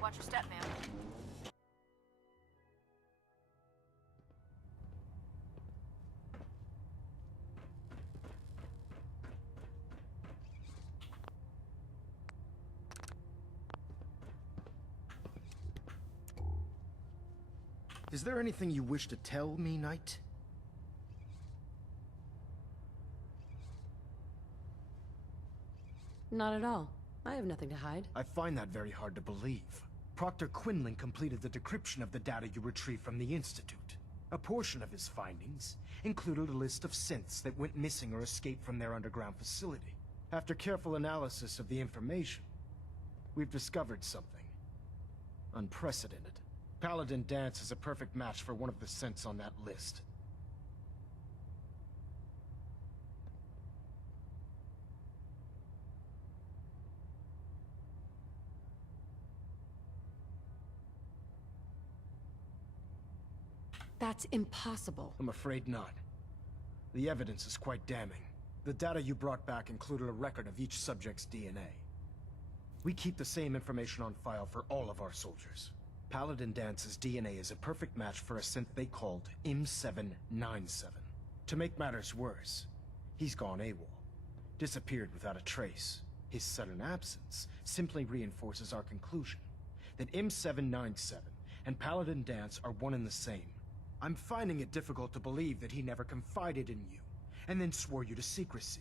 Watch your step, ma'am. Is there anything you wish to tell me, Knight? Not at all. I have nothing to hide. I find that very hard to believe. Proctor Quinlan completed the decryption of the data you retrieved from the Institute. A portion of his findings included a list of synths that went missing or escaped from their underground facility. After careful analysis of the information, we've discovered something unprecedented. Paladin Danse is a perfect match for one of the synths on that list. That's impossible. I'm afraid not. The evidence is quite damning. The data you brought back included a record of each subject's DNA. We keep the same information on file for all of our soldiers. Paladin Dance's DNA is a perfect match for a synth they called M797. To make matters worse, he's gone AWOL. Disappeared without a trace. His sudden absence simply reinforces our conclusion that M797 and Paladin Danse are one and the same. I'm finding it difficult to believe that he never confided in you, and then swore you to secrecy.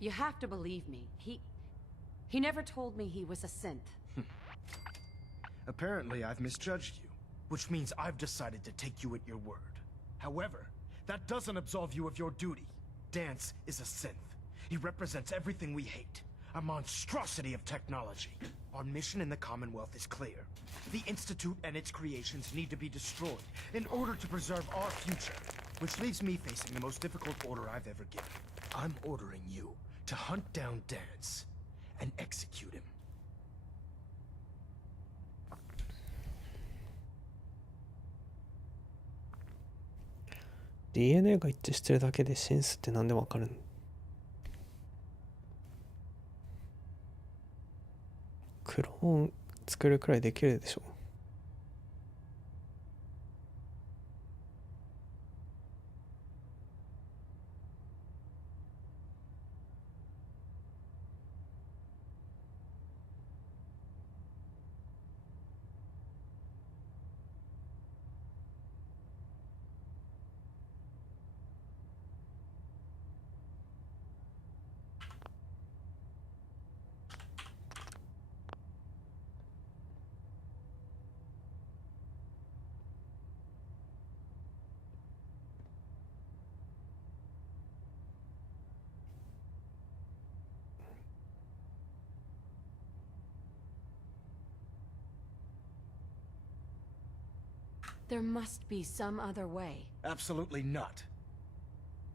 You have to believe me. He never told me he was a synth. Apparently, I've misjudged you, which means I've decided to take you at your word. However, that doesn't absolve you of your duty. Danse is a synth. He represents everything we hate. A monstrosity of technology. Our mission in the Commonwealth is clear. The Institute and its creations need to be destroyed in order to preserve our future. Which leaves me facing the most difficult order I've ever given. I'm ordering you to hunt down Danse and execute him. DNA が一致してるだけでシンスってなんでわかるの？クローン作るくらいできるでしょ。There must be some other way. Absolutely not.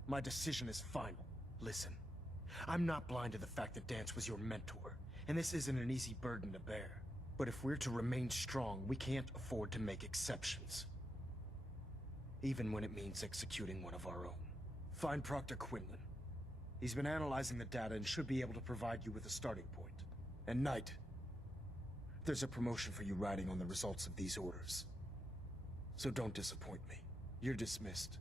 My decision is final. Listen, I'm not blind to the fact that Danse was your mentor, and this isn't an easy burden to bear. But if we're to remain strong, we can't afford to make exceptions. Even when it means executing one of our own. Find Proctor Quinlan. He's been analyzing the data and should be able to provide you with a starting point. And Knight, There's a promotion for you riding on the results of these orders. So don't disappoint me. You're dismissed.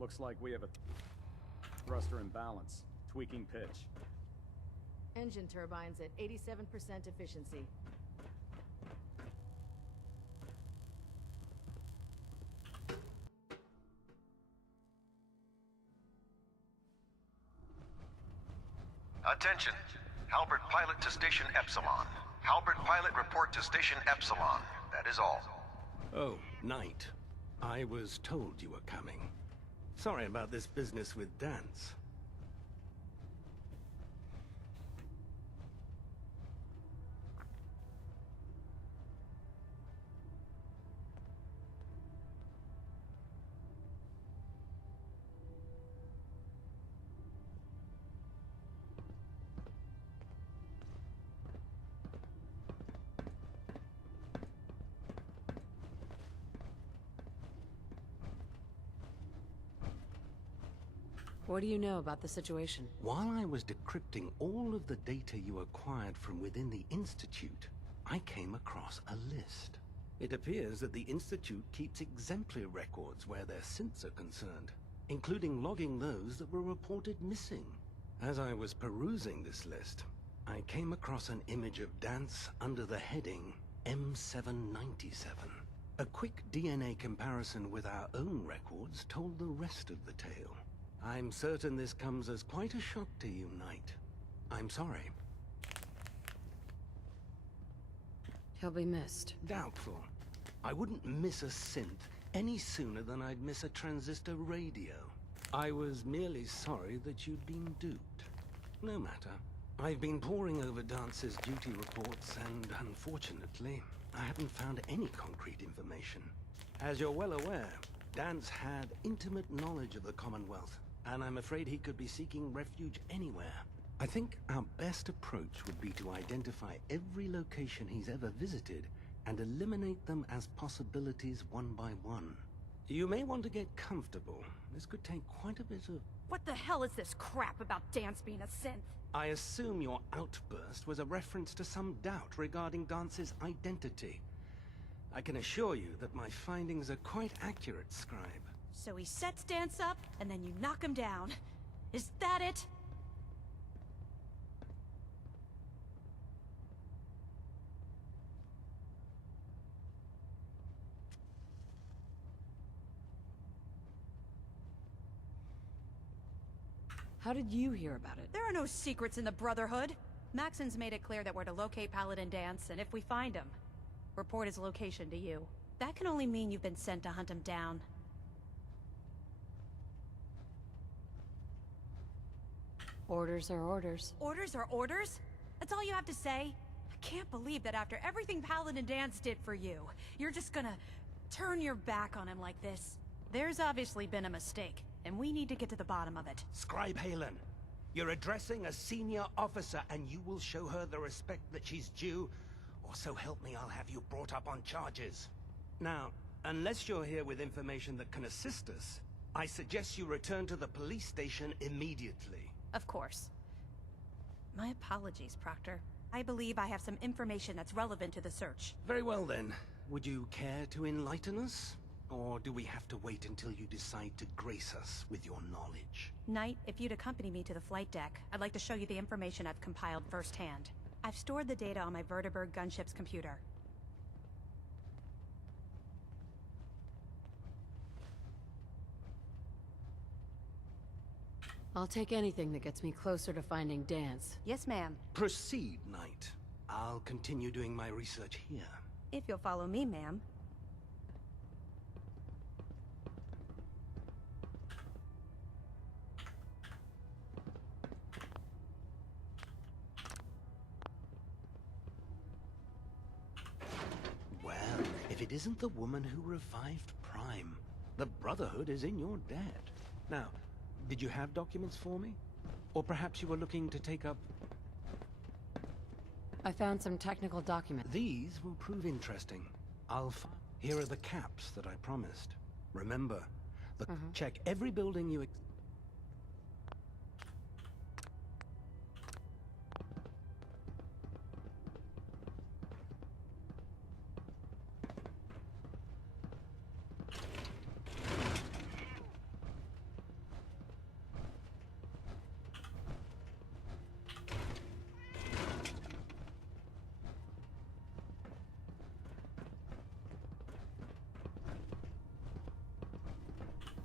Looks like we have a thruster imbalance. Tweaking pitch. Engine turbines at 87% efficiency. Attention. Halbert pilot to station Epsilon. Halbert pilot report to station Epsilon. That is all. Oh, Knight. I was told you were coming. Sorry about this business with Dance. What do you know about the situation? While I was decrypting all of the data you acquired from within the Institute, I came across a list. It appears that the Institute keeps exemplary records where their synths are concerned, including logging those that were reported missing. As I was perusing this list, I came across an image of Dance under the heading M797. A quick DNA comparison with our own records told the rest of the tale. I'm certain this comes as quite a shock to you, Knight. I'm sorry. He'll be missed. Doubtful. I wouldn't miss a synth any sooner than I'd miss a transistor radio. I was merely sorry that you'd been duped. No matter. I've been poring over Dance's duty reports, and unfortunately, I haven't found any concrete information. As you're well aware, Dance had intimate knowledge of the Commonwealth, and I'm afraid he could be seeking refuge anywhere. I think our best approach would be to identify every location he's ever visited and eliminate them as possibilities one by one. You may want to get comfortable. This could take quite a bit of... What the hell is this crap about Dance being a synth? I assume your outburst was a reference to some doubt regarding Dance's identity. I can assure you that my findings are quite accurate, Scribe. So he sets Dance up, and then you knock him down. Is that it? How did you hear about it? There are no secrets in the Brotherhood. Maxon's made it clear that we're to locate Paladin Dance, and if we find him, report his location to you. That can only mean you've been sent to hunt him down. Orders are orders. Orders are orders? That's all you have to say? I can't believe that after everything Paladin Dance did for you, you're just gonna turn your back on him like this. There's obviously been a mistake, and we need to get to the bottom of it. Scribe Halen, you're addressing a senior officer, and you will show her the respect that she's due, or so help me, I'll have you brought up on charges. Now, unless you're here with information that can assist us, I suggest you return to the police station immediately. Of course. My apologies, Proctor. I believe I have some information that's relevant to the search. Very well then. Would you care to enlighten us? Or do we have to wait until you decide to grace us with your knowledge? Knight, if you'd accompany me to the flight deck, I'd like to show you the information I've compiled firsthand. I've stored the data on my Vertibird gunship's computer. I'll take anything that gets me closer to finding Dance. Yes, ma'am. Proceed, Knight. I'll continue doing my research here. If you'll follow me, ma'am. if it isn't the woman who revived Prime. The Brotherhood is in your debt. Now, did you have documents for me? Or perhaps you were looking to take up... I found some technical documents. These will prove interesting. Here are the caps that I promised. Remember, check every building you...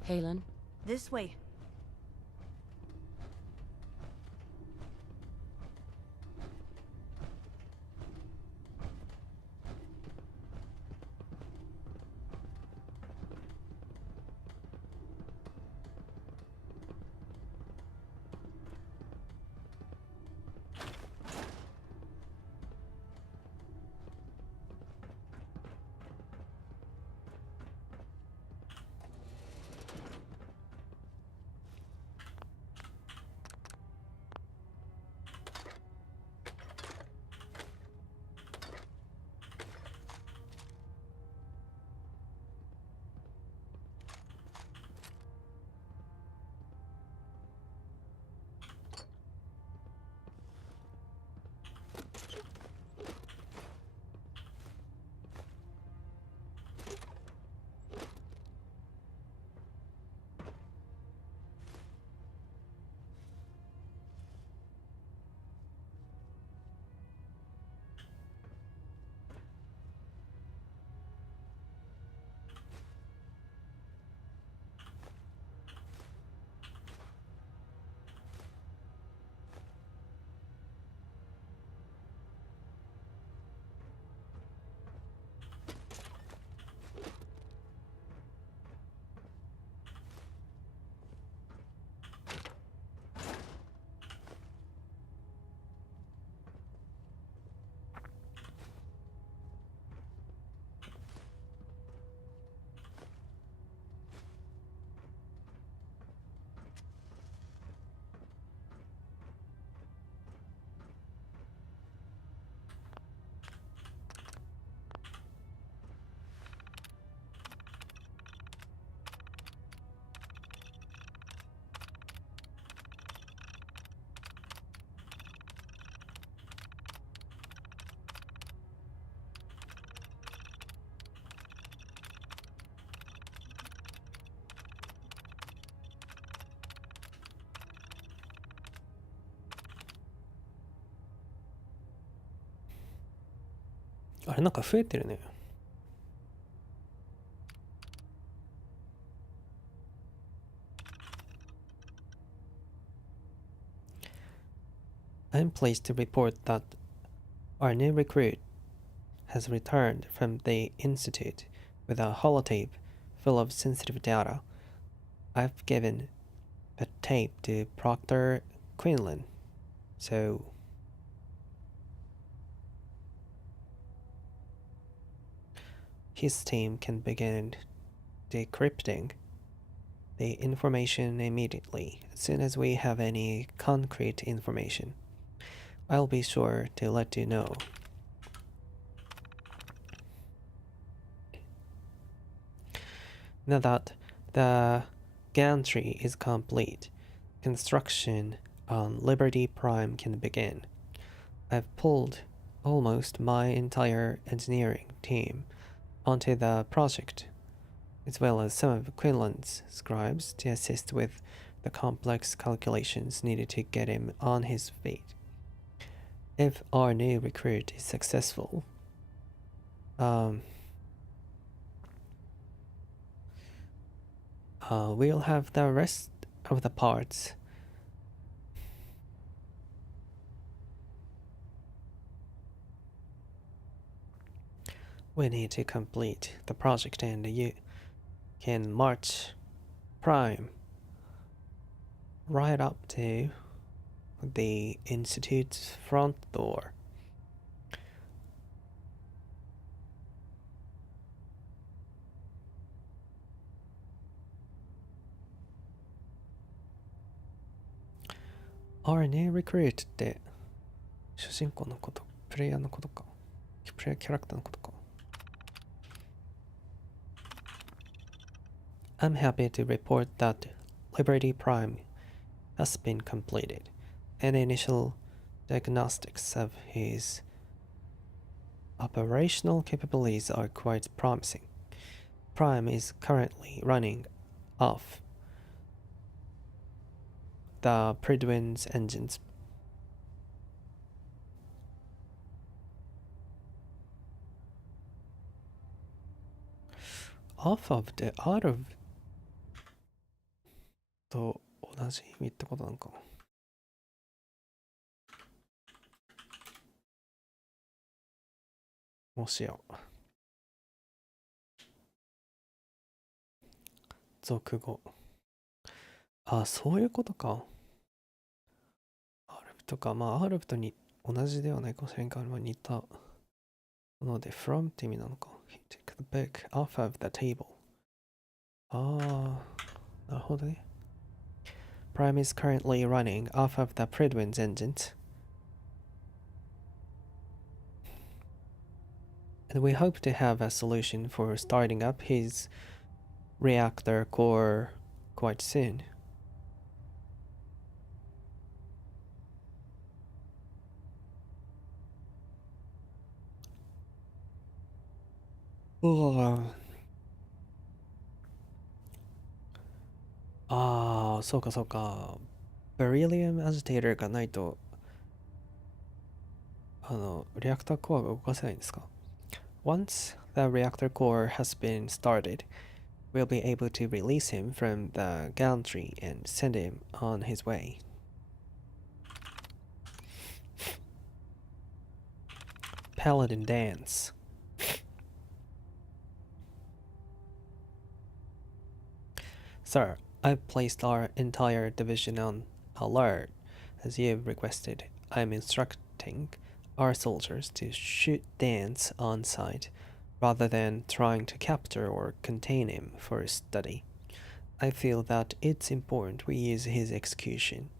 Halen? This way.あれなんか増えてるね。I'm pleased to report that our new recruit has returned from the Institute with a holotape full of sensitive data. I've given the tape to Proctor Quinlan, so his team can begin decrypting the information immediately as soon as we have any concrete information. I'll be sure to let you know. Now that the gantry is complete, construction on Liberty Prime can begin. I've pulled almost my entire engineering team onto the project, as well as some of Quinlan's scribes to assist with the complex calculations needed to get him on his feet. If our new recruit is successful, we'll have the rest of the parts. We need to complete the project, and you can march Prime right up to the Institute's front door. Our new recruit って主人公のこと、プレイヤーのことか。プレイヤーキャラクターのことか。I'm happy to report that Liberty Prime has been completed, and initial diagnostics of his operational capabilities are quite promising. Prime is currently running off the Predwin's engines. Off of the out of と同じ意味ってことなんか。もしや。俗語。あ、そういうことか。アルプとか、まあ、アルプとに同じではないかもしれんから、まあ、似たので、from って意味なのか。He took the book off of the table. ああ、なるほどね。Prime is currently running off of the Predwin's engines. And we hope to have a solution for starting up his reactor core quite soon. Ah, そうかそうか。Beryllium agitator がないと、リアクターコアが動かせないんですか？ Once the reactor core has been started, we'll be able to release him from the gantry and send him on his way. Paladin Dance. Sir, I've placed our entire division on alert, as you've requested. I'm instructing our soldiers to shoot Dance on sight, rather than trying to capture or contain him for study. I feel that it's important we use his execution.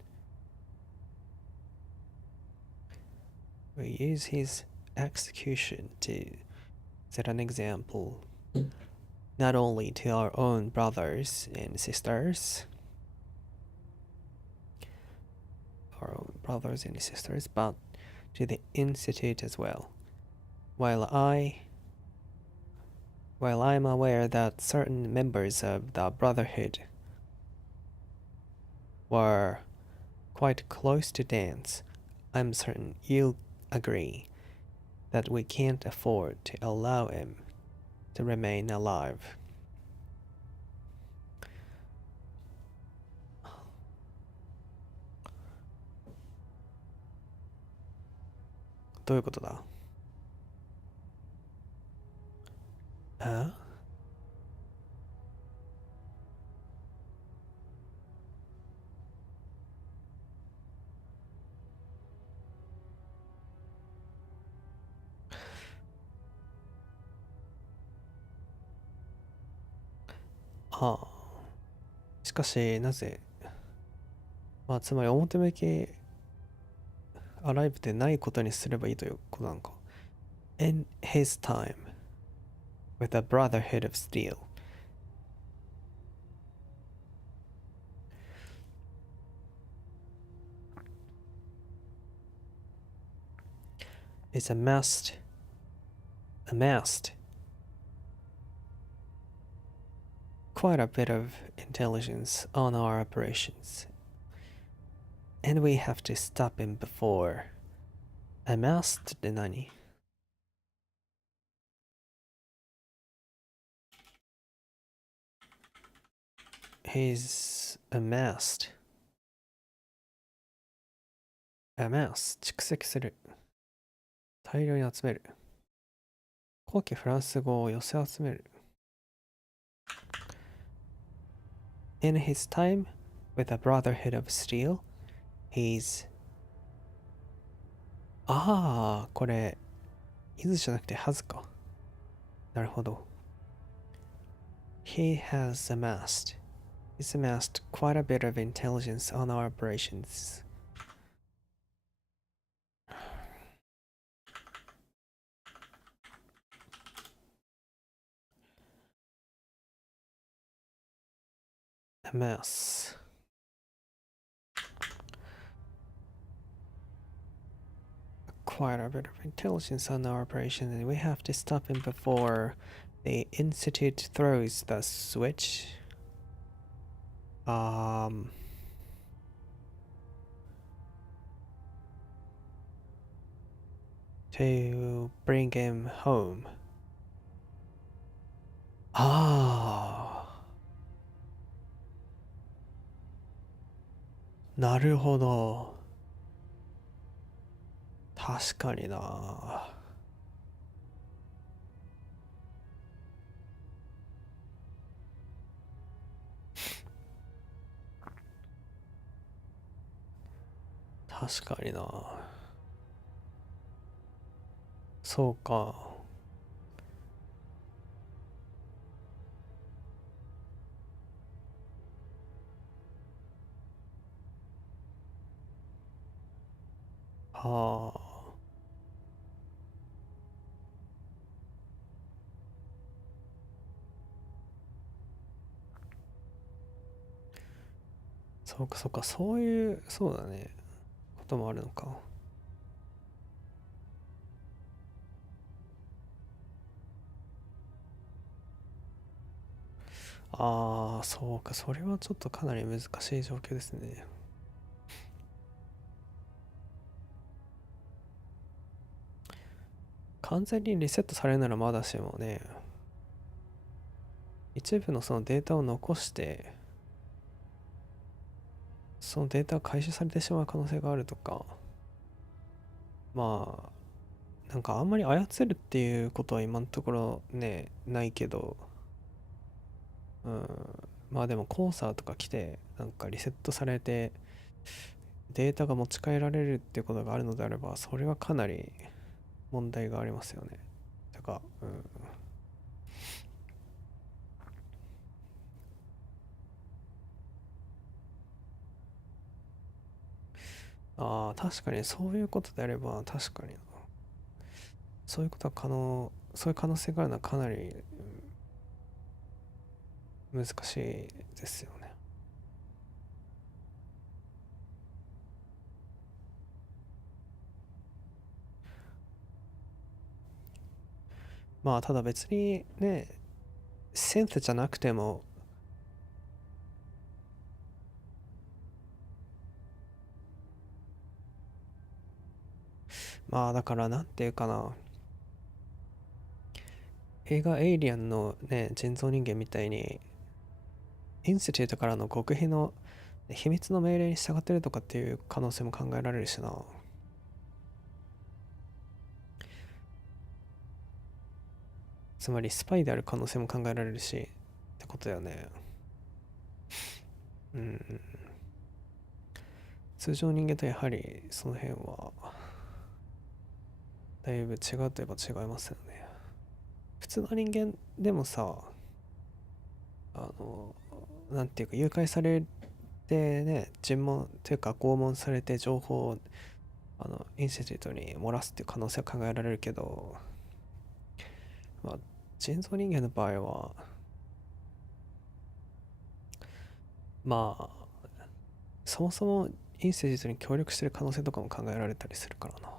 We use his execution to set an example, not only to our own brothers and sisters, but to the Institute as well. While I'm aware that certain members of the Brotherhood were quite close to Dance, I'm certain you'll agree that we can't afford to allow him to remain alive. どういうことだ？あ？はあ。しかし、なぜ、まあ、つまり表向き、アライブでないことにすればいいということなのか。In his time, with a brotherhood of steel. Is amassed quite a bit of intelligence on our operations, and we have to stop him before. Amassed って何？ He's amassed. Amass 蓄積する。大量に集める。後期フランス語を寄せ集める。In his time with a brotherhood of steel, he's... ああ、これ、is じゃなくて has か。なるほど。He's amassed quite a bit of intelligence on our operations. a mess. Quite a bit of intelligence on our operation, and we have to stop him before the Institute throws the switch. To bring him home. なるほど。確かにな。確かにな。そうか。はあ。そうかそうか、そういう、そうだね。こともあるのか。ああ、そうか、それはちょっとかなり難しい状況ですね。完全にリセットされるならまだしもね、一部のそのデータを残して、そのデータが回収されてしまう可能性があるとか、まあ、なんかあんまり操るっていうことは今のところね、ないけど、まあでもコーサーとか来て、なんかリセットされて、データが持ち帰られるっていうことがあるのであれば、それはかなり問題がありますよね。てか、ああ、確かにそういうことであれば、確かに。そういうことはそういう可能性があるのはかなり、難しいですよね。まあ、ただ別にね、センスじゃなくても、まあだからなんていうかな、映画エイリアンのね、人造人間みたいに、インスティテュートからの極秘の秘密の命令に従ってるとかっていう可能性も考えられるしな。つまりスパイである可能性も考えられるし、ってことだよね。通常人間とやはりその辺は、だいぶ違うといえば違いますよね。普通の人間でもさ、なんていうか誘拐されてね、尋問というか拷問されて情報をインスティテュートに漏らすっていう可能性は考えられるけど、まあ人造人間の場合はまあそもそもインスティテュートに協力してる可能性とかも考えられたりするからな。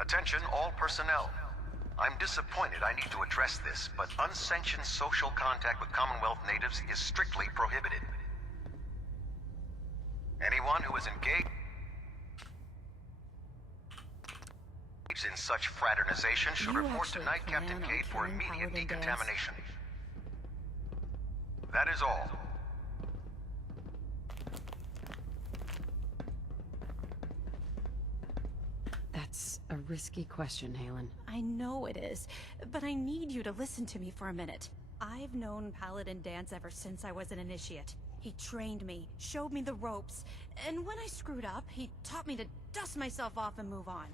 Attention all personnel. I'm disappointed I need to address this, but unsanctioned social contact with Commonwealth natives is strictly prohibited. Anyone who is engaged in such fraternization should You report to actually Knight plan Captain on Cade for killing immediate Paladin Dance? decontamination. That is all. That's a risky question, Halen. I know it is, but I need you to listen to me for a minute. I've known Paladin Dance ever since I was an initiate. He trained me, showed me the ropes, and when I screwed up, he taught me to dust myself off and move on.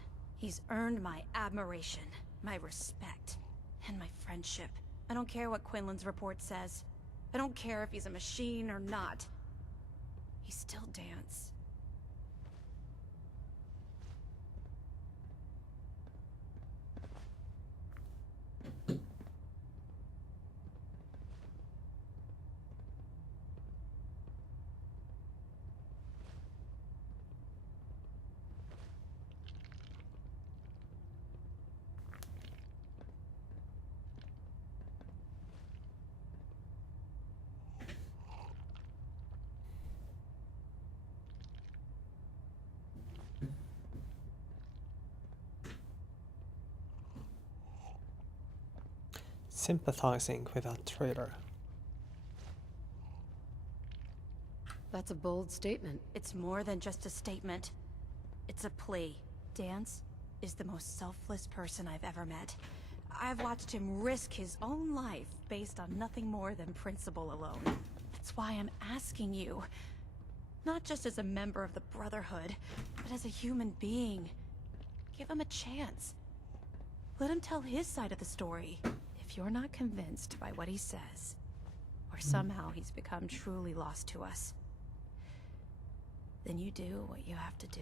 He's earned my admiration, my respect, and my friendship. I don't care what Quinlan's report says. I don't care if he's a machine or not. He's still Dance. Sympathizing with a traitor. That's a bold statement. It's more than just a statement. It's a plea. Dance is the most selfless person I've ever met. I've watched him risk his own life based on nothing more than principle alone. That's why I'm asking you. Not just as a member of the Brotherhood, but as a human being. Give him a chance. Let him tell his side of the story. If you're not convinced by what he says, or somehow he's become truly lost to us, then you do what you have to do.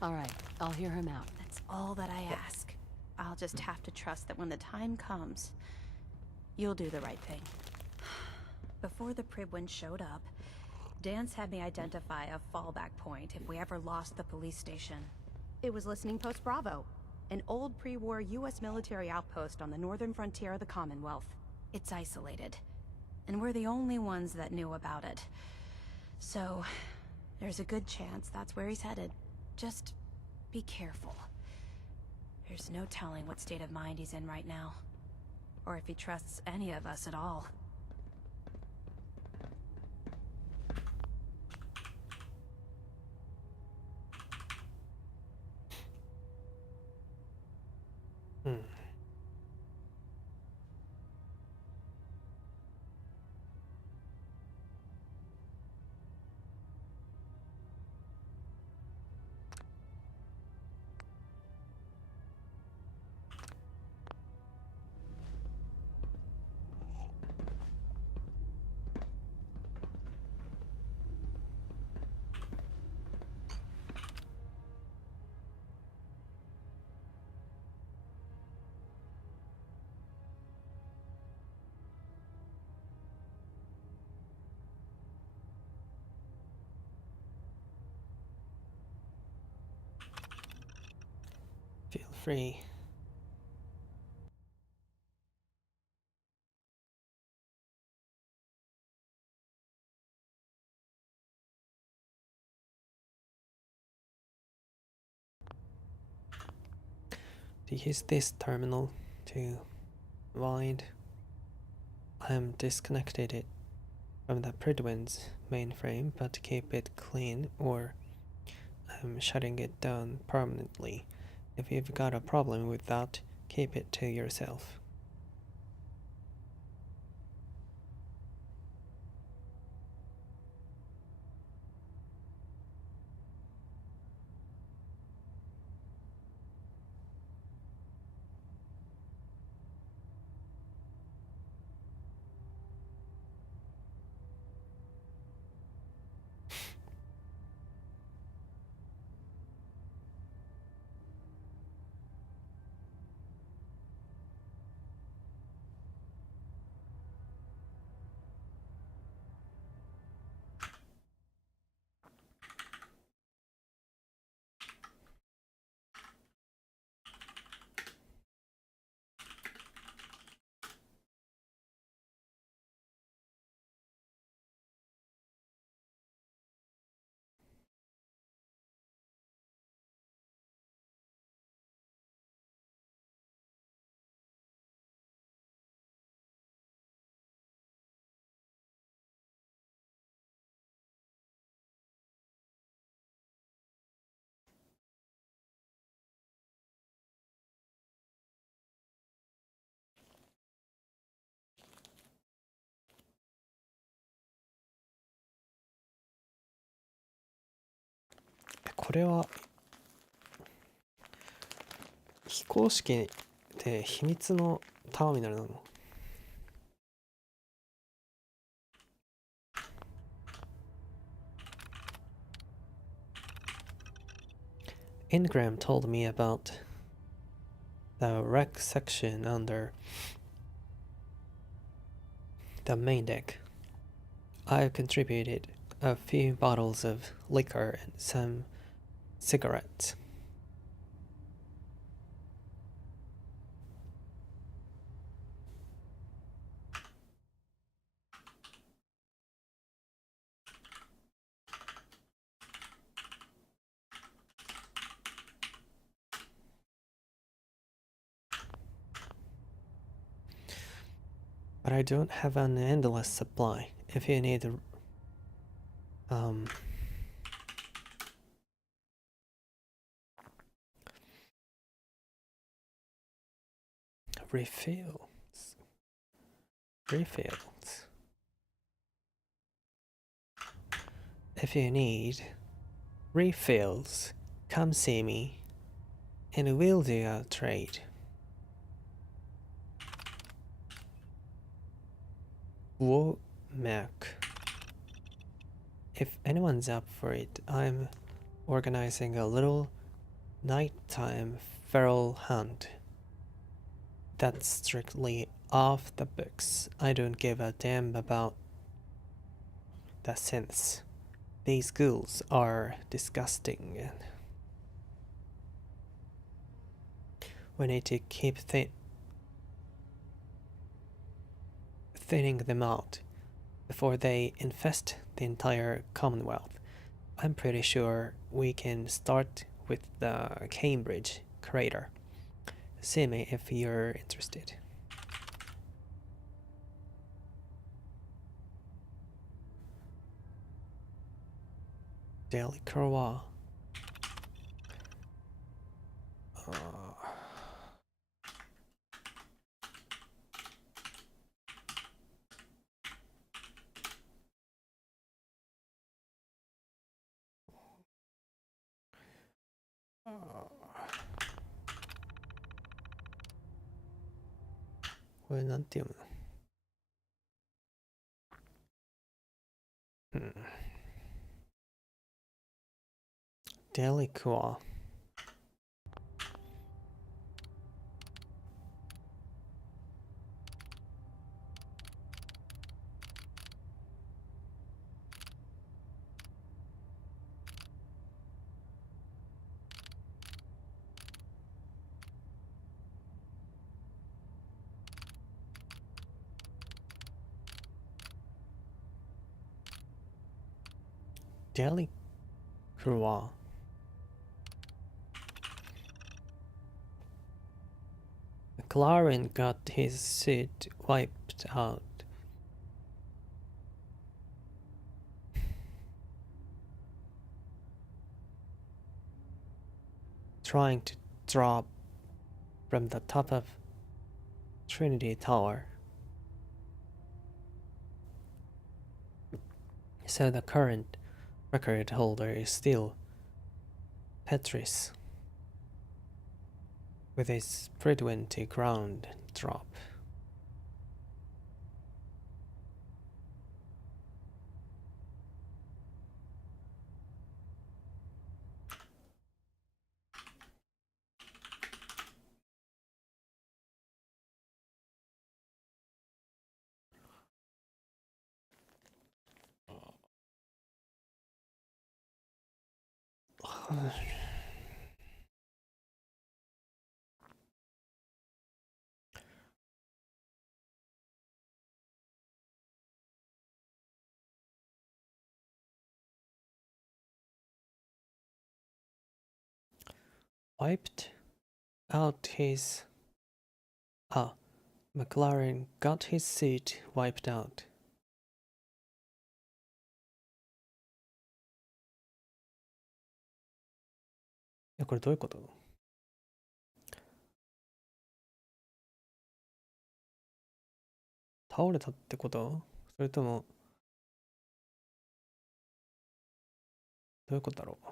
All right, I'll hear him out. That's all that I ask. I'll just have to trust that when the time comes, you'll do the right thing. Before the Pribwin showed up, Dance had me identify a fallback point if we ever lost the police station. It was Listening Post Bravo, an old pre-war US military outpost on the northern frontier of the Commonwealth. It's isolated, and we're the only ones that knew about it. So, there's a good chance that's where he's headed. Just be careful. There's no telling what state of mind he's in right now, or if he trusts any of us at all. Feel free. To use this terminal to wind. I am disconnected it from the Prydwen's mainframe, but keep it clean or I'm shutting it down permanently. If you've got a problem with that, keep it to yourself. これは非公式で秘密のターミナルなの？Ingram told me about the rec section under the main deck. I've contributed a few bottles of liquor and some cigarettes. But I don't have an endless supply. If you need refills. If you need refills, come see me and we'll do a trade. Whoa, Mac. If anyone's up for it, I'm organizing a little nighttime feral hunt. That's strictly off the books. I don't give a damn about the synths. These ghouls are disgusting. We need to keep thinning them out before they infest the entire Commonwealth. I'm pretty sure we can start with the Cambridge crater. See me if you're interested. Daily Croix.これなんて読むの？Daily Croix. Daily Croix. McLaren got his suit wiped out. Trying to drop from the top of Trinity Tower. So the current record holder is still Petris, with his pre-20 ground drop. Wiped out his... McLaren got his suit wiped out. Yeah, これどういうこと？倒れたってこと？それともどういうことだろう？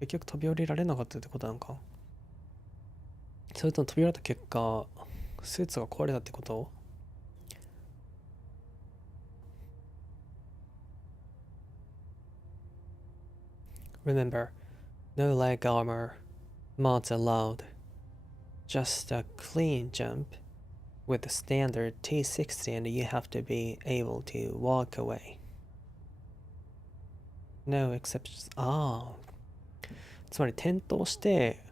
結局飛び降りられなかったってことなのか。それとも飛び降りた結果スーツが壊れたってこと？ Remember, no leg armor mods allowed. Just a clean jump with the standard T60 and you have to be able to walk away. No exceptions. ああ。つまり転倒して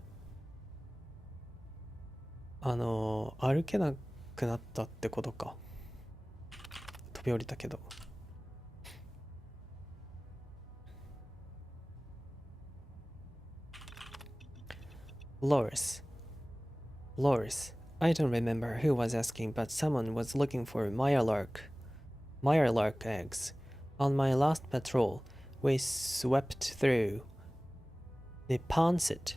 歩けなくなったってことか。飛び降りたけど。Loris. I don't remember who was asking, but someone was looking for Meyerlark eggs. On my last patrol, we swept through the Ponset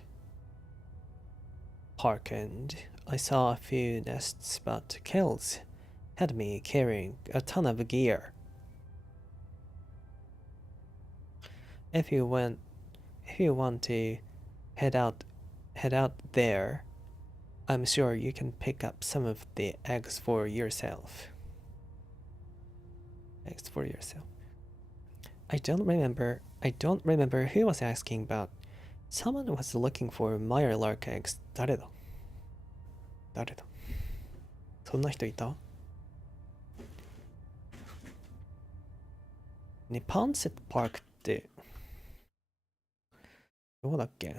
Park and I saw a few nests, but Kells had me carrying a ton of gear. If you want to head out there, I'm sure you can pick up some of the eggs for yourself. I don't remember who was asking, but someone was looking for Meyerlark eggs. 誰だそんな人いた？ね、パンセットパークってどこだっけ？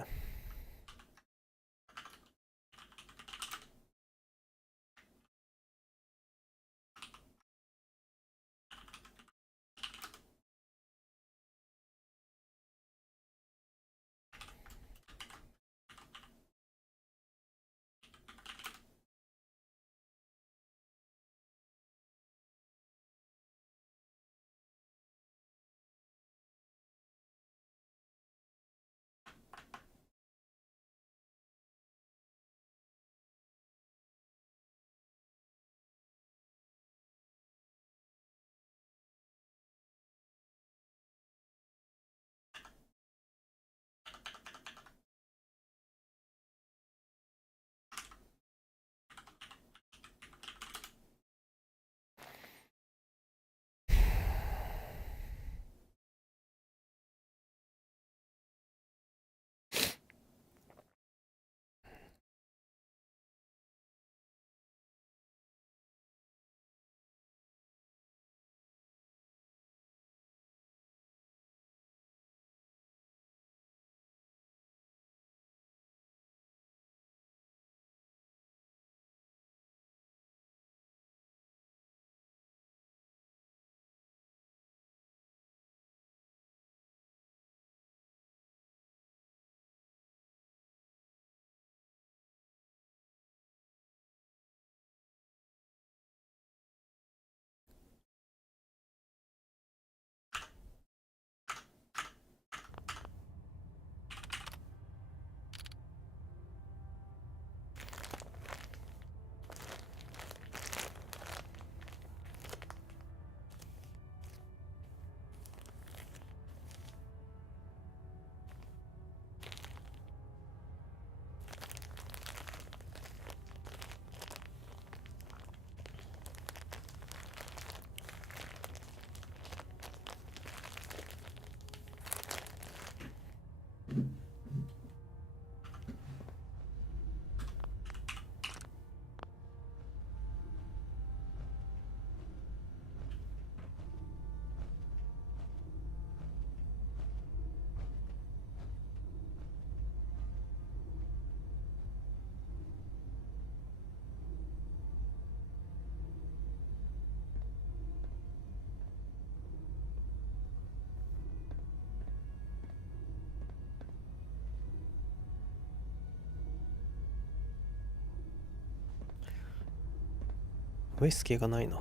ウイスキーがないな。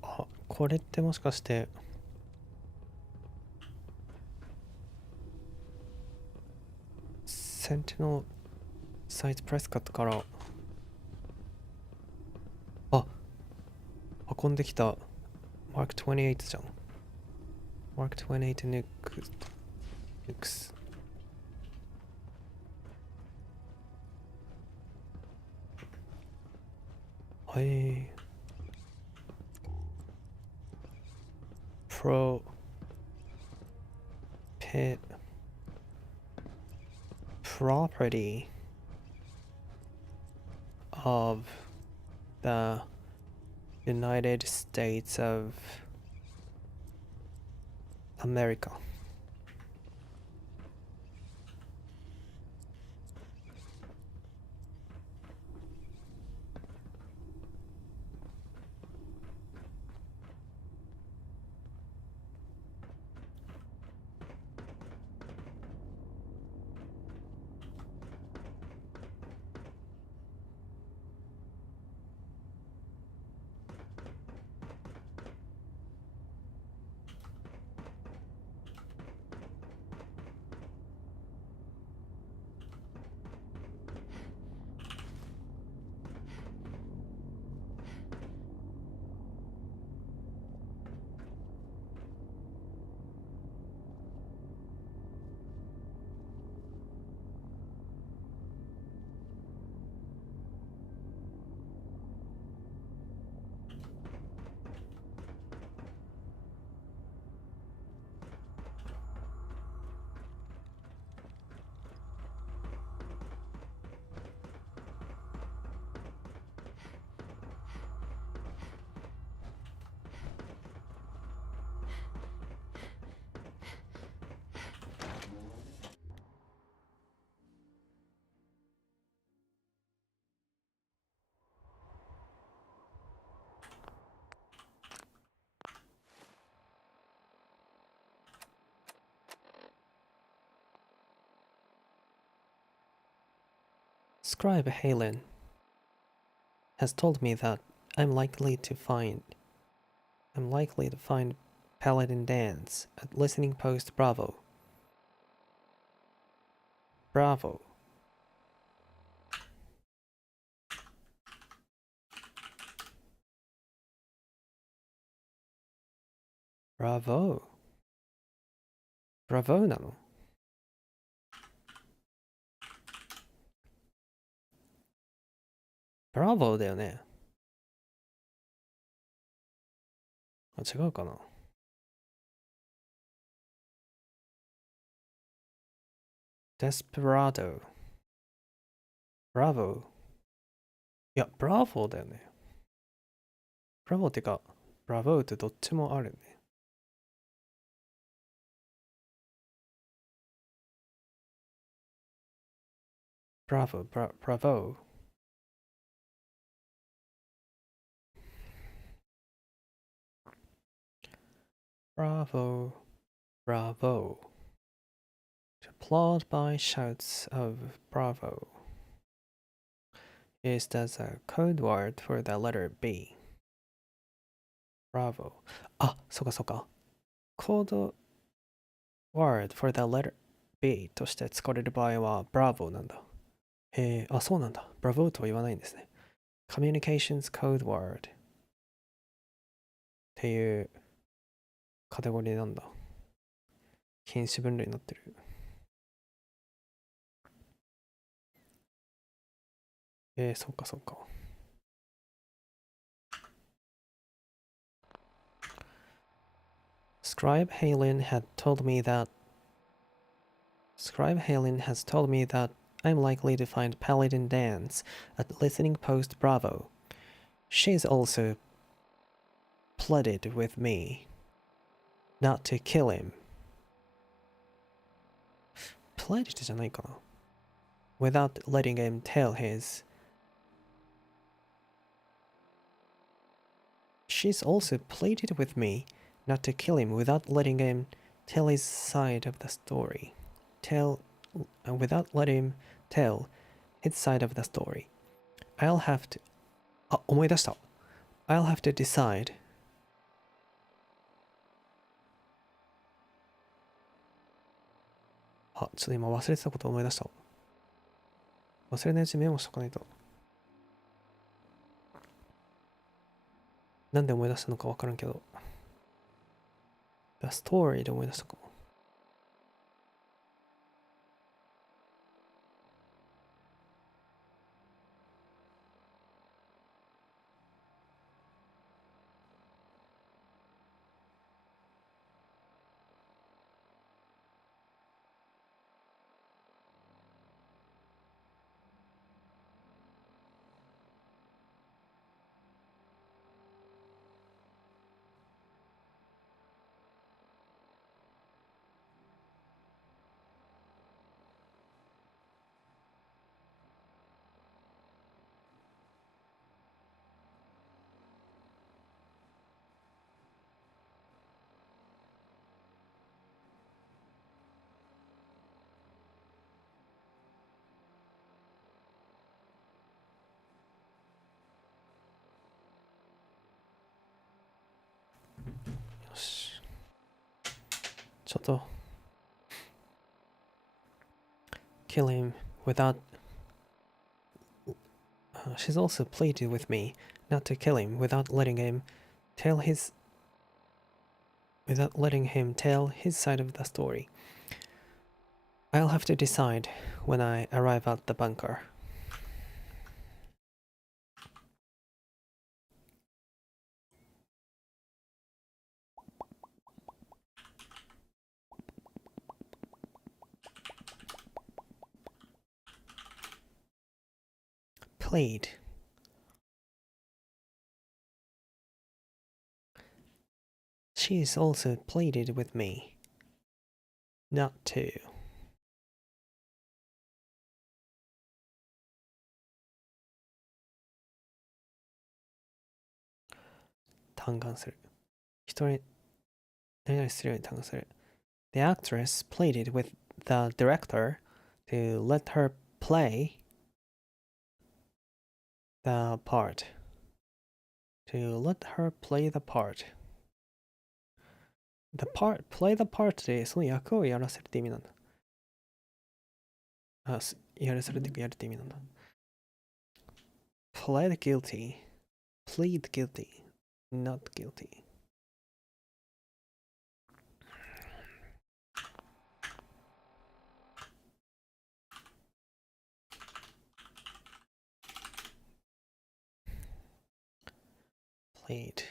あ、これってもしかしてセンティノサイズプレスカットから、あ、運んできたマーク28じゃん。マーク28ヌクス。はい。Property of the United States of America. Scribe Halen has told me that I'm likely to find Paladin Dance at Listening Post Bravo. Bravo. Bravo. Bravo なの？ブラボーだよね。あ、違うかな。デスペラード。ブラボー。いや、ブラボーだよね。ブラボーってか、ブラボーってどっちもあるね。ブラボー、ブラボー。Bravo, bravo. Applaud by shouts of bravo. Used as a code word for the letter B. Bravo. あ、そうかそうか。コード word for the letter B として使われる場合は bravo なんだ。あ、そうなんだ。bravo とは言わないんですね。Communications code word っていうカテゴリーなんだ。品種分類になってる。そっかそっか。Scribe Halen has told me that I'm likely to find Paladin Dance at Listening Post Bravo. She's also pleaded with me not to kill him. Pleaded じゃないかな。Without letting him tell his. She's also pleaded with me not to kill him without letting him tell his side of the story. Without letting him tell his side of the story. I'll have to. あ、思い出した。I'll have to decide. あ、ちょっと今忘れてたこと思い出した。忘れないうちにメモしとかないと。なんで思い出したのかわからんけど。The Story で思い出したかも。よし。ちょっと kill him without she's also pleaded with me not to kill him without letting him tell his side of the story. I'll have to decide when I arrive at the bunker. Played. She's also pleaded with me not to. The actress pleaded with the director to let her play the part. Play the part でその役をやらせるって意味なんだ。やらせるっていうかやるって意味なんだ。Plead guilty, not guilty. Played.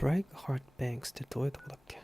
Break Heart Banks ってどういうとこだっけ？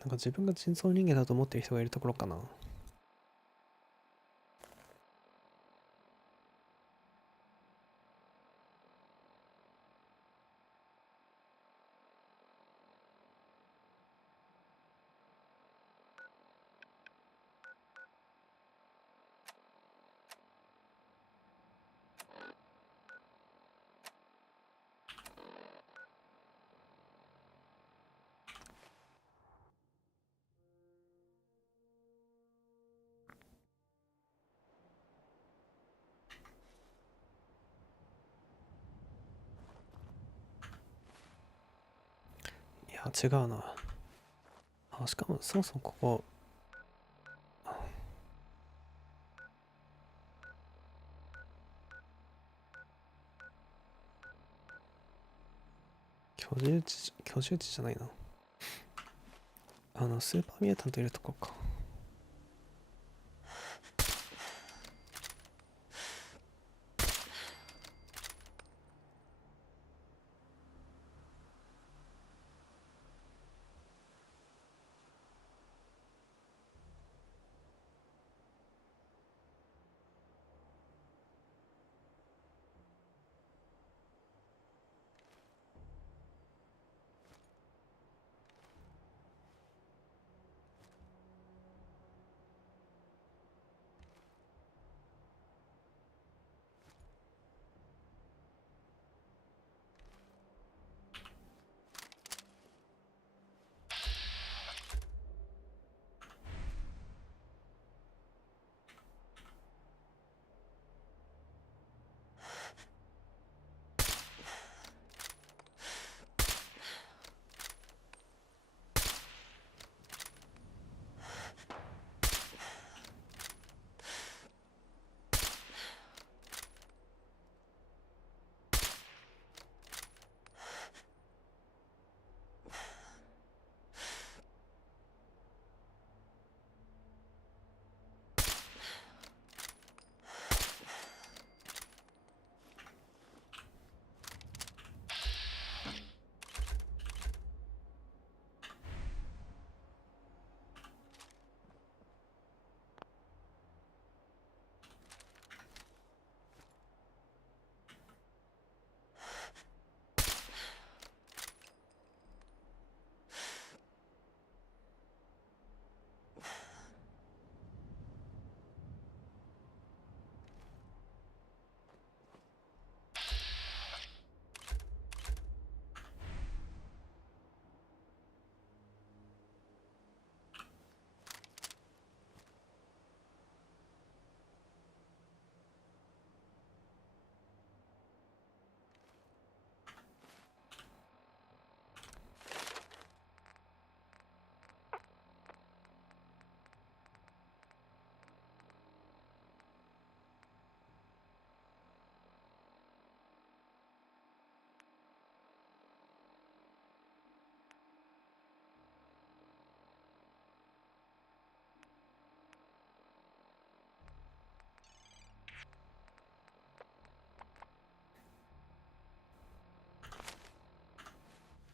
なんか自分が人造人間だと思ってる人がいるところかな。や、違うな。あ、しかもそもそもここ、居住地じゃないな。スーパーミュータントいるとこか。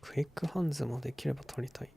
クイックハンズもできれば取りたい。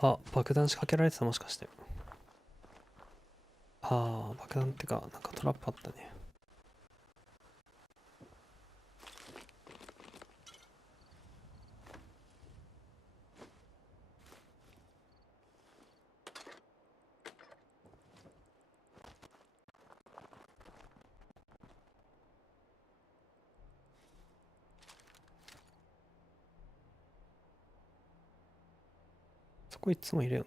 あ、爆弾仕掛けられてたもしかして。ああ、爆弾ってか、なんかトラップあったね。そこいつもいるよね。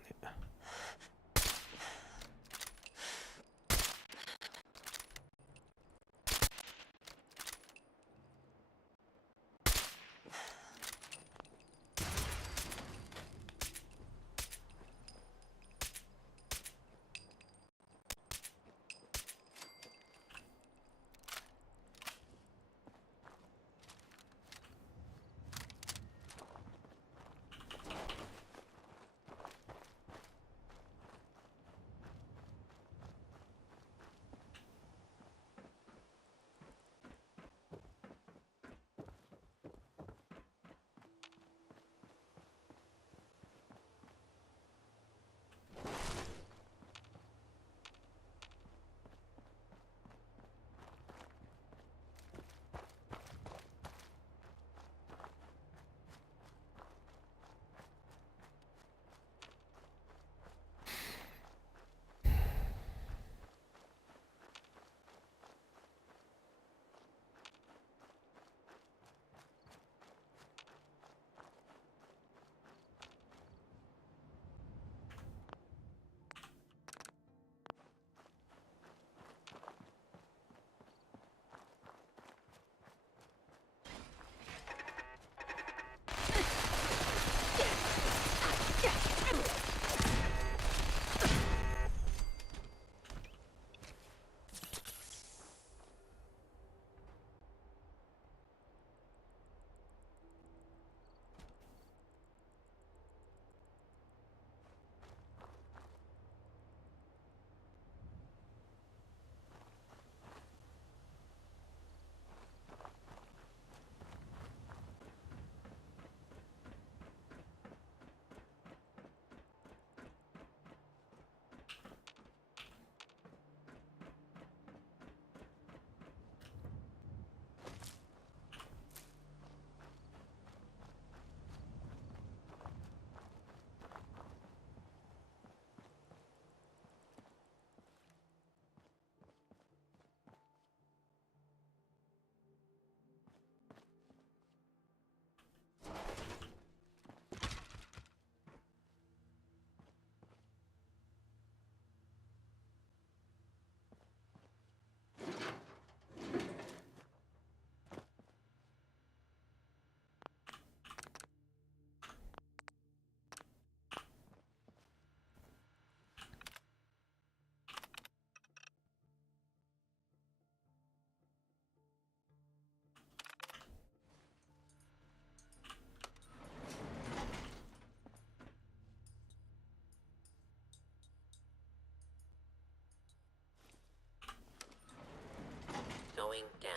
Going down.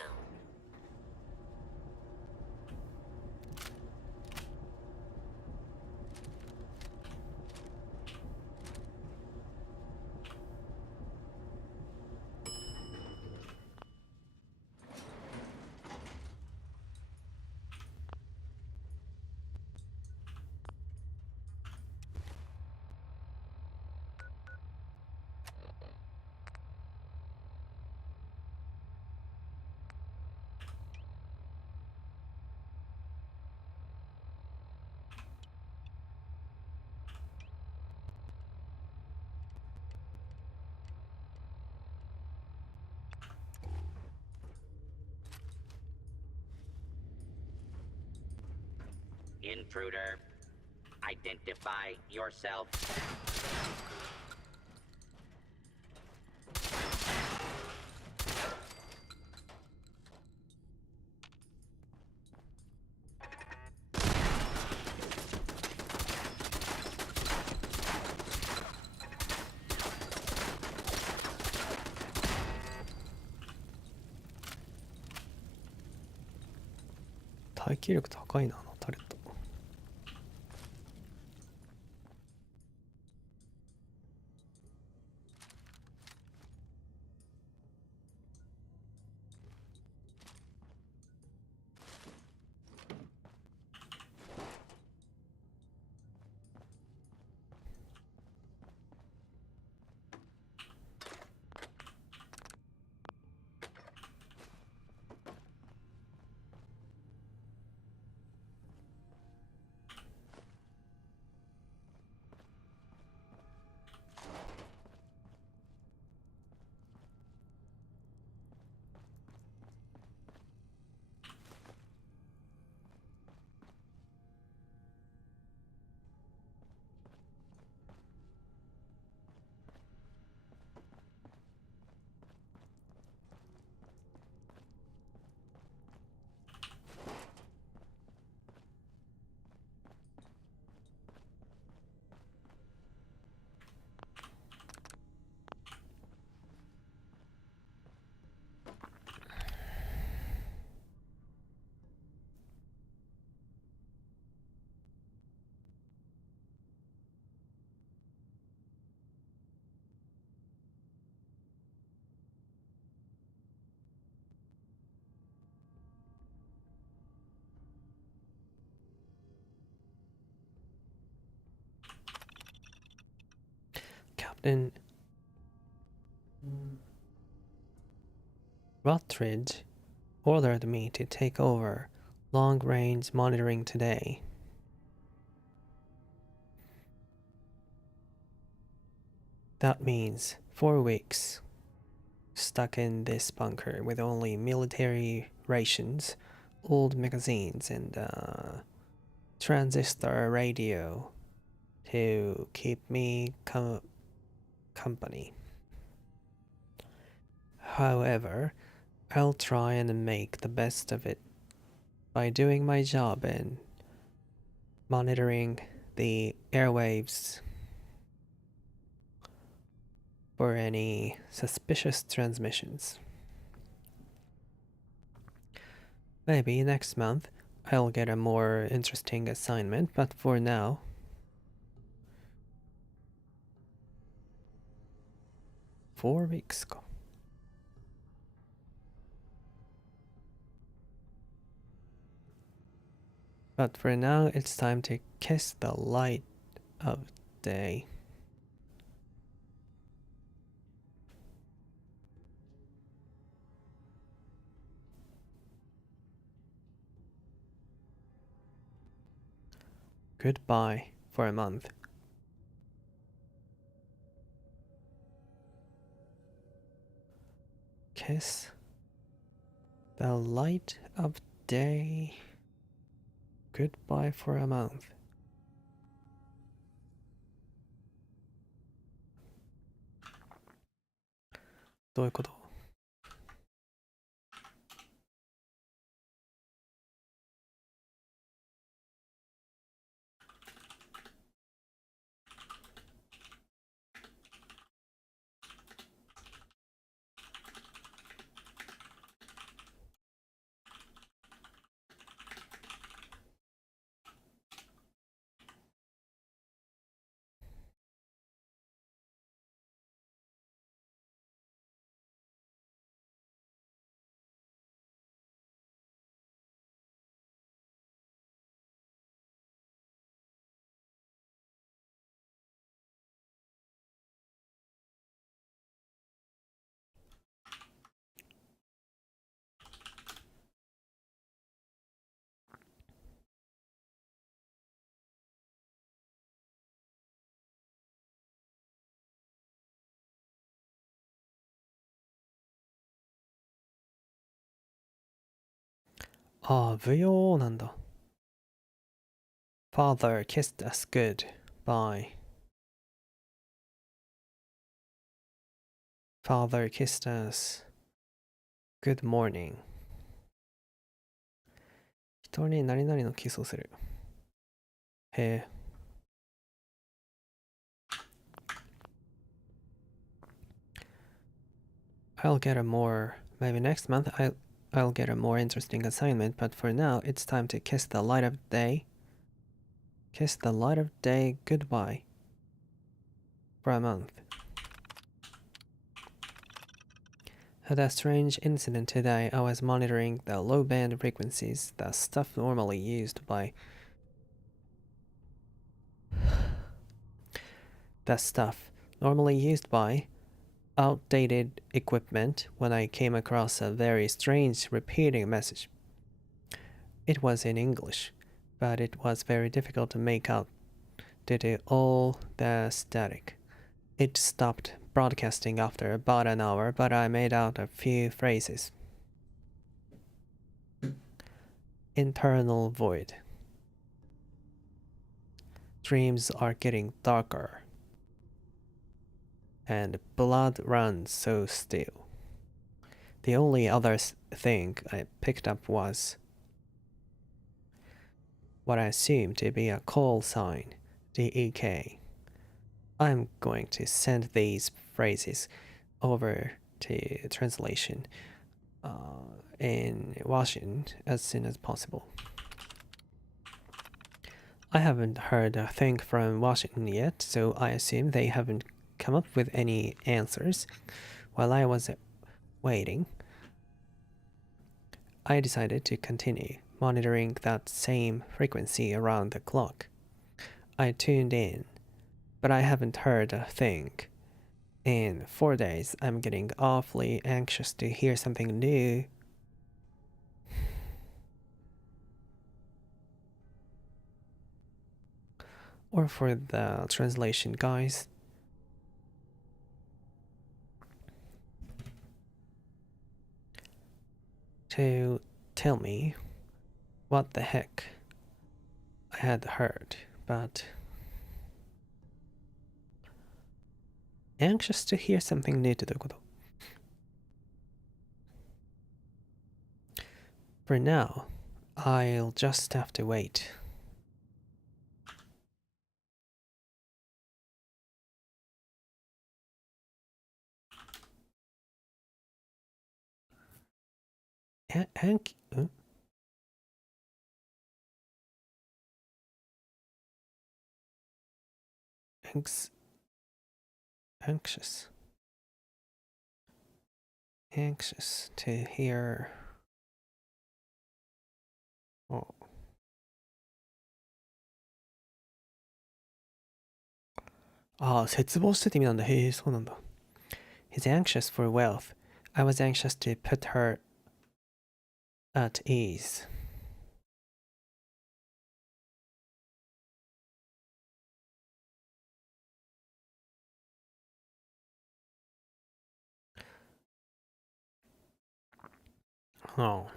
Intruder, identify yourself.耐久力高いな、あのタレット。Then Rutridge ordered me to take over long-range monitoring today. That means 4 weeks stuck in this bunker with only military rations, old magazines, and transistor radio to keep me company. However, I'll try and make the best of it by doing my job and monitoring the airwaves for any suspicious transmissions. Maybe next month I'll get a more interesting assignment, but for now, four weeks ago. But for now, it's time to kiss the light of day. Goodbye for a month. Kiss the light of day. Goodbye for a month. どういうこと？ああ、舞踊なんだ。Father kissed us goodbye. Father kissed us good morning. 人に何々のキスをする。へえ。Maybe next month I'll get a more interesting assignment, but for now it's time to kiss the light of day. Kiss the light of day goodbye for a month. Had a strange incident today. I was monitoring the low band frequencies, the stuff normally used by outdated equipment when I came across a very strange repeating message. It was in English, but it was very difficult to make out due to all the static. It stopped broadcasting after about an hour, but I made out a few phrases. Internal void. Dreams are getting darker. And blood runs so still. The only other thing I picked up was what I assumed to be a call sign, DEK. I'm going to send these phrases over to translation in Washington as soon as possible. I haven't heard a thing from Washington yet, so I assume they haven't come up with any answers. While I was waiting, I decided to continue monitoring that same frequency around the clock. I tuned in, but I haven't heard a thing. In 4 days, I'm getting awfully anxious to hear something new. Or for the translation, guys. To tell me what the heck I had heard, but anxious to hear something new ってどういうこと? For now, I'll just have to wait. Anxious to hear. Oh. Ah, 切望してって意味なんだ。へえ、そうなんだ。He's anxious for wealth. I was anxious to put her at ease. Oh.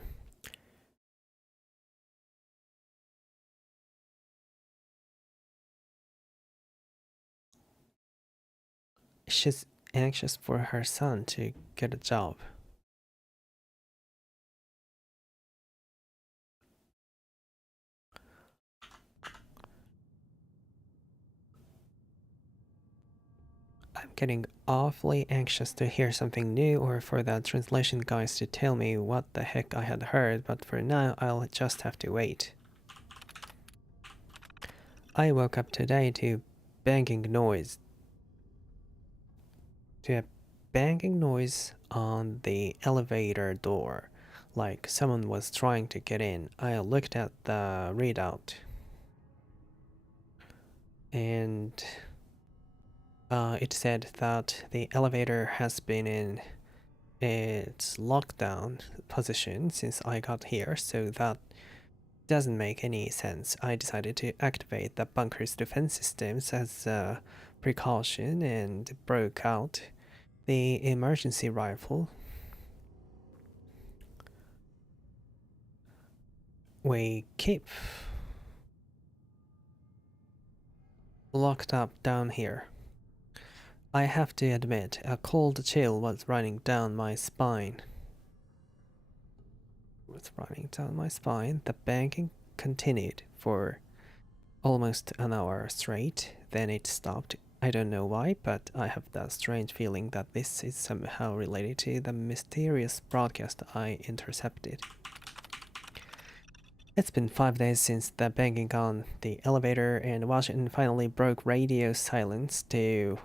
She's anxious for her son to get a job. I'm getting awfully anxious to hear something new or for the translation guys to tell me what the heck I had heard, but for now I'll just have to wait. I woke up today to a banging noise on the elevator door, like someone was trying to get in. I looked at the readout and it said that the elevator has been in its lockdown position since I got here, so that doesn't make any sense. I decided to activate the bunker's defense systems as a precaution and broke out the emergency rifle. We keep locked up down here. I have to admit, a cold chill was running down my spine. The banging continued for almost an hour straight, then it stopped. I don't know why, but I have that strange feeling that this is somehow related to the mysterious broadcast I intercepted. It's been 5 days since the banging on the elevator, and Washington finally broke radio silence to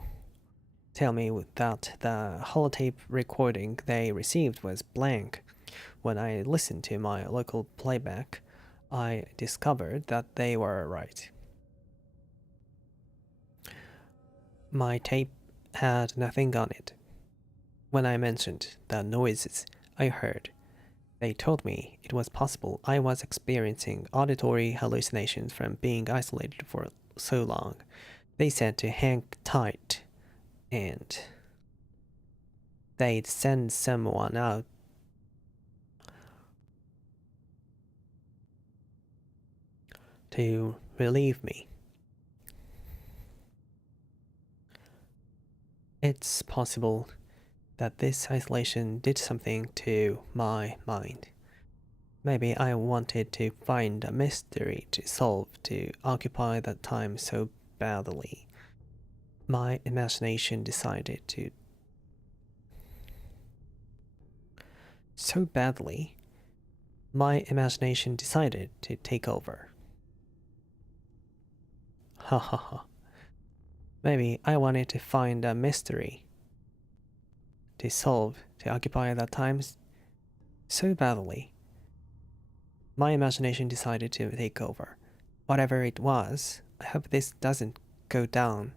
tell me that the holotape recording they received was blank. When I listened to my local playback, I discovered that they were right. My tape had nothing on it. When I mentioned the noises I heard, they told me it was possible I was experiencing auditory hallucinations from being isolated for so long. They said to hang tight and they'd send someone out to relieve me. It's possible that this isolation did something to my mind. Maybe I wanted to find a mystery to solve to occupy that time so badly. My imagination decided to... take over. Ha ha ha. Maybe I wanted to find a mystery to solve to occupy that time so badly. My imagination decided to take over. Whatever it was, I hope this doesn't go down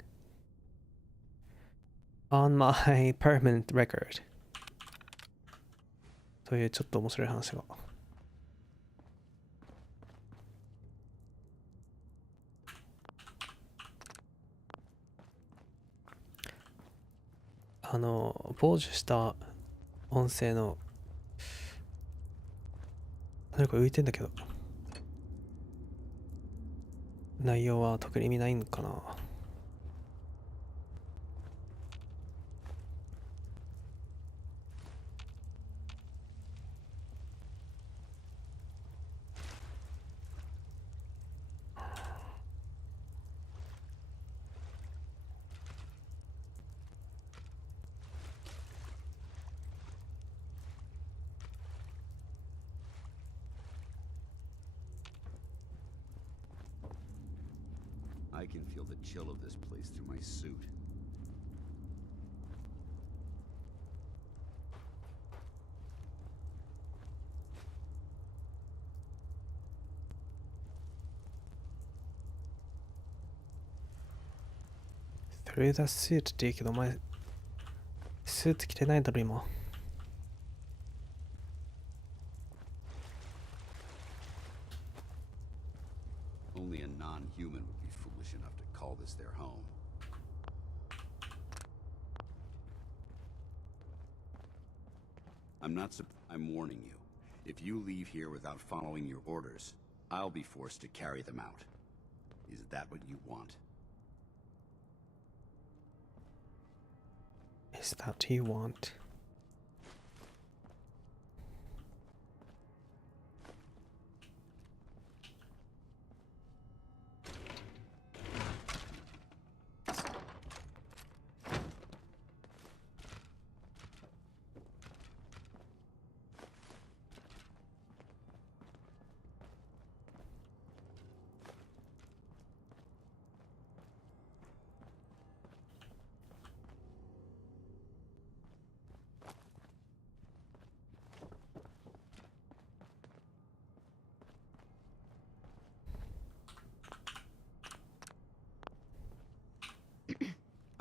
on my permanent record というちょっと面白い話が。傍受した音声の何か浮いてんだけど内容は特に意味ないんかな。I can feel the chill of this place through my suit. Through the suit って言うけどお前スーツ着てないだろ今。Only a non-human would be foolish enough to call this their home. I'm warning you. If you leave here without following your orders, I'll be forced to carry them out. Is that what you want? Is that what you want?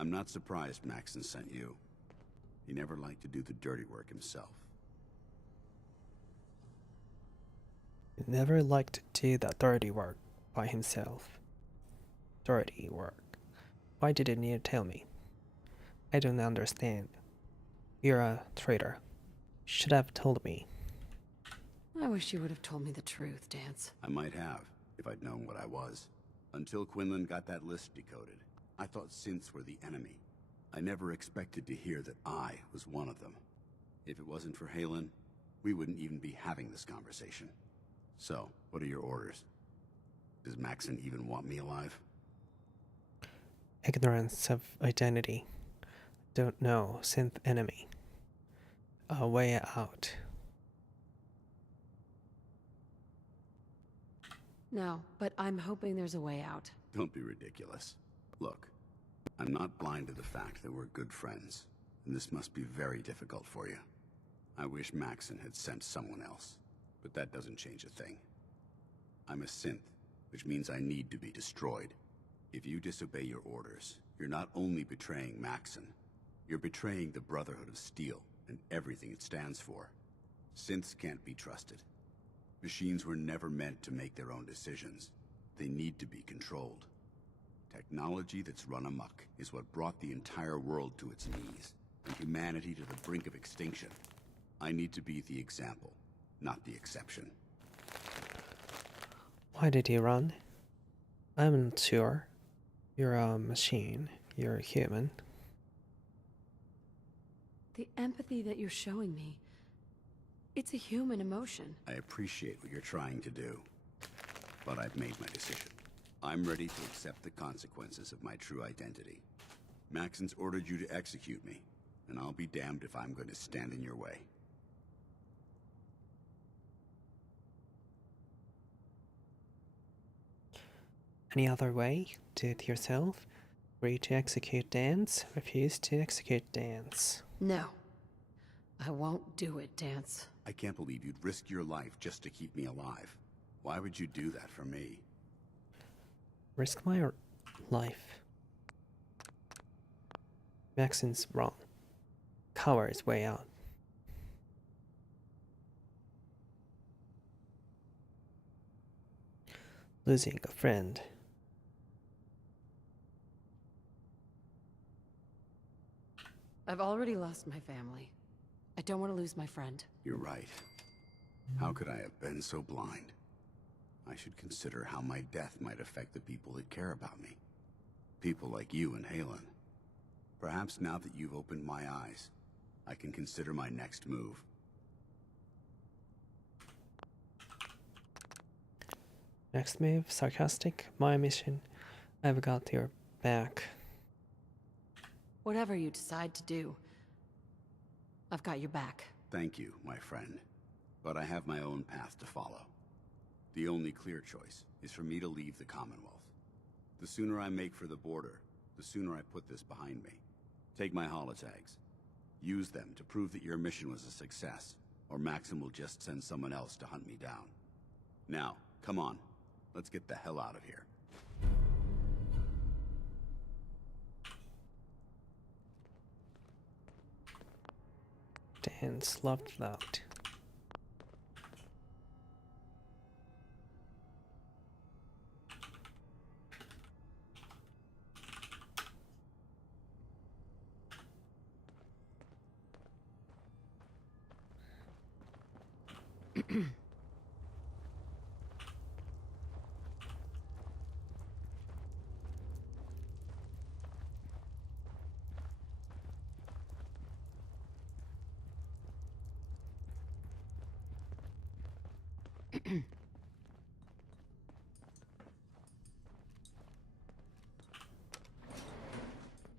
I'm not surprised Maxon sent you. He never liked to do the dirty work himself. He never liked to do that dirty work by himself. Dirty work. Why did you need to tell me? I don't understand. You're a traitor. Should have told me. I wish you would have told me the truth, Dance. I might have, if I'd known what I was. Until Quinlan got that list decoded, I thought synths were the enemy. I never expected to hear that I was one of them. If it wasn't for Halen, we wouldn't even be having this conversation. So, what are your orders? Does Maxon even want me alive? Ignorance of identity. Don't know. Synth enemy. A way out. No, but I'm hoping there's a way out. Don't be ridiculous. Look, I'm not blind to the fact that we're good friends, and this must be very difficult for you. I wish Maxon had sent someone else, but that doesn't change a thing. I'm a synth, which means I need to be destroyed. If you disobey your orders, you're not only betraying Maxon, you're betraying the Brotherhood of Steel and everything it stands for. Synths can't be trusted. Machines were never meant to make their own decisions. They need to be controlled. Technology that's run amok is what brought the entire world to its knees, and humanity to the brink of extinction. I need to be the example, not the exception. Why did he run? I'm not sure. You're a machine. You're a human. The empathy that you're showing me, it's a human emotion. I appreciate what you're trying to do, but I've made my decision. I'm ready to accept the consequences of my true identity. Maxon's ordered you to execute me, and I'll be damned if I'm going to stand in your way. Any other way? Do it yourself? Agree to execute Dance? Refuse to execute Dance. No. I won't do it, Dance. I can't believe you'd risk your life just to keep me alive. Why would you do that for me? Risk my life. Maxon's wrong. Coward's way out. Losing a friend. I've already lost my family. I don't want to lose my friend. You're right. How could I have been so blind? I should consider how my death might affect the people that care about me. People like you and Halen. Perhaps now that you've opened my eyes, I can consider my next move. Next move, sarcastic. My mission. I've got your back. Whatever you decide to do, I've got your back. Thank you, my friend. But I have my own path to follow. The only clear choice is for me to leave the Commonwealth. The sooner I make for the border, the sooner I put this behind me. Take my holotags. Use them to prove that your mission was a success, or Maxim will just send someone else to hunt me down. Now, come on. Let's get the hell out of here. Dan's loved that.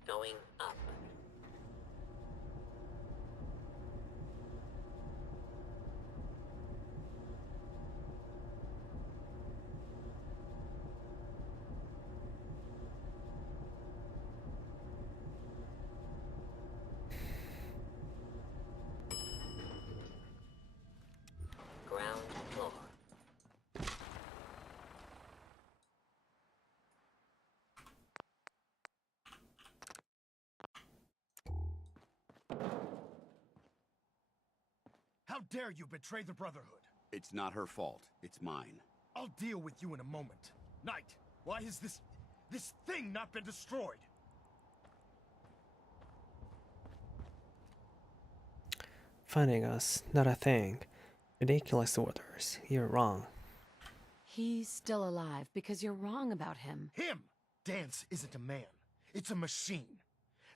Going up. Ground floor. How dare you betray the Brotherhood? It's not her fault. It's mine. I'll deal with you in a moment. Knight, why has this thing not been destroyed? Finding us, not a thing. Ridiculous orders. You're wrong. He's still alive because you're wrong about him. Him! Dance isn't a man. It's a machine.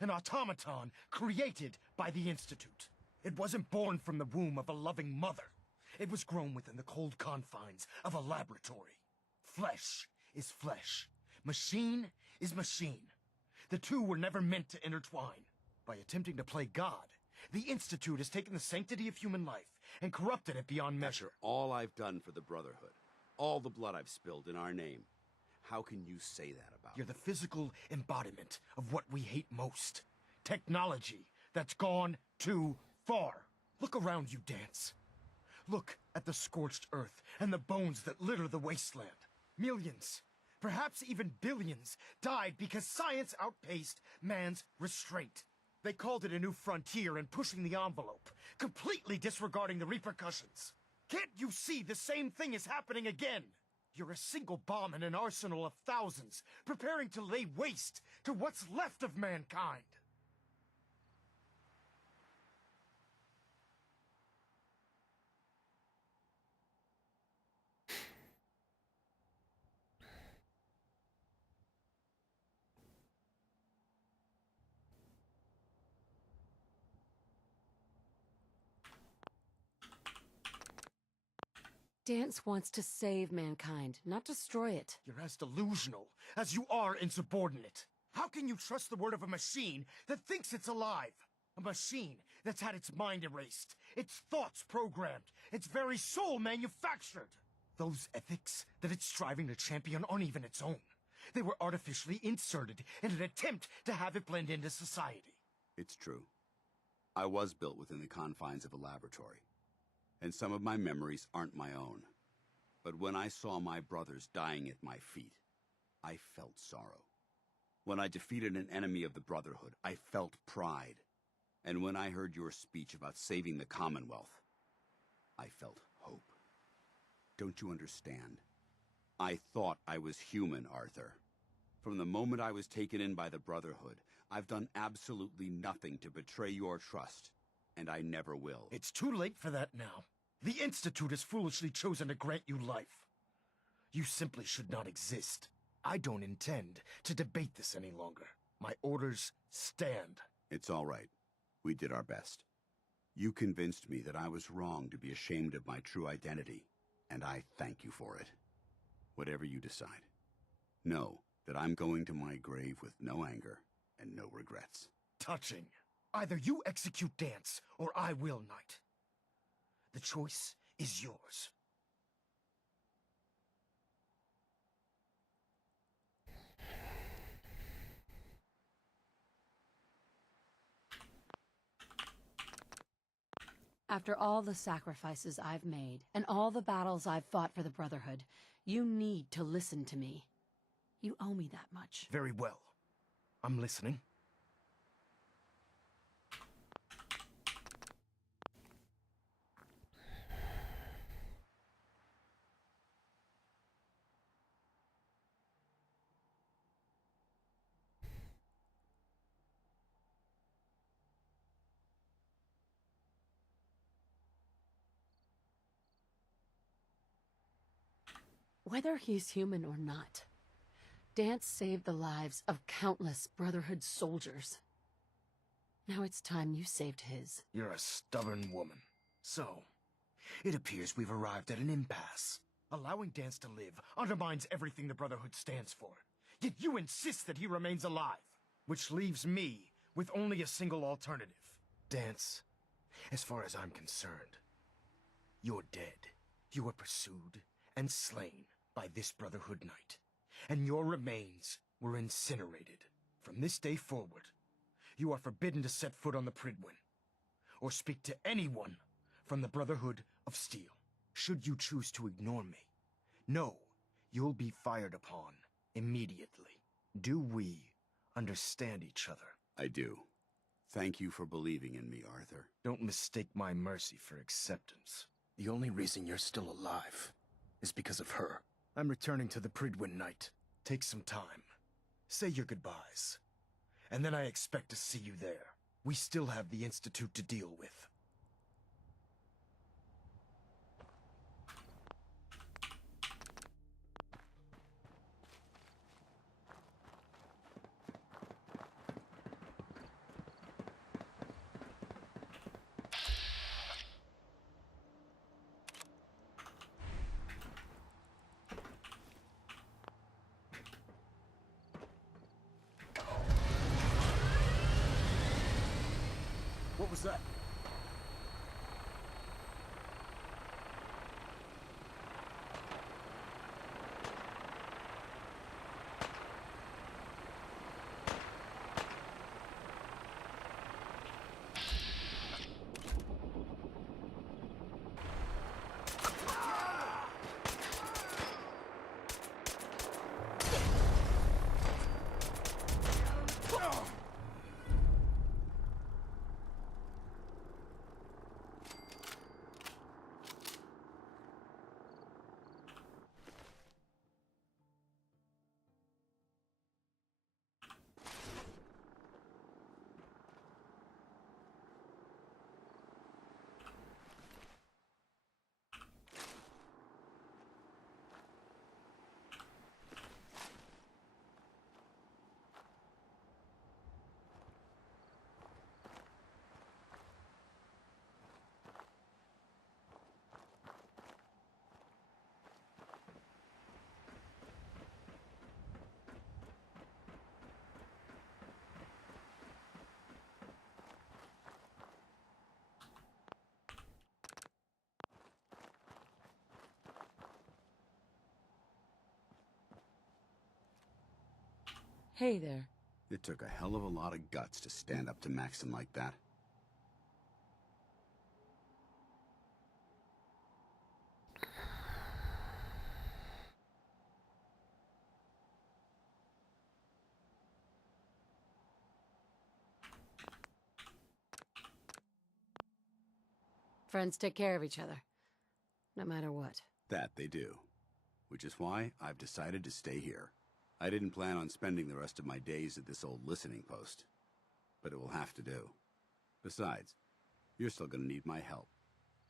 An automaton created by the Institute. It wasn't born from the womb of a loving mother. It was grown within the cold confines of a laboratory. Flesh is flesh. Machine is machine. The two were never meant to intertwine. By attempting to play God, the Institute has taken the sanctity of human life and corrupted it beyond measure. After all I've done for the Brotherhood, all the blood I've spilled in our name, how can you say that about You're the physical embodiment of what we hate most. Technology that's gone too far. Look around you, Dance. Look at the scorched earth and the bones that litter the wasteland. Millions, perhaps even billions, died because science outpaced man's restraint. They called it a new frontier and pushing the envelope, completely disregarding the repercussions. Can't you see the same thing is happening again? You're a single bomb in an arsenal of thousands, preparing to lay waste to what's left of mankind. Dance wants to save mankind, not destroy it. You're as delusional as you are insubordinate. How can you trust the word of a machine that thinks it's alive? A machine that's had its mind erased, its thoughts programmed, its very soul manufactured. Those ethics that it's striving to champion aren't even its own. They were artificially inserted in an attempt to have it blend into society. It's true. I was built within the confines of a laboratory. And some of my memories aren't my own. But when I saw my brothers dying at my feet, I felt sorrow. When I defeated an enemy of the Brotherhood, I felt pride. And when I heard your speech about saving the Commonwealth, I felt hope. Don't you understand? I thought I was human, Arthur. From the moment I was taken in by the Brotherhood, I've done absolutely nothing to betray your trust, and I never will. It's too late for that now. The Institute has foolishly chosen to grant you life. You simply should not exist. I don't intend to debate this any longer. My orders stand. It's all right. We did our best. You convinced me that I was wrong to be ashamed of my true identity, and I thank you for it. Whatever you decide, know that I'm going to my grave with no anger and no regrets. Touching. Either you execute Dance, or I will, Knight. The choice is yours. After all the sacrifices I've made, and all the battles I've fought for the Brotherhood, you need to listen to me. You owe me that much. Very well. I'm listening. Whether he's human or not, Dance saved the lives of countless Brotherhood soldiers. Now it's time you saved his. You're a stubborn woman. So, it appears we've arrived at an impasse. Allowing Dance to live undermines everything the Brotherhood stands for. Yet you insist that he remains alive, which leaves me with only a single alternative. Dance, as far as I'm concerned, you're dead. You were pursued and slain by this Brotherhood Knight, and your remains were incinerated. From this day forward, you are forbidden to set foot on the Pridwin, or speak to anyone from the Brotherhood of Steel. Should you choose to ignore me, know you'll be fired upon immediately. Do we understand each other? I do. Thank you for believing in me, Arthur. Don't mistake my mercy for acceptance. The only reason you're still alive is because of her. I'm returning to the Pridwin Knight. Take some time. Say your goodbyes. And then I expect to see you there. We still have the Institute to deal with. What was that? Hey there. It took a hell of a lot of guts to stand up to Maxim like that. friends take care of each other. No matter what. That they do. Which is why I've decided to stay here. I didn't plan on spending the rest of my days at this old listening post. But it will have to do. Besides, you're still gonna need my help.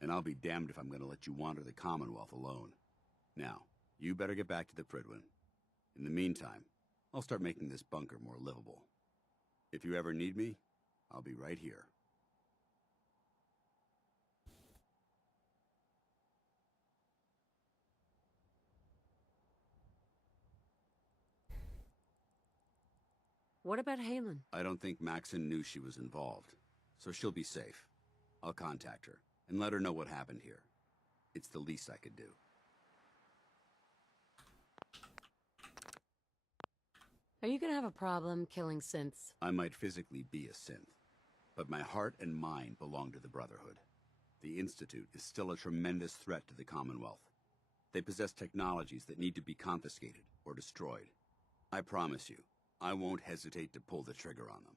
And I'll be damned if I'm gonna let you wander the Commonwealth alone. Now, you better get back to the Prydwen. In the meantime, I'll start making this bunker more livable. If you ever need me, I'll be right here. What about Halen? I don't think Maxon knew she was involved, so she'll be safe. I'll contact her and let her know what happened here. It's the least I could do. Are you gonna have a problem killing synths? I might physically be a synth, but my heart and mind belong to the Brotherhood. The Institute is still a tremendous threat to the Commonwealth. They possess technologies that need to be confiscated or destroyed. I promise you, I won't hesitate to pull the trigger on them.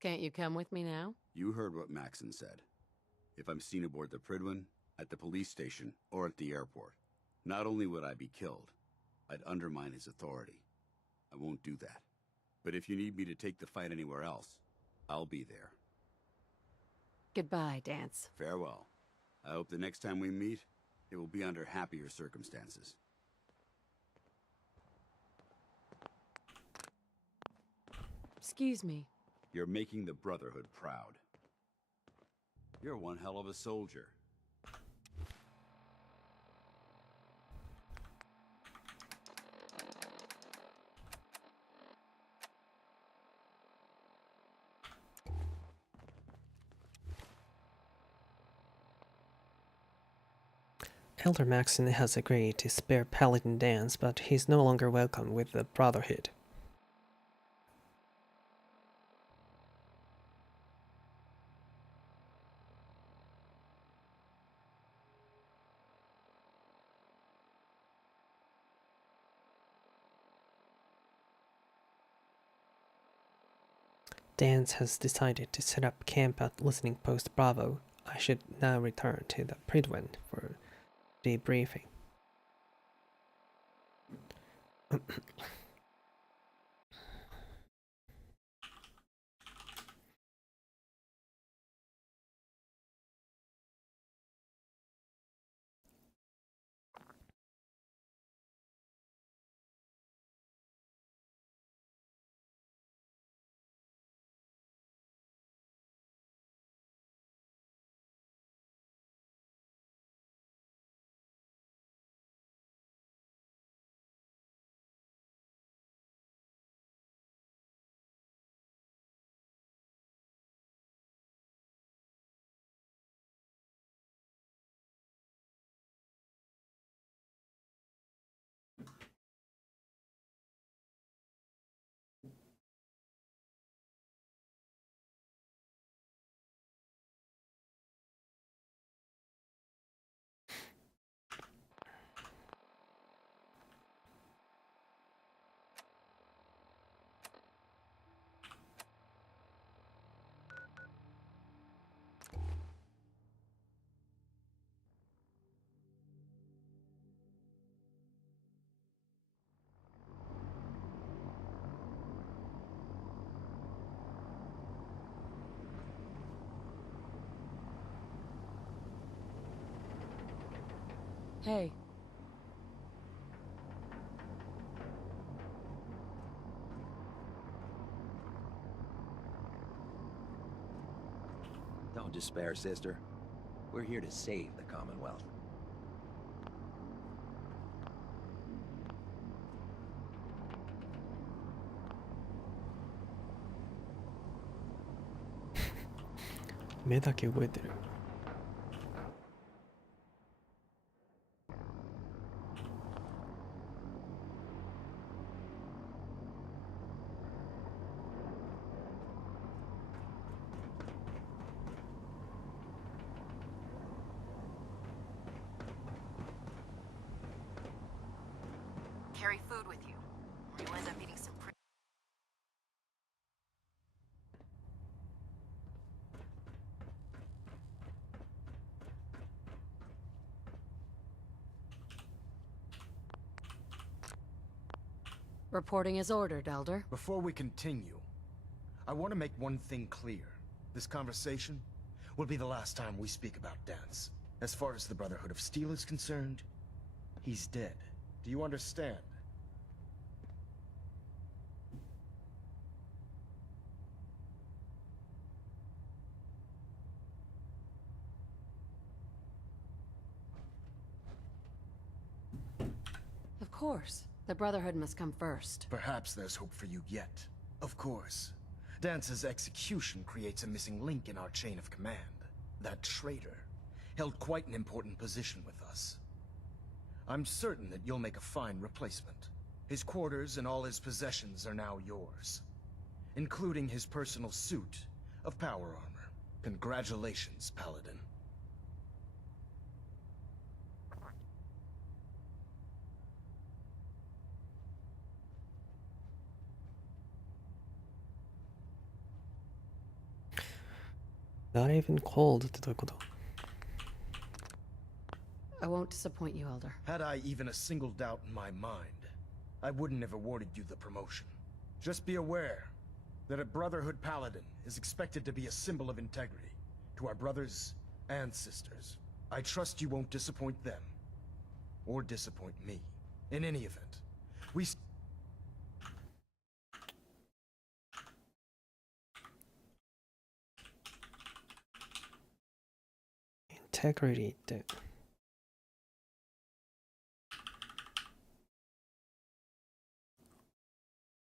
Can't you come with me now? You heard what Maxon said. If I'm seen aboard the Prydwen, at the police station, or at the airport, not only would I be killed, I'd undermine his authority. I won't do that. But if you need me to take the fight anywhere else, I'll be there. Goodbye, Dance. Farewell. I hope the next time we meet, it will be under happier circumstances. Excuse me. You're making the Brotherhood proud. You're one hell of a soldier. Elder Maxon has agreed to spare Paladin Dance, but he's no longer welcome with the Brotherhood. Dance has decided to set up camp at Listening Post Bravo. I should now return to the Prydwen for debriefing. Hey. Don't despair, sister. We're here to save the Commonwealth.目だけ覚えてる。Carry food with you, or you'll end up eating some Reporting is ordered, Elder. Before we continue, I want to make one thing clear. This conversation will be the last time we speak about Dance. As far as the Brotherhood of Steel is concerned, he's dead. Do you understand? Of course. The Brotherhood must come first. Perhaps there's hope for you yet. Of course. Dance's execution creates a missing link in our chain of command. That traitor held quite an important position with us. I'm certain that you'll make a fine replacement. His quarters and all his possessions are now yours, including his personal suit of power armor. Congratulations, Paladin. Not even cold ってどういうこと？ I won't disappoint you, Elder. Had I even a single doubt in my mind, I wouldn't have awarded you the promotion. Just be aware that a Brotherhood Paladin is expected to be a symbol of integrity to our brothers and sisters. I trust you won't disappoint them, or disappoint me. In any event, we... Integrity って。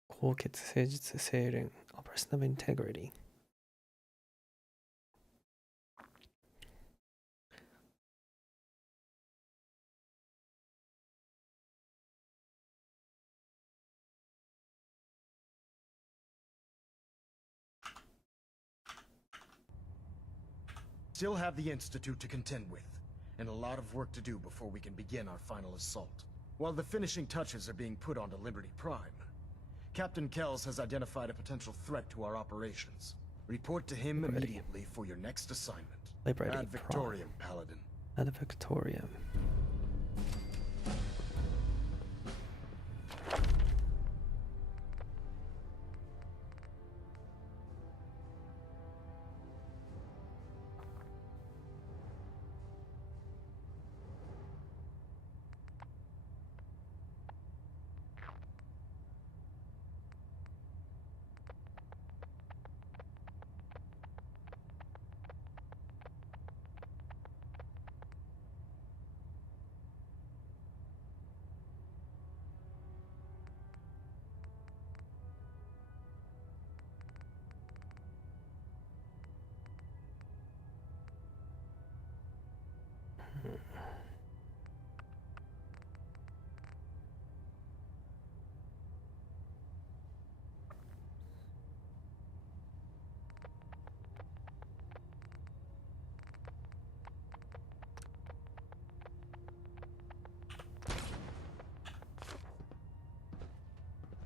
高潔誠実清廉 A person of integrity. Still have the Institute to contend with, and a lot of work to do before we can begin our final assault. While the finishing touches are being put onto Liberty Prime, Captain Kells has identified a potential threat to our operations. Report to him immediately for your next assignment. Liberty Ad Victoriam, Paladin. Ad Victoriam.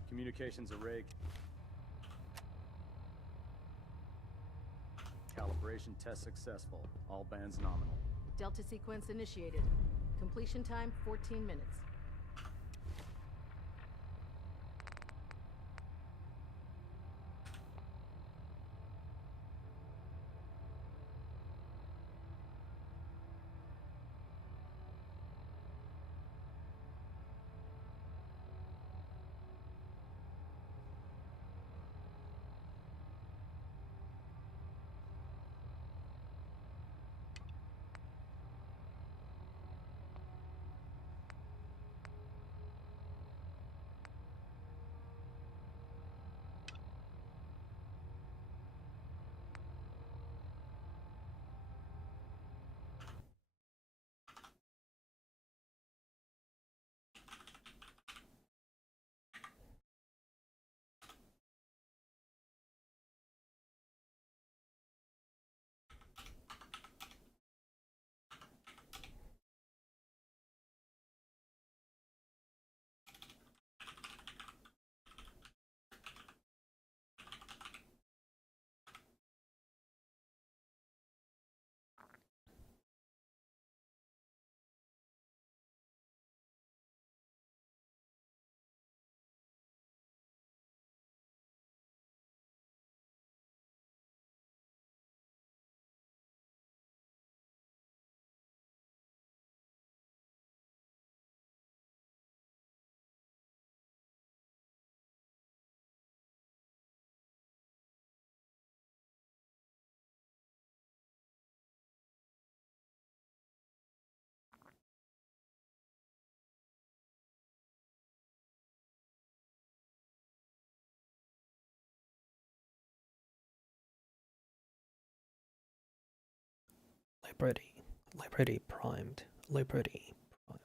Communications are rigged. Calibration test successful. All bands nominal. Delta sequence initiated. Completion time 14 minutes. Liberty primed. Liberty prime.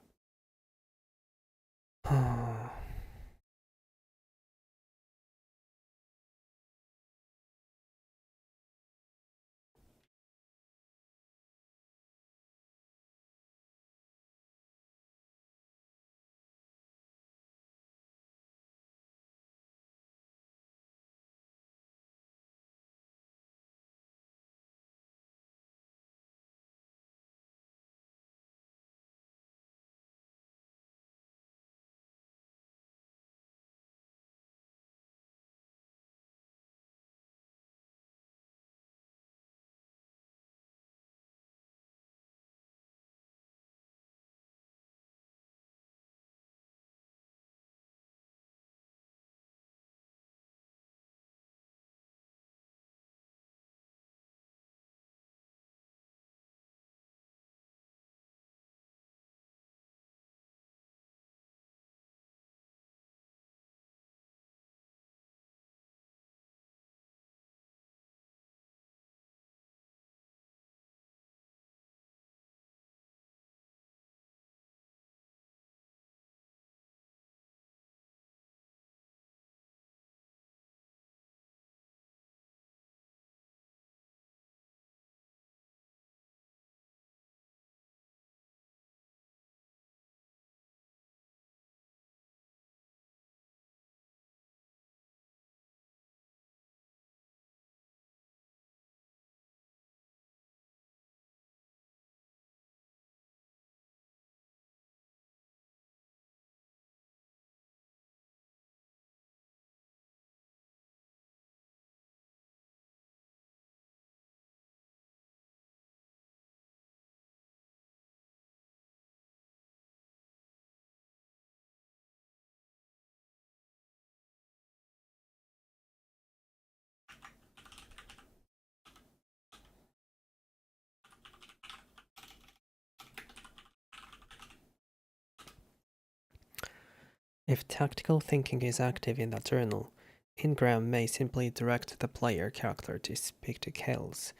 If tactical thinking is active in the journal, Ingram may simply direct the player character to speak to Kells,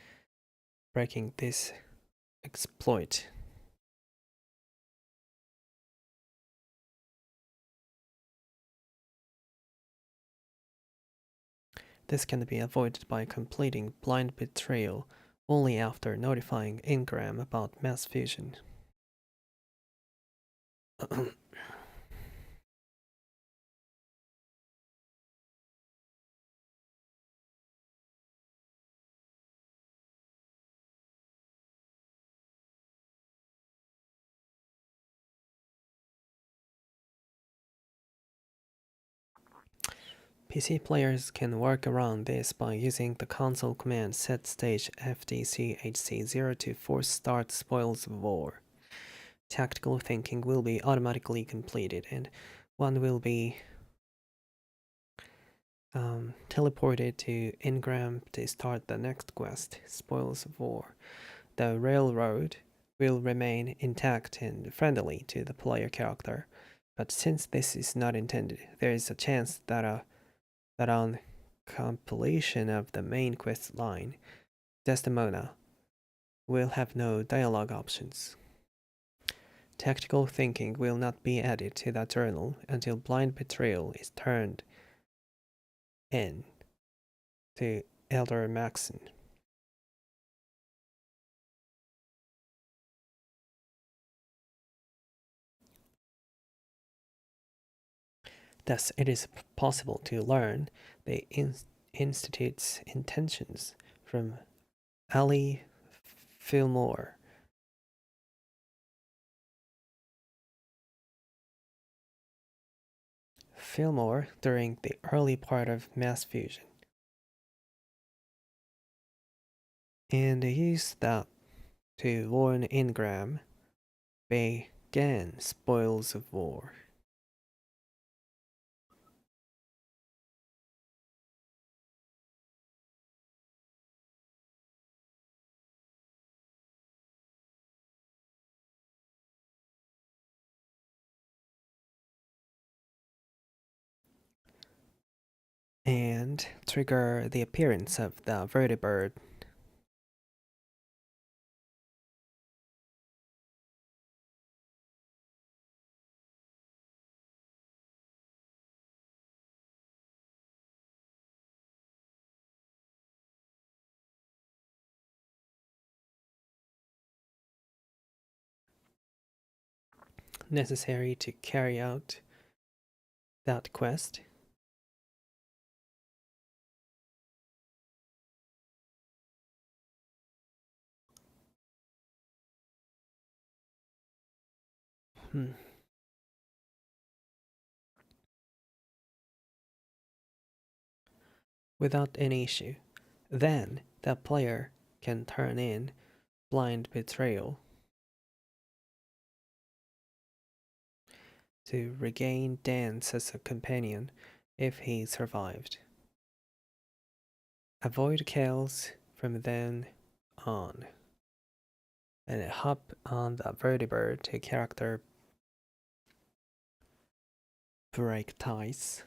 breaking this exploit. This can be avoided by completing blind betrayal only after notifying Ingram about mass fusion. PC players can work around this by using the console command set stage FDCHC0 to force start Spoils of War. Tactical thinking will be automatically completed and one will be teleported to Ingram to start the next quest, Spoils of War. The railroad will remain intact and friendly to the player character, but since this is not intended, there is a chance that on completion of the main quest line, Desdemona will have no dialogue options. Tactical thinking will not be added to the journal until blind betrayal is turned in to Elder Maxon. Thus, it is possible to learn the Institute's intentions from Ali Fillmore. Fillmore during the early part of mass fusion, and used that to warn Ingram began Spoils of War. And trigger the appearance of the vertibird necessary to carry out that quest. Without any issue, then the player can turn in blind betrayal to regain Dance as a companion if he survived. Avoid kills from then on, and hop on the vertibird to character break ties.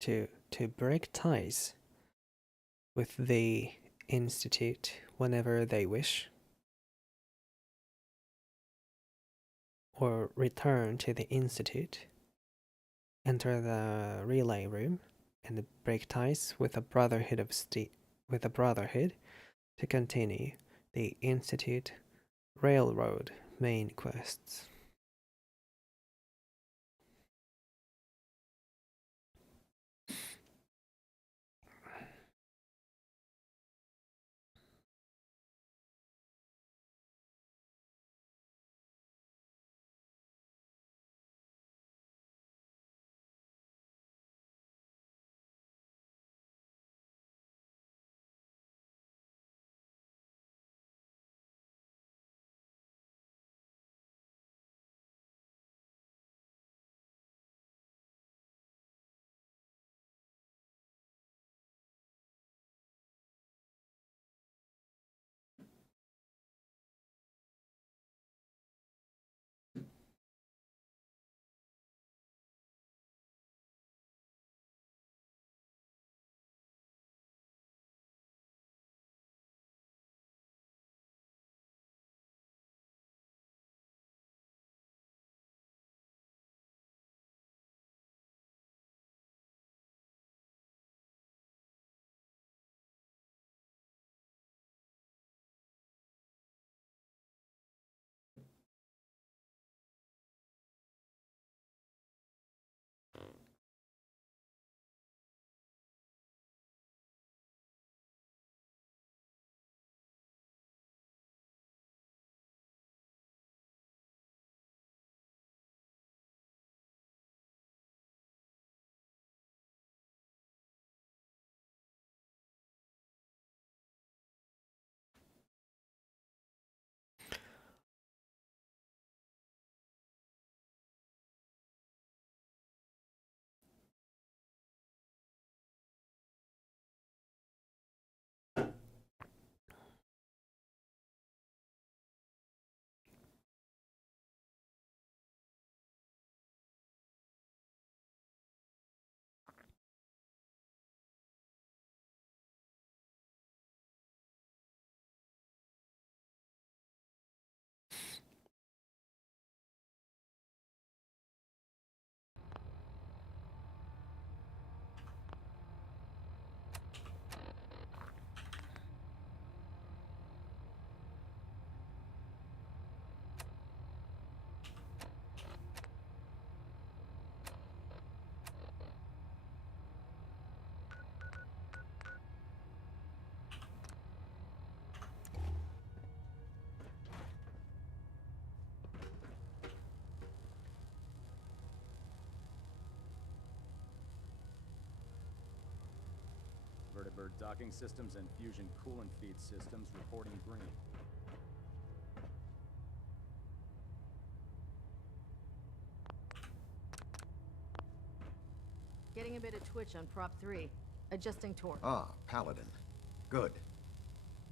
To break ties with the Institute whenever they wish, or return to the Institute, enter the relay room, and break ties with a Brotherhood to continue the Institute Railroad main quests. Vertibird docking systems and fusion coolant feed systems reporting green. Getting a bit of twitch on prop 3. Adjusting torque. Ah, Paladin. Good.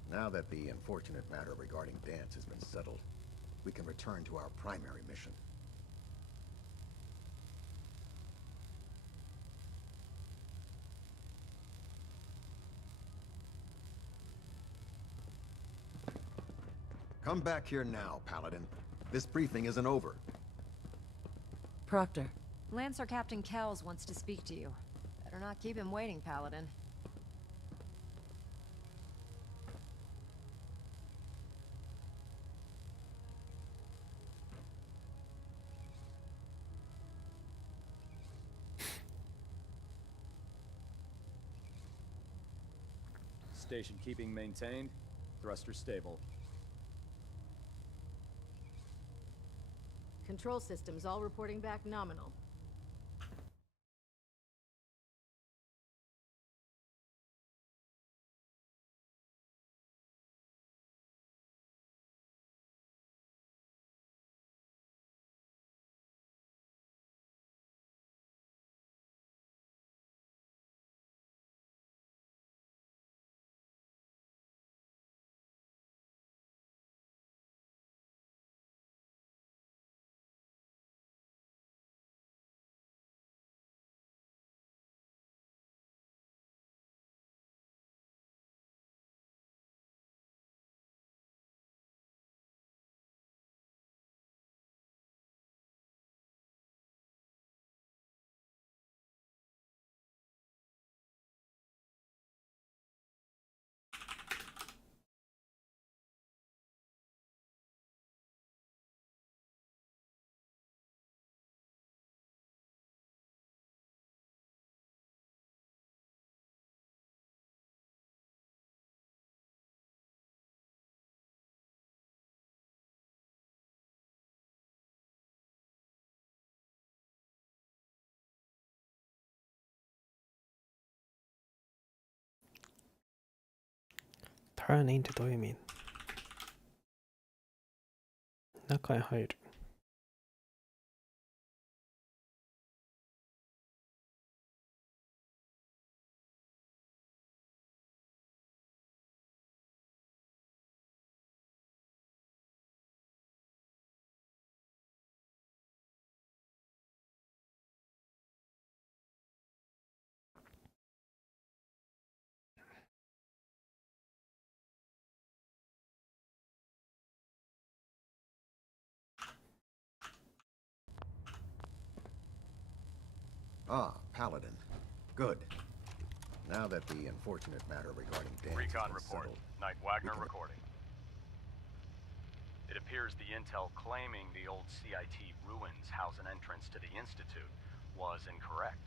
Now that the unfortunate matter regarding Dance has been settled, we can return to our primary mission. Come back here now, Paladin. This briefing isn't over. Proctor. Lancer Captain Kells wants to speak to you. Better not keep him waiting, Paladin. Station keeping maintained. Thruster stable. Control systems all reporting back nominal. Turn ってどういう意味？中へ入る。Ah, Paladin. Good. Now that the unfortunate matter regarding Dan Recon has been report. settled, Knight Wagner recording. It appears the intel claiming the old CIT ruins house an entrance to the Institute was incorrect.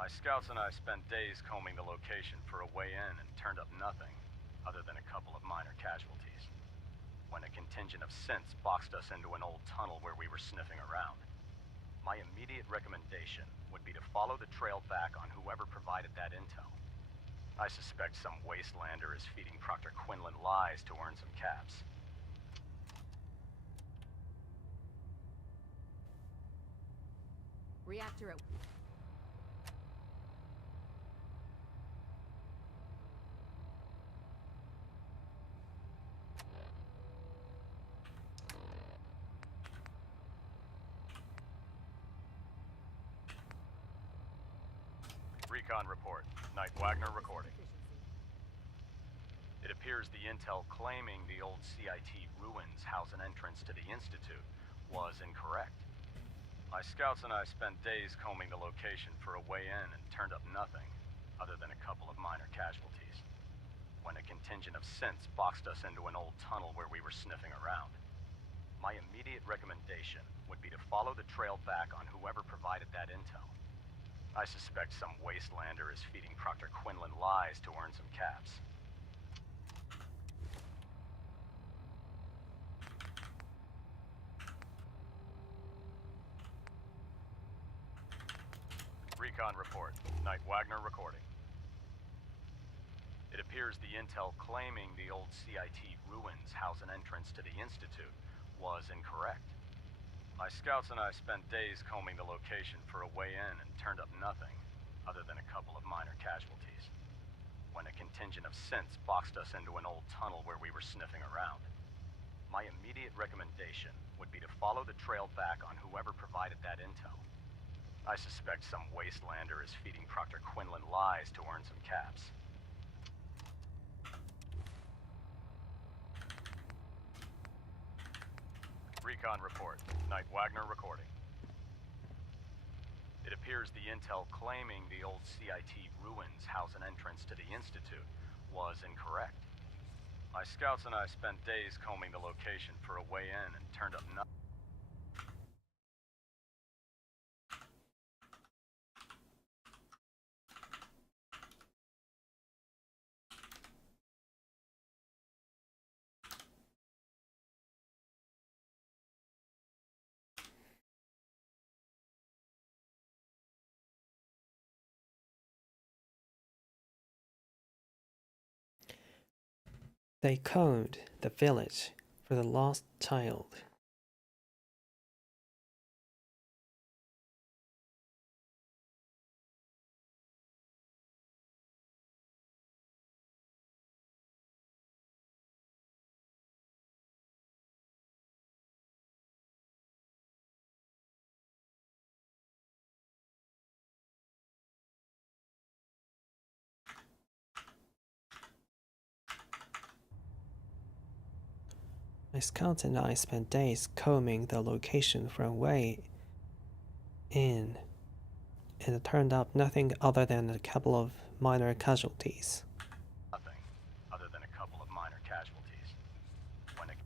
My scouts and I spent days combing the location for a way in and turned up nothing, other than a couple of minor casualties. When a contingent of synths boxed us into an old tunnel where we were sniffing around. My immediate recommendation would be to follow the trail back on whoever provided that intel. I suspect some wastelander is feeding Proctor Quinlan lies to earn some caps. Reactor at... Recon report. Knight Wagner recording. It appears the intel claiming the old CIT ruins house an entrance to the Institute was incorrect. My scouts and I spent days combing the location for a way in and turned up nothing, other than a couple of minor casualties. When a contingent of synths boxed us into an old tunnel where we were sniffing around. My immediate recommendation would be to follow the trail back on whoever provided that intel. I suspect some wastelander is feeding Proctor Quinlan lies to earn some caps. Recon report. Knight Wagner recording. It appears the intel claiming the old CIT ruins house an entrance to the Institute was incorrect. My scouts and I spent days combing the location for a way in and turned up nothing, other than a couple of minor casualties. When a contingent of synths boxed us into an old tunnel where we were sniffing around. My immediate recommendation would be to follow the trail back on whoever provided that intel. I suspect some wastelander is feeding Proctor Quinlan lies to earn some caps. Recon report. Knight Wagner recording. It appears the intel claiming the old CIT ruins house an entrance to the Institute was incorrect. My scouts and I spent days combing the location for a way in and turned up nothing. They combed the village for the lost child. My scouts and I spent days combing the location for a way in, and it turned up nothing other than a couple of minor casualties. Nothing other than a couple of minor casualties. When it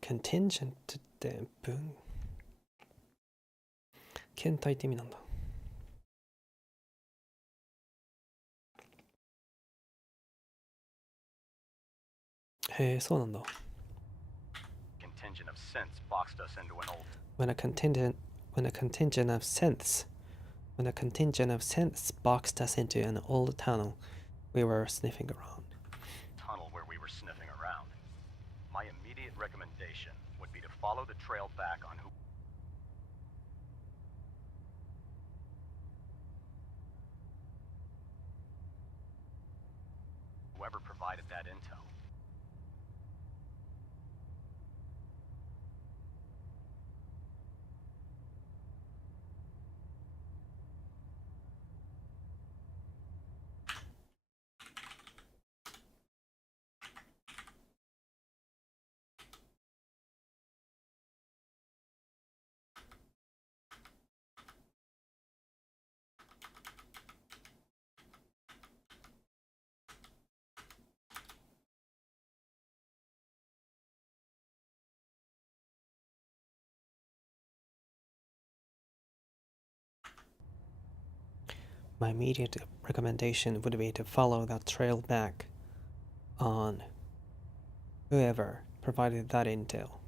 contingent って検体って意味なんだ。へえ、そうなんだ。contingent of synths boxed us into an old When a contingent of synths boxed us into an old tunnel, we were sniffing around. tunnel where we were sniffing around. My immediate recommendation would be to follow the trail back on whoever provided that intel. My immediate recommendation would be to follow that trail back on whoever provided that intel.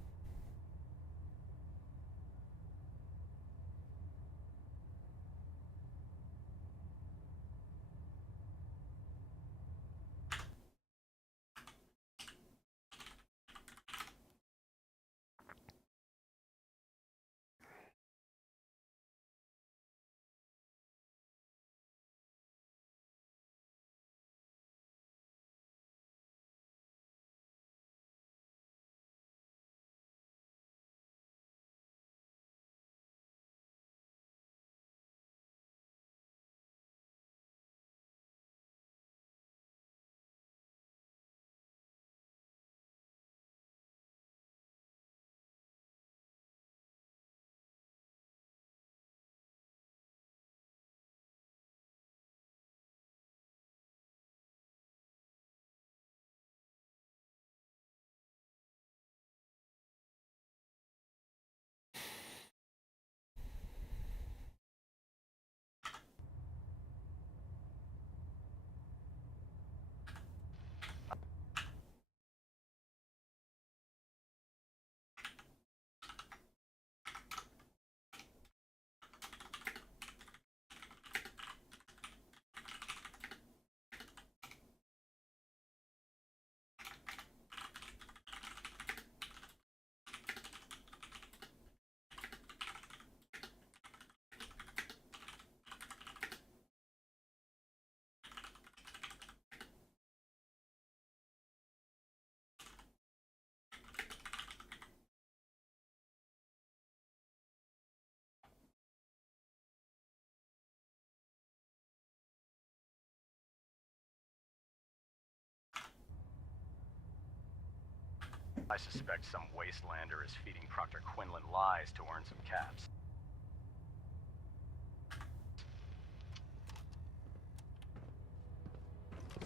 I suspect some wastelander is feeding Proctor Quinlan lies to earn some caps.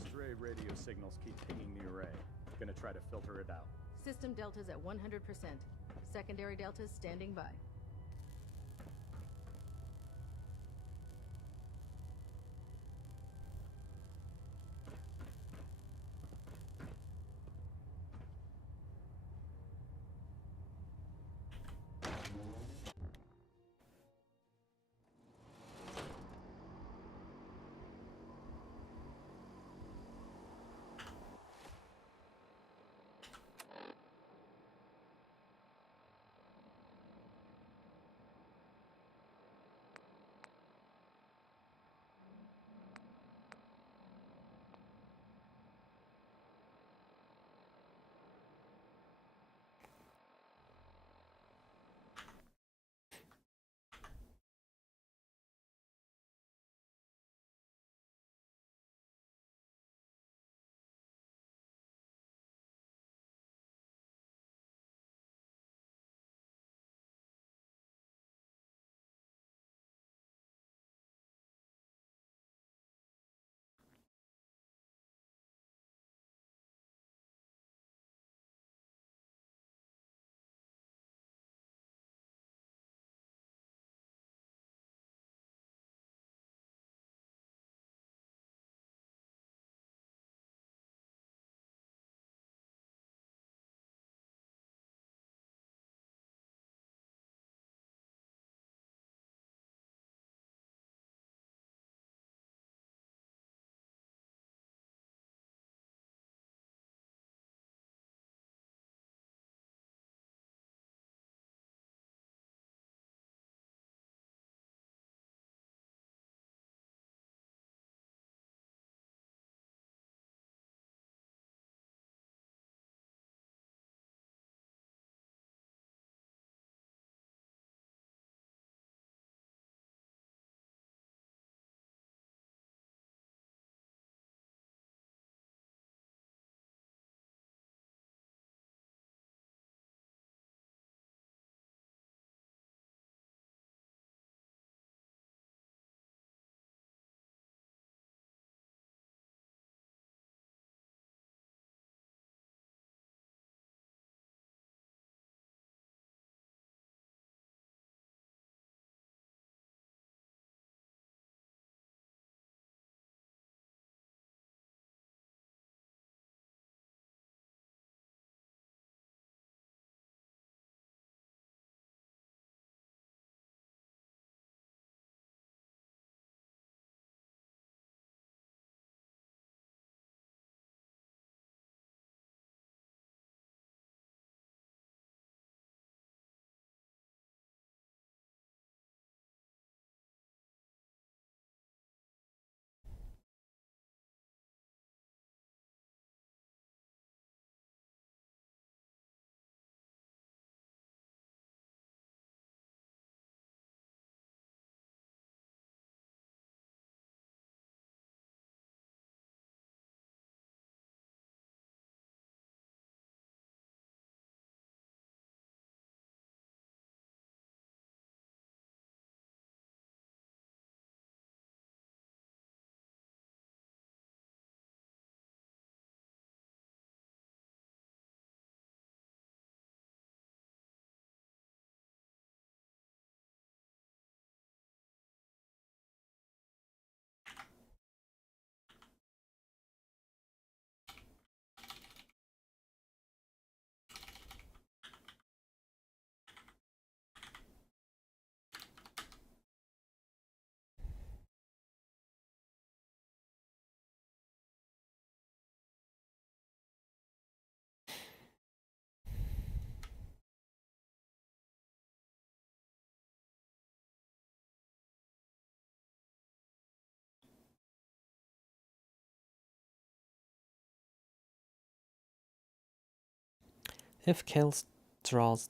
Stray radio signals keep pinging the array. Gonna try to filter it out. System deltas at 100%. Secondary deltas standing by. If Kales draws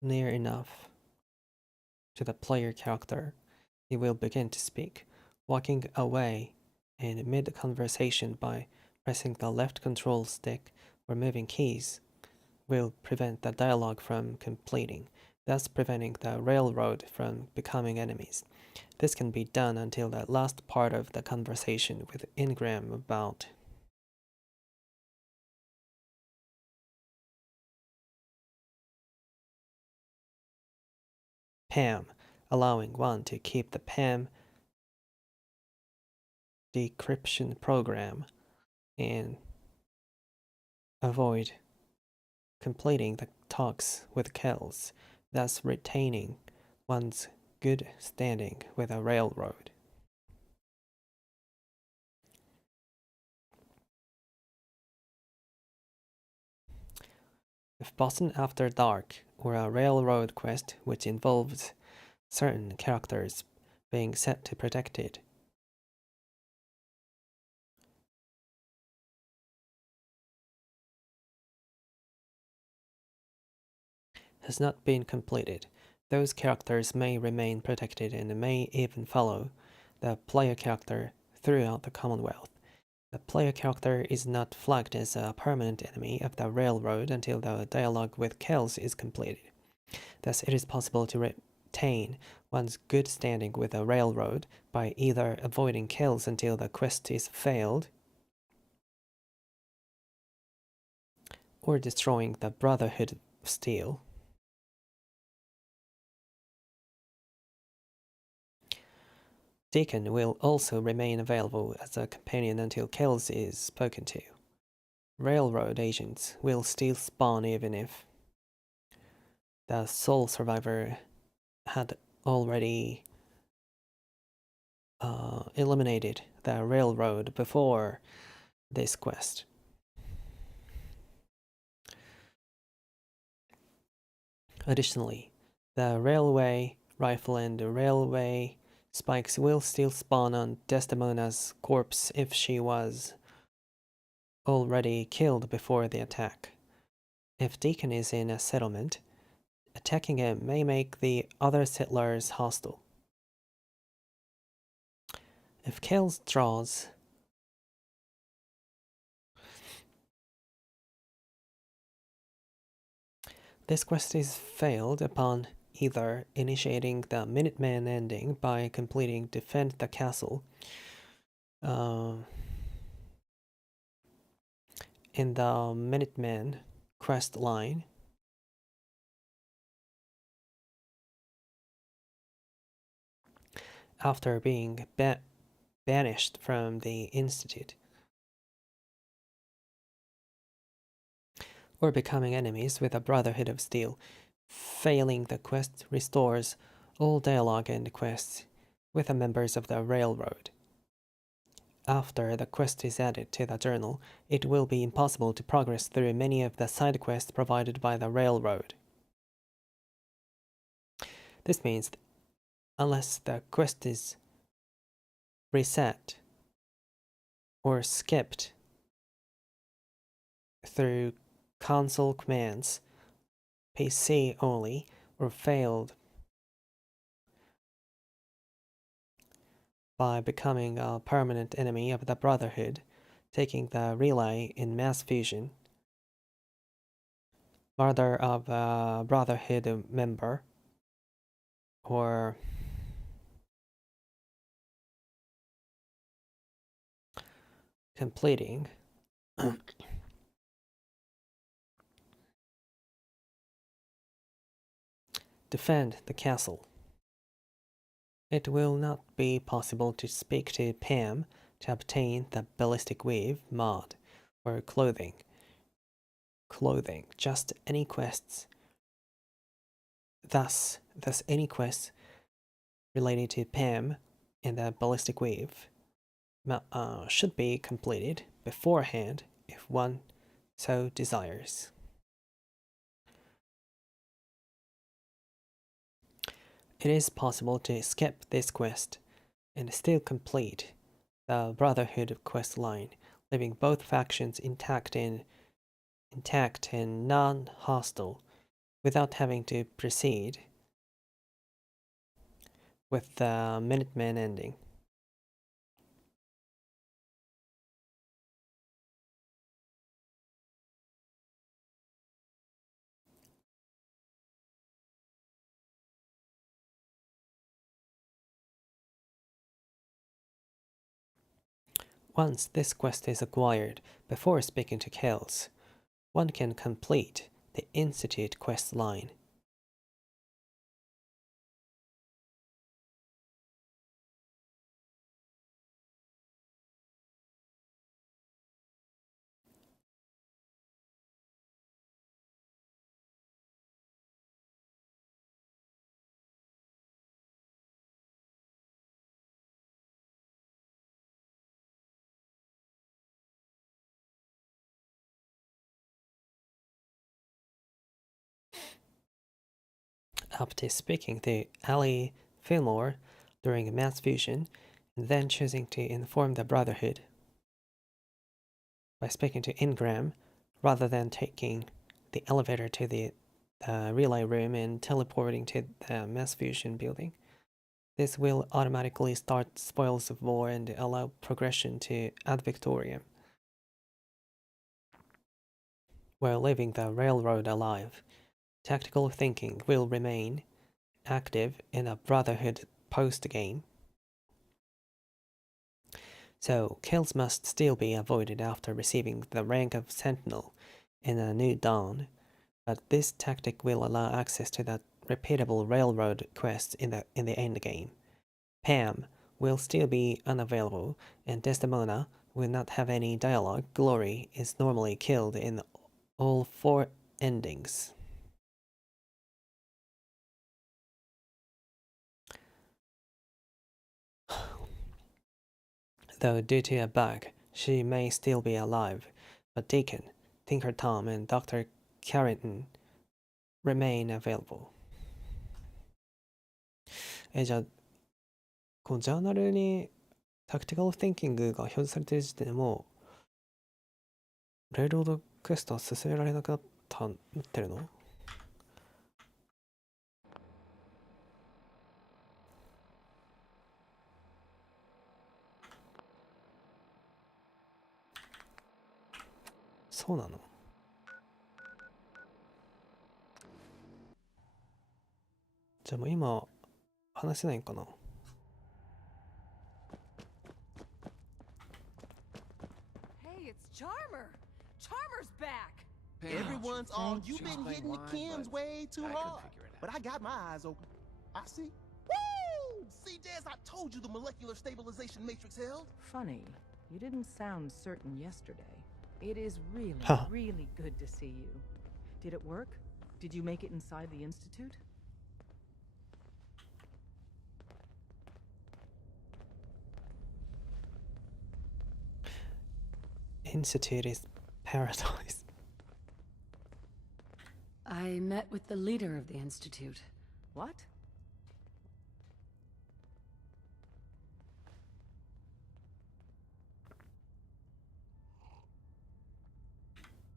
near enough to the player character, he will begin to speak, walking away in mid-conversation by pressing the left control stick or moving keys. will prevent the dialogue from completing, thus preventing the railroad from becoming enemies. This can be done until the last part of the conversation with Ingram about Pam, allowing one to keep the Pam decryption program and avoid completing the talks with Kells, thus retaining one's good standing with a railroad. If Boston After Dark or a railroad quest which involves certain characters being set to protected, has not been completed, those characters may remain protected and may even follow the player character throughout the Commonwealth. The player character is not flagged as a permanent enemy of the railroad until the dialogue with Kells is completed. Thus, it is possible to retain one's good standing with the railroad by either avoiding Kells until the quest is failed, or destroying the Brotherhood of Steel. Deacon will also remain available as a companion until Kells is spoken to. Railroad agents will still spawn even if the sole survivor had already eliminated the railroad before this quest. Additionally, the railway rifle and the railway spikes will still spawn on Desdemona's corpse if she was already killed before the attack. If Deacon is in a settlement, attacking him may make the other settlers hostile. If Kells draws this quest is failed upon either initiating the Minuteman ending by completing Defend the Castle in the Minuteman quest line, after being banished from the Institute, or becoming enemies with a Brotherhood of Steel. Failing the quest restores all dialogue and quests with the members of the railroad. After the quest is added to the journal, it will be impossible to progress through many of the side quests provided by the railroad. This means unless the quest is reset or skipped through console commands, PC only, or failed by becoming a permanent enemy of the Brotherhood, taking the relay in mass fusion, murder of a Brotherhood member, or completing Defend the Castle. It will not be possible to speak to Pam to obtain the Ballistic Weave mod or clothing, just any quests. Thus any quests related to Pam and the Ballistic Weave should be completed beforehand if one so desires. It is possible to skip this quest and still complete the Brotherhood quest line, leaving both factions intact and non-hostile without having to proceed with the Minuteman ending. Once this quest is acquired, before speaking to Kells, one can complete the Institute quest line. After speaking to Ali Fillmore during mass fusion, and then choosing to inform the Brotherhood by speaking to Ingram, rather than taking the elevator to the relay room and teleporting to the mass fusion building. This will automatically start spoils of war and allow progression to Ad Victoriam, while leaving the railroad alive. Tactical thinking will remain active in a Brotherhood post-game, so kills must still be avoided after receiving the rank of Sentinel in a New Dawn, but this tactic will allow access to the repeatable railroad quests in the endgame. Pam will still be unavailable, and Desdemona will not have any dialogue. Glory is normally killed in all 4 endings. Though due to a bug, she may still be alive, but Deacon, Tinker Tom, and Dr. Carrington remain available. じゃあ、このジャーナルにタクティカル・ティンキングが表示されている時点でもう、レイロードクエストは進められなくなってるの？そうなの？じゃあもう今話せないんかな？ Hey, it's Charmer! Charmer's back! Everyone's all, you've been hitting the chems way too hard. But I got my eyes open. I see. Woo! See, Des, I told you the molecular stabilization matrix held. Funny, you didn't sound certain yesterday. It is really, really good to see you. Did it work? Did you make it inside the Institute? Institute is paradise. I met with the leader of the Institute. What?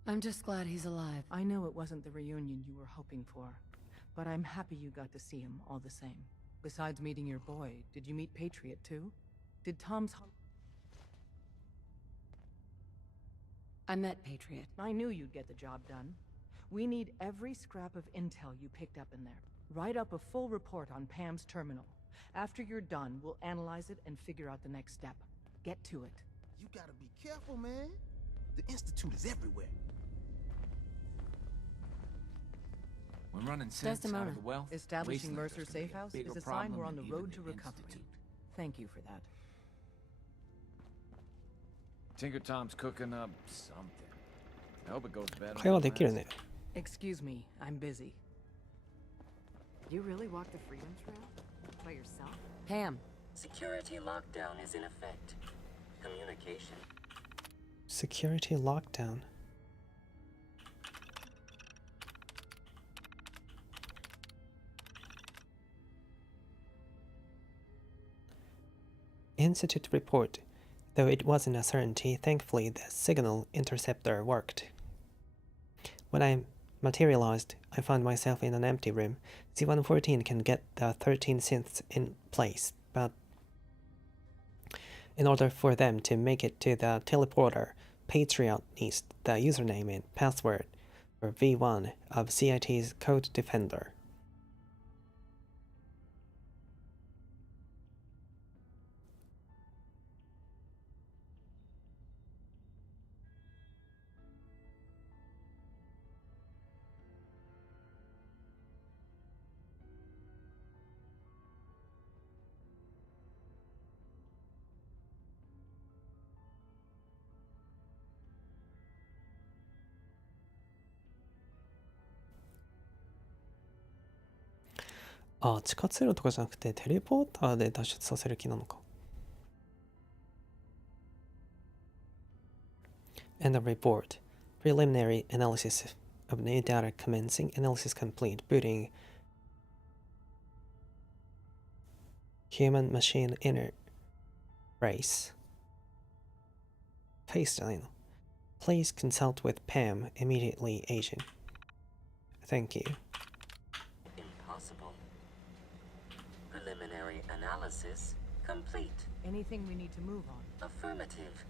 I'm just glad he's alive. I know it wasn't the reunion you were hoping for, but I'm happy you got to see him all the same. Besides meeting your boy, did you meet Patriot too? Did Tom's... I met Patriot. I knew you'd get the job done. We need every scrap of intel you picked up in there. Write up a full report on Pam's terminal. After you're done, we'll analyze it and figure out the next step. Get to it. You gotta be careful, man. The Institute is everywhere. When running sense out of the wealth, Establishing Mercer Safe House is a sign we're on the road to recovery. Thank you for that. Tinker Tom's cooking up something. I hope it goes better. 会話できるね。Excuse me, I'm busy. You really walked the Freedom Trail? By yourself? Pam. Security lockdown is in effect. Communication. Security lockdown. Institute report. Though it wasn't a certainty, thankfully the signal interceptor worked. When I materialized, I found myself in an empty room. Z-114 can get the 13 synths in place, but in order for them to make it to the teleporter, Patriot needs the username and password for V1 of CIT's Code Defender. あ、地下通路とかじゃなくてテレポーターで脱出させる気なのか。End of report. Preliminary analysis of new data commencing. Analysis complete. Booting. Human machine interface. Face じゃないの。Please consult with Pam immediately, agent. Thank you. Impossible. Preliminary analysis complete. Anything we need to move on? Affirmative.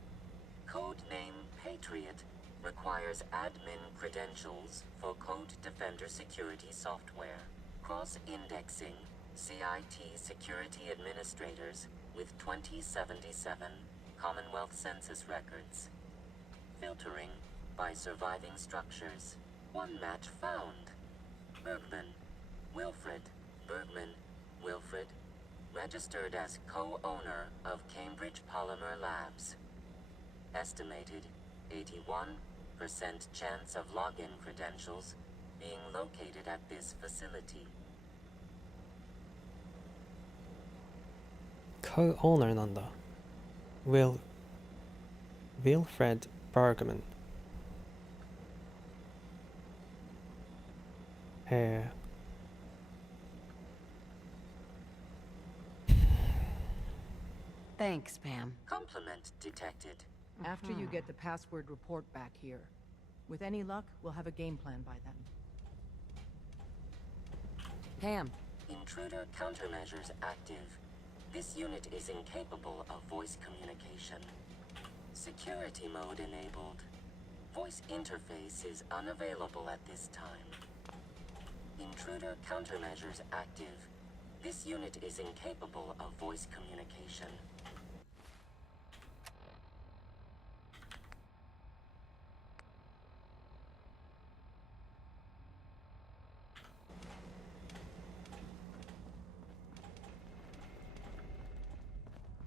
Codename Patriot requires admin credentials for Code Defender security software. Cross-indexing CIT security administrators with 2077 Commonwealth Census records. Filtering by surviving structures. One match found. Bergman. Wilfred. Bergman. Wilfred. Registered as co-owner of Cambridge Polymer Labs. Estimated 81% chance of login credentials being located at this facility. Co-owner なんだ。Wilfred Bergman. へえ。Thanks, Pam. Compliment detected. After you get the password report back here. With any luck, we'll have a game plan by then. Pam. Intruder countermeasures active. This unit is incapable of voice communication. Security mode enabled. Voice interface is unavailable at this time. Intruder countermeasures active. This unit is incapable of voice communication.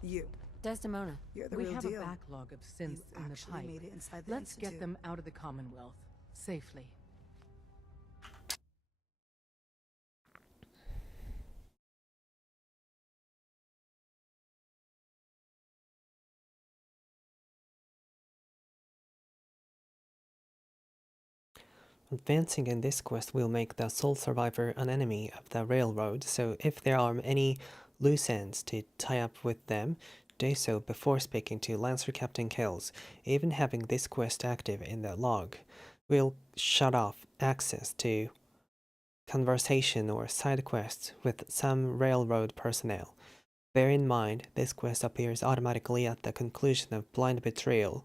You. Desdemona. You're the We real have deal. a backlog of synths You in the actually pipe. made it inside the Let's get Institute. them out of the Commonwealth. Safely. Advancing in this quest will make the sole survivor an enemy of the railroad, so if there are any loose ends to tie up with them, do so before speaking to Lancer Captain Kells. Even having this quest active in the log will shut off access to conversation or side quests with some railroad personnel. Bear in mind, this quest appears automatically at the conclusion of Blind Betrayal.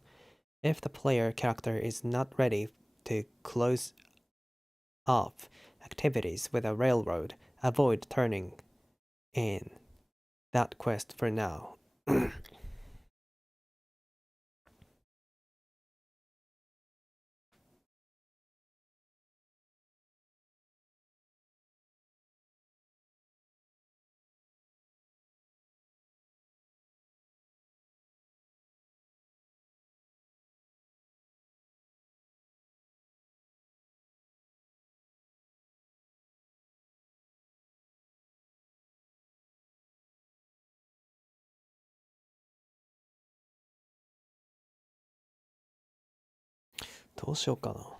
If the player character is not ready to close off activities with a railroad, avoid turning in that quest for now. (どうしようかな。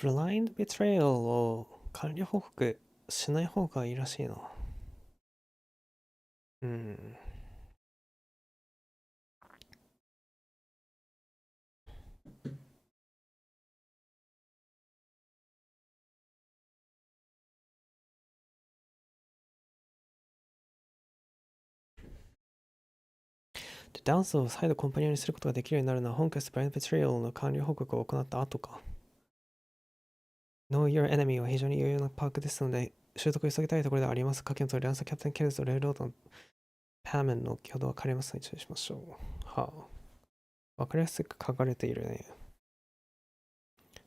Blind Betrayal を完了報告しない方がいいらしいな。ダンスを再度コンパニオンにすることができるようになるのは本クエストブラインドベトレイルの完了報告を行った後か。Know Your Enemy は非常に有用なパークですので、習得を急ぎたいところではあります。下記の通り、ランサーキャプテン・ケルズとレイルロードのパーメンの挙動は変わりますので注意しましょう。はあ。わかりやすく書かれているね。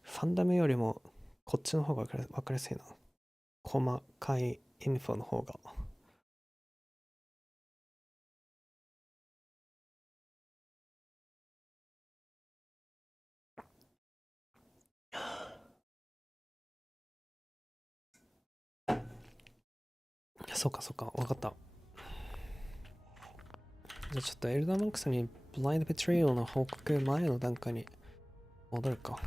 ファンダムよりもこっちの方がわかりやすいな。細かいインフォの方が。そうかそうか、わかった。じゃあちょっとエルダーマンクスにブラインドベトレイルの報告前の段階に戻るか。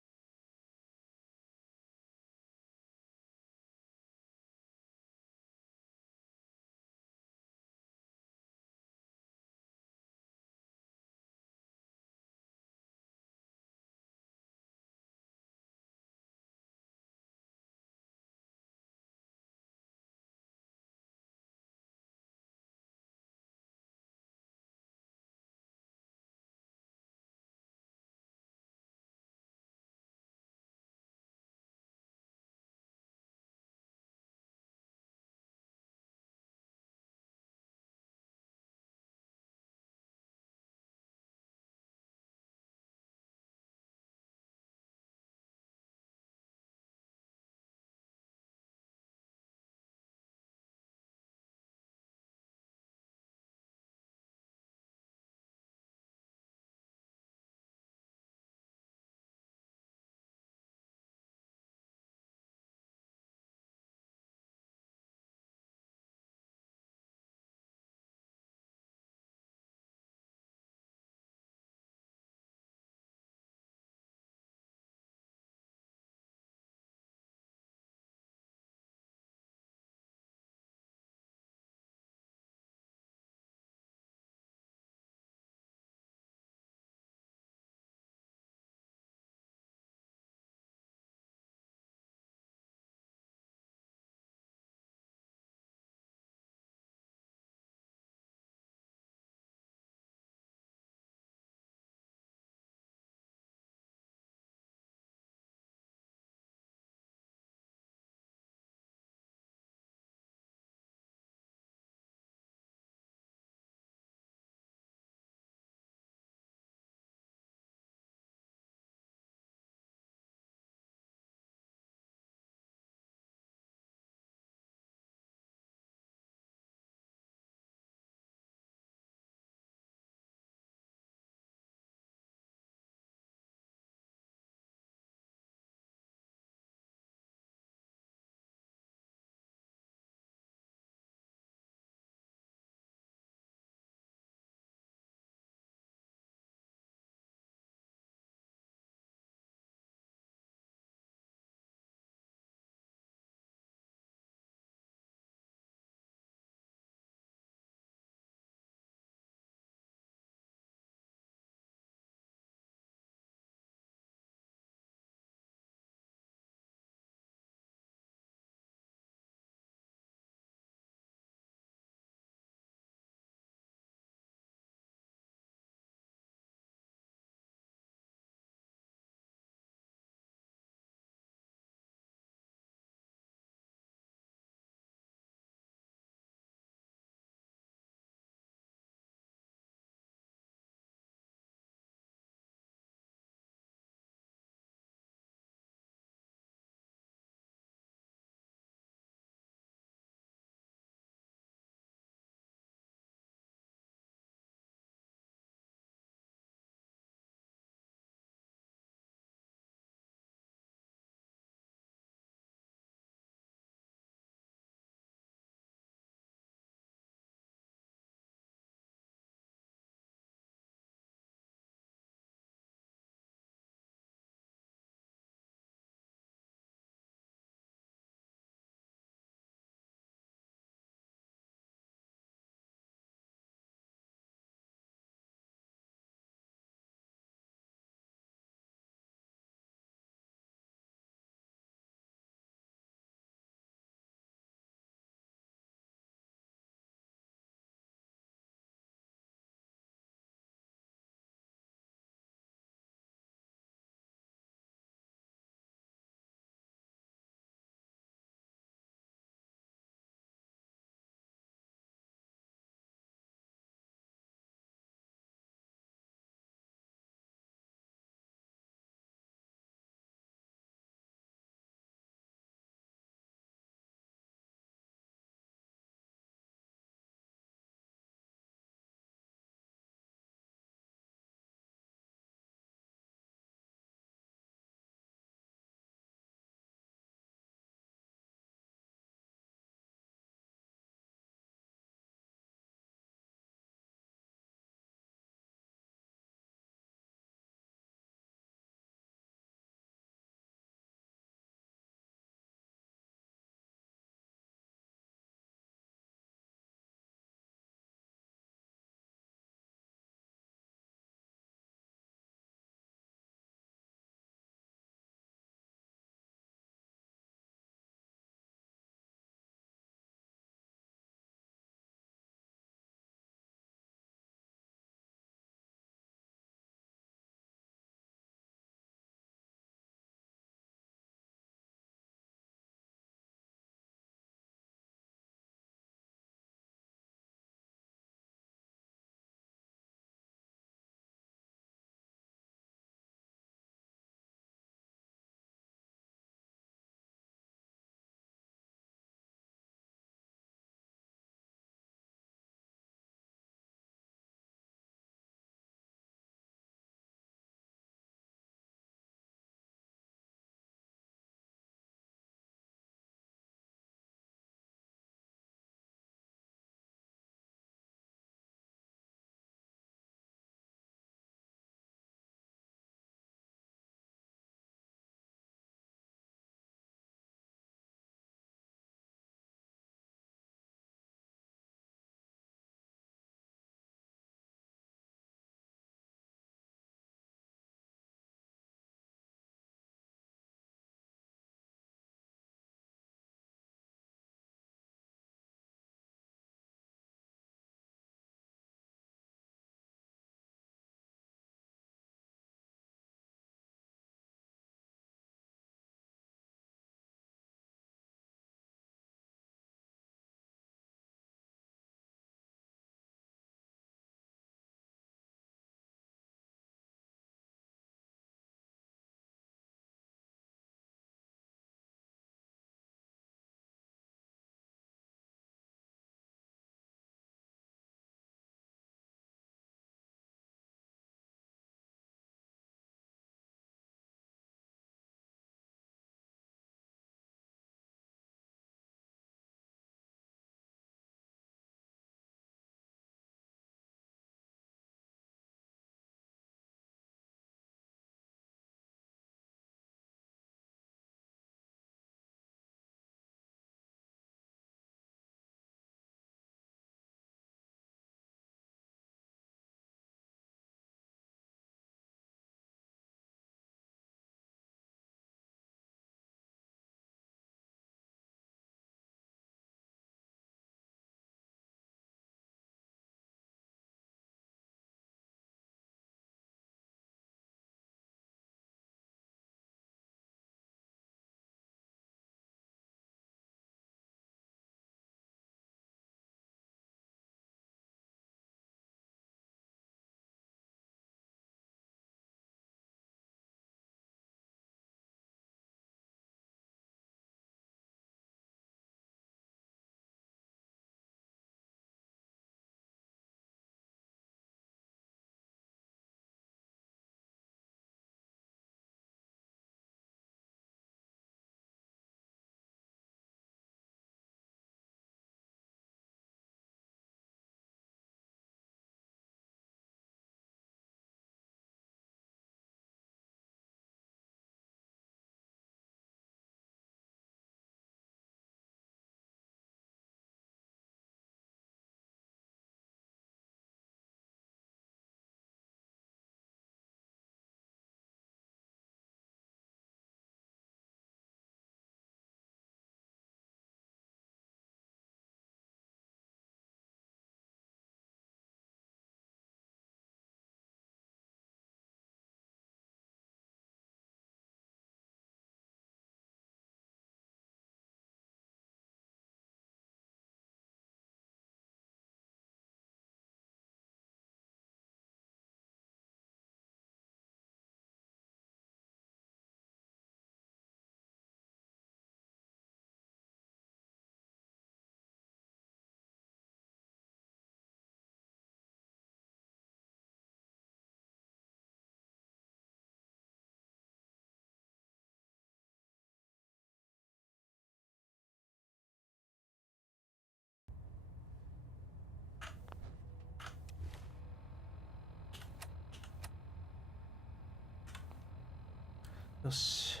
よし。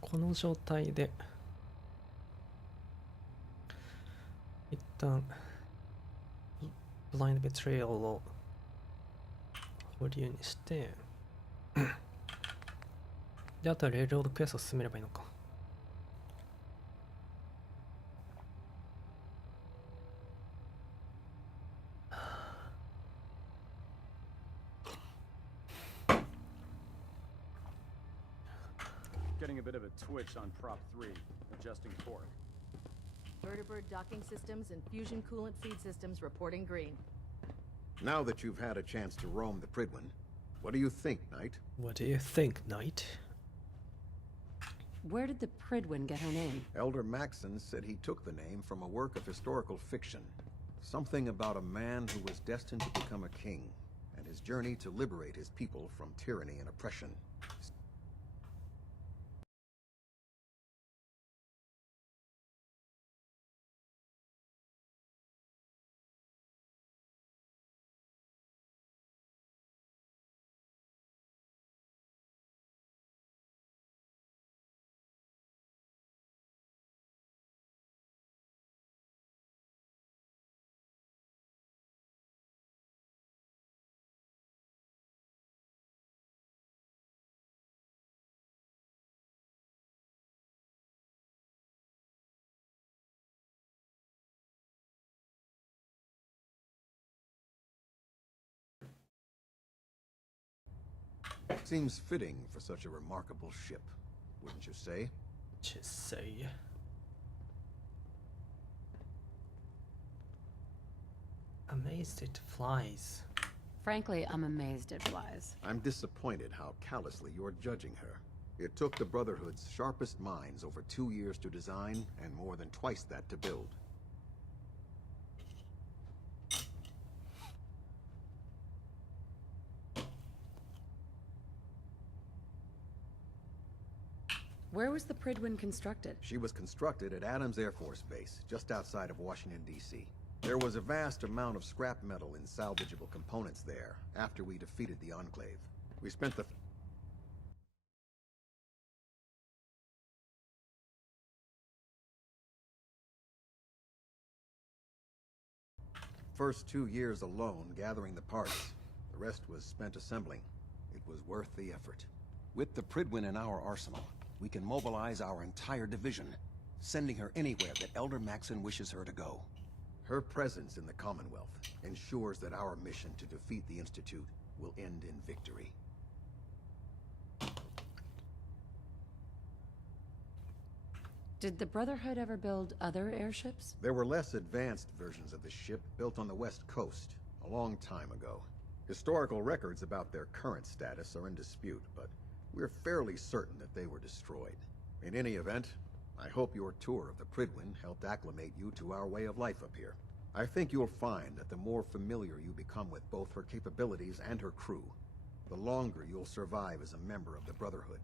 この状態で一旦ブラインドベトレイルを保留にしてで、あとはレールロードクエストを進めればいいのか。Getting a bit of a twitch on prop 3, adjusting torque. Vertibird docking systems and fusion coolant feed systems reporting green. Now that you've had a chance to roam the Pridwin, what do you think, Knight? What do you think, Knight? Where did the Pridwin get her name? Elder Maxon said he took the name from a work of historical fiction. Something about a man who was destined to become a king, and his journey to liberate his people from tyranny and oppression. Seems fitting for such a remarkable ship, wouldn't you say? Just say. Amazed it flies. Frankly, I'm amazed it flies. I'm disappointed how callously you're judging her. It took the Brotherhood's sharpest minds over 2 years to design, and more than twice that to build. Where was the Pridwin constructed? She was constructed at Adams Air Force Base, just outside of Washington, D.C. There was a vast amount of scrap metal and salvageable components there after we defeated the Enclave. We spent the first 2 years alone gathering the parts. The rest was spent assembling. It was worth the effort. With the Pridwin in our arsenal, we can mobilize our entire division, sending her anywhere that Elder Maxon wishes her to go. Her presence in the Commonwealth ensures that our mission to defeat the Institute will end in victory. Did the Brotherhood ever build other airships? There were less advanced versions of the ship built on the West Coast a long time ago. Historical records about their current status are in dispute, but we're fairly certain that they were destroyed. In any event, I hope your tour of the Pridwin helped acclimate you to our way of life up here. I think you'll find that the more familiar you become with both her capabilities and her crew, the longer you'll survive as a member of the Brotherhood.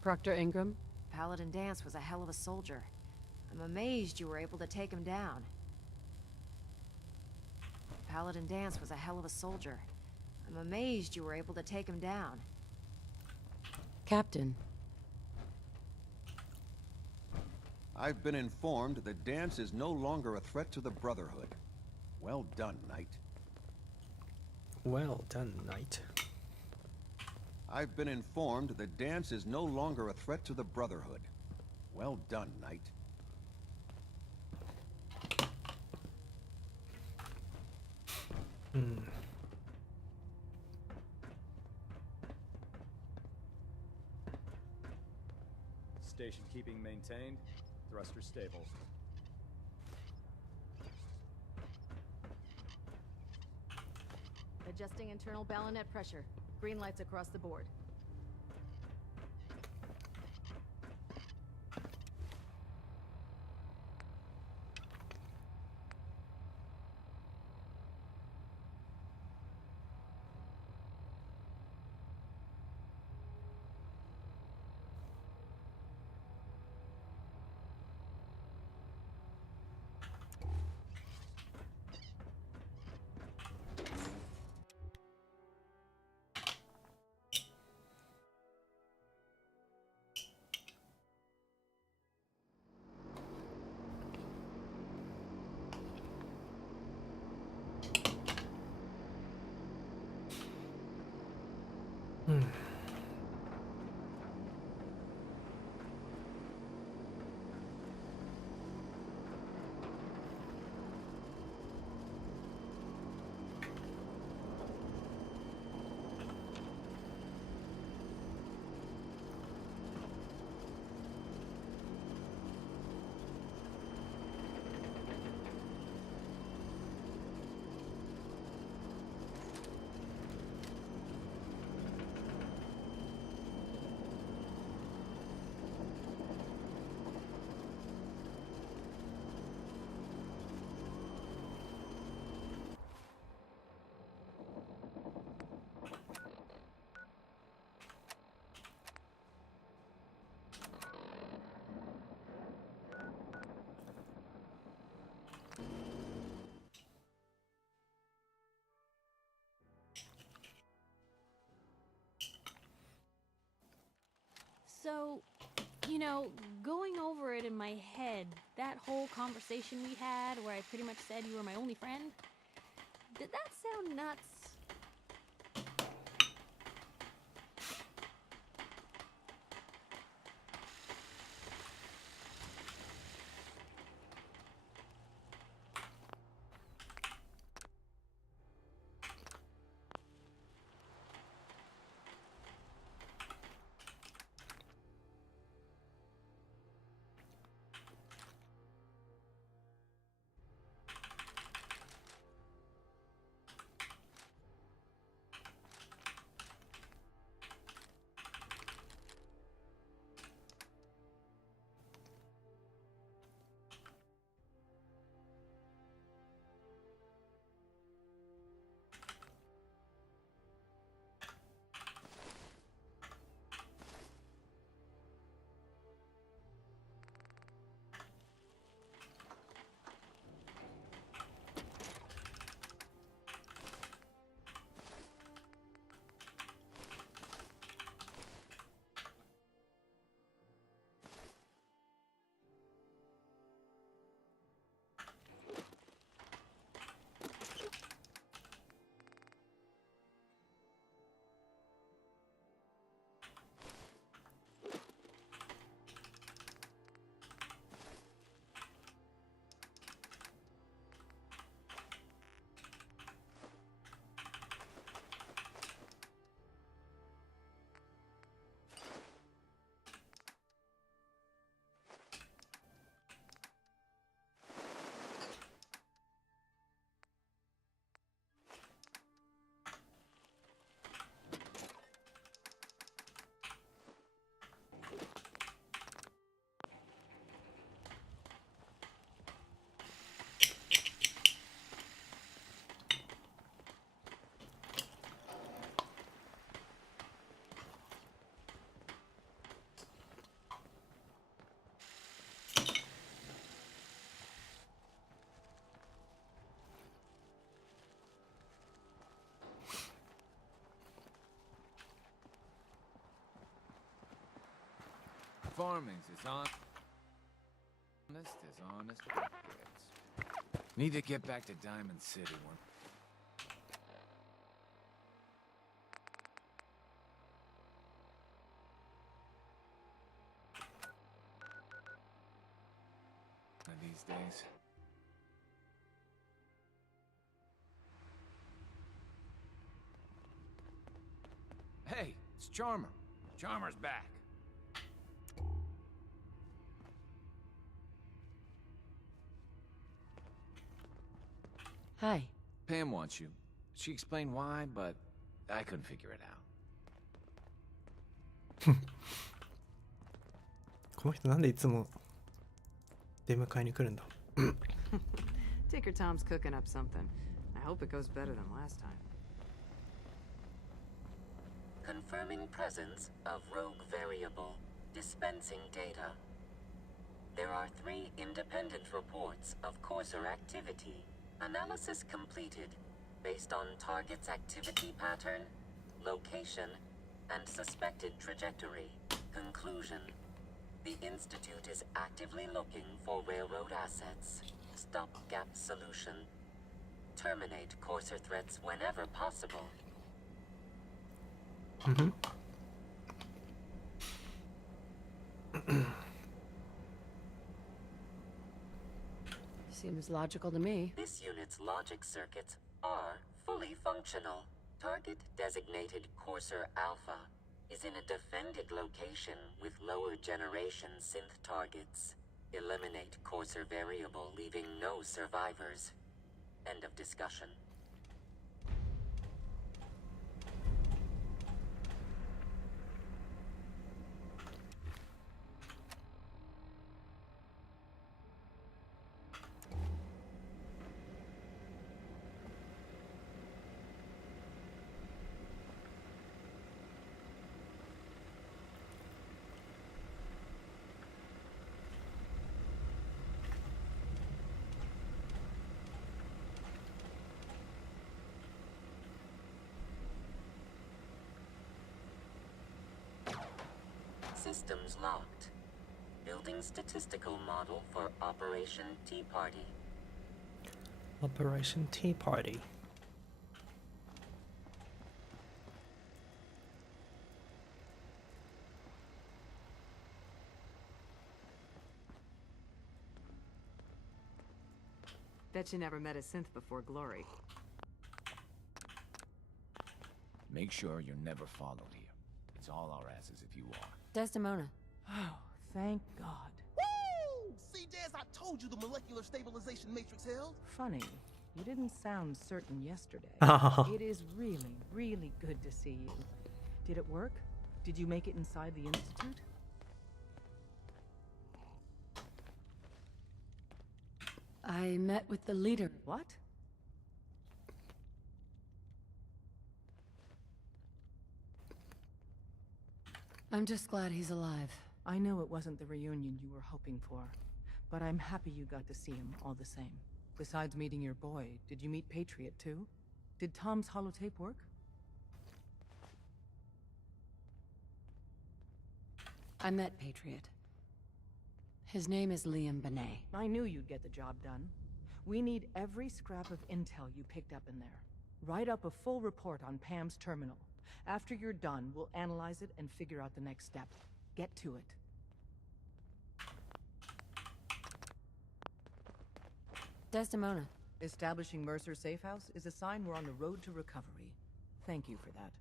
Proctor Ingram? Paladin Danse was a hell of a soldier. I'm amazed you were able to take him down. Paladin Danse was a hell of a soldier. I'm amazed you were able to take him down. Captain. I've been informed that Danse is no longer a threat to the Brotherhood. Well done, Knight. Well done, Knight. I've been informed that Danse is no longer a threat to the Brotherhood. Well done, Knight. Station keeping maintained. Thruster stable. Adjusting internal ballonet pressure. Green lights across the board. So, you know, going over it in my head, that whole conversation we had where I pretty much said you were my only friend, did that sound nuts? Farming's as honest as honest gets. Need to get back to Diamond City one. These days. Hey, it's Charmer. Charmer's back. Hi. Pam wants you. She explained why, but I couldn't figure it out. この人なんでいつも出迎えに来るんだ Tinker Tom's cooking up something. I hope it goes better than last time. Confirming presence of rogue variable, dispensing data. There are 3 independent reports of courser activity. Analysis completed based on target's activity pattern, location, and suspected trajectory. Conclusion. The Institute is actively looking for railroad assets. Stopgap solution. Terminate courser threats whenever possible. Seems logical to me. This unit's logic circuits are fully functional. Target designated Courser Alpha is in a defended location with lower generation synth targets. Eliminate Courser variable, leaving no survivors. End of discussion. Systems locked. Building statistical model for Operation Tea Party. Operation Tea Party. Bet you never met a synth before Glory. Make sure you're never followed here. It's all our asses if you are. Desdemona. Oh, thank God. Woo! See, Jazz, I told you the molecular stabilization matrix held. Funny, you didn't sound certain yesterday. It is really, really good to see you. Did it work? Did you make it inside the Institute? I met with the leader. What? I'm just glad he's alive. I know it wasn't the reunion you were hoping for, but I'm happy you got to see him all the same. Besides meeting your boy, did you meet Patriot too? Did Tom's holotape work? I met Patriot. His name is Liam Benet. I knew you'd get the job done. We need every scrap of intel you picked up in there. Write up a full report on Pam's terminal. After you're done, we'll analyze it and figure out the next step. Get to it. Desdemona. Establishing Mercer's safe house is a sign we're on the road to recovery. Thank you for that.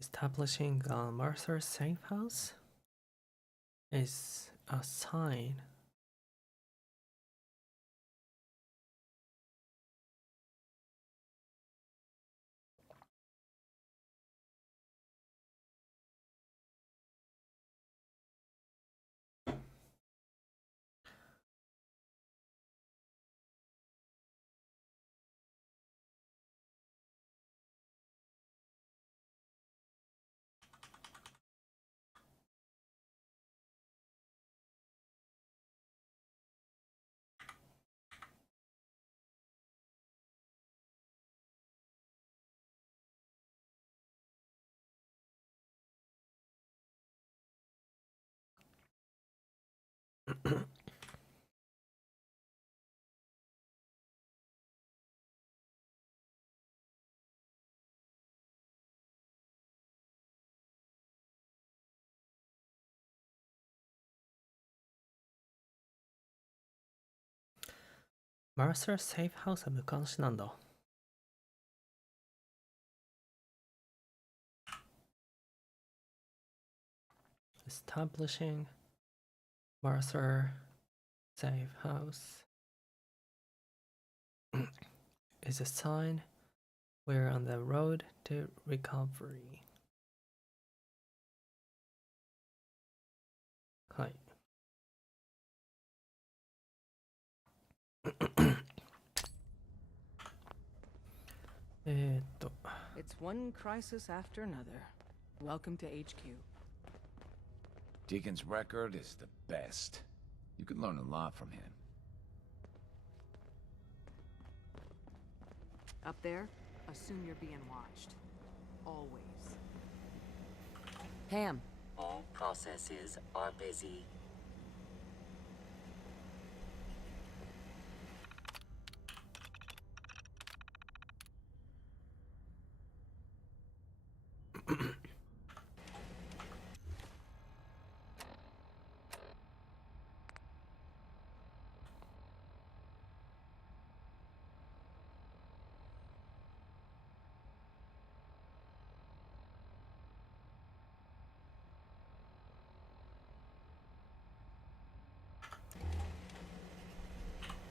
Establishing Mercer's safe house is a sign. Mercer's safe house は昔なんだ。Establishing Mercer safe house is a sign we're on the road to recovery. はい。It's one crisis after another. Welcome to HQ. Deacon's record is the best. You could learn a lot from him. Up there, assume you're being watched. Always. Pam. All processes are busy.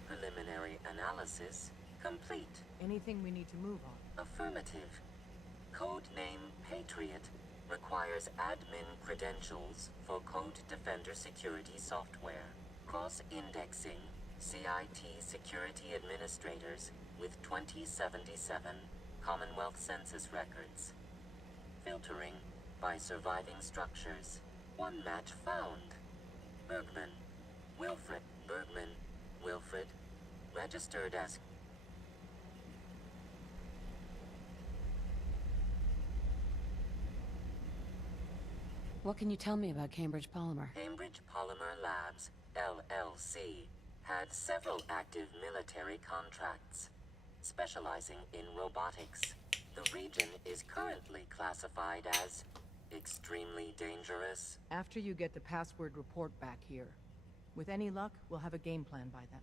Preliminary analysis Complete. Anything we need to move on? Affirmative. Codename Patriot requires admin credentials for Code Defender security software. Cross-indexing CIT security administrators with 2077 Commonwealth Census records. Filtering by surviving structures. One match found. Bergman. Wilfred. Bergman. Wilfred. Registered as... What can you tell me about Cambridge Polymer? Cambridge Polymer Labs, LLC, had several active military contracts, specializing in robotics. The region is currently classified as extremely dangerous. After you get the password report back here. With any luck, we'll have a game plan by then.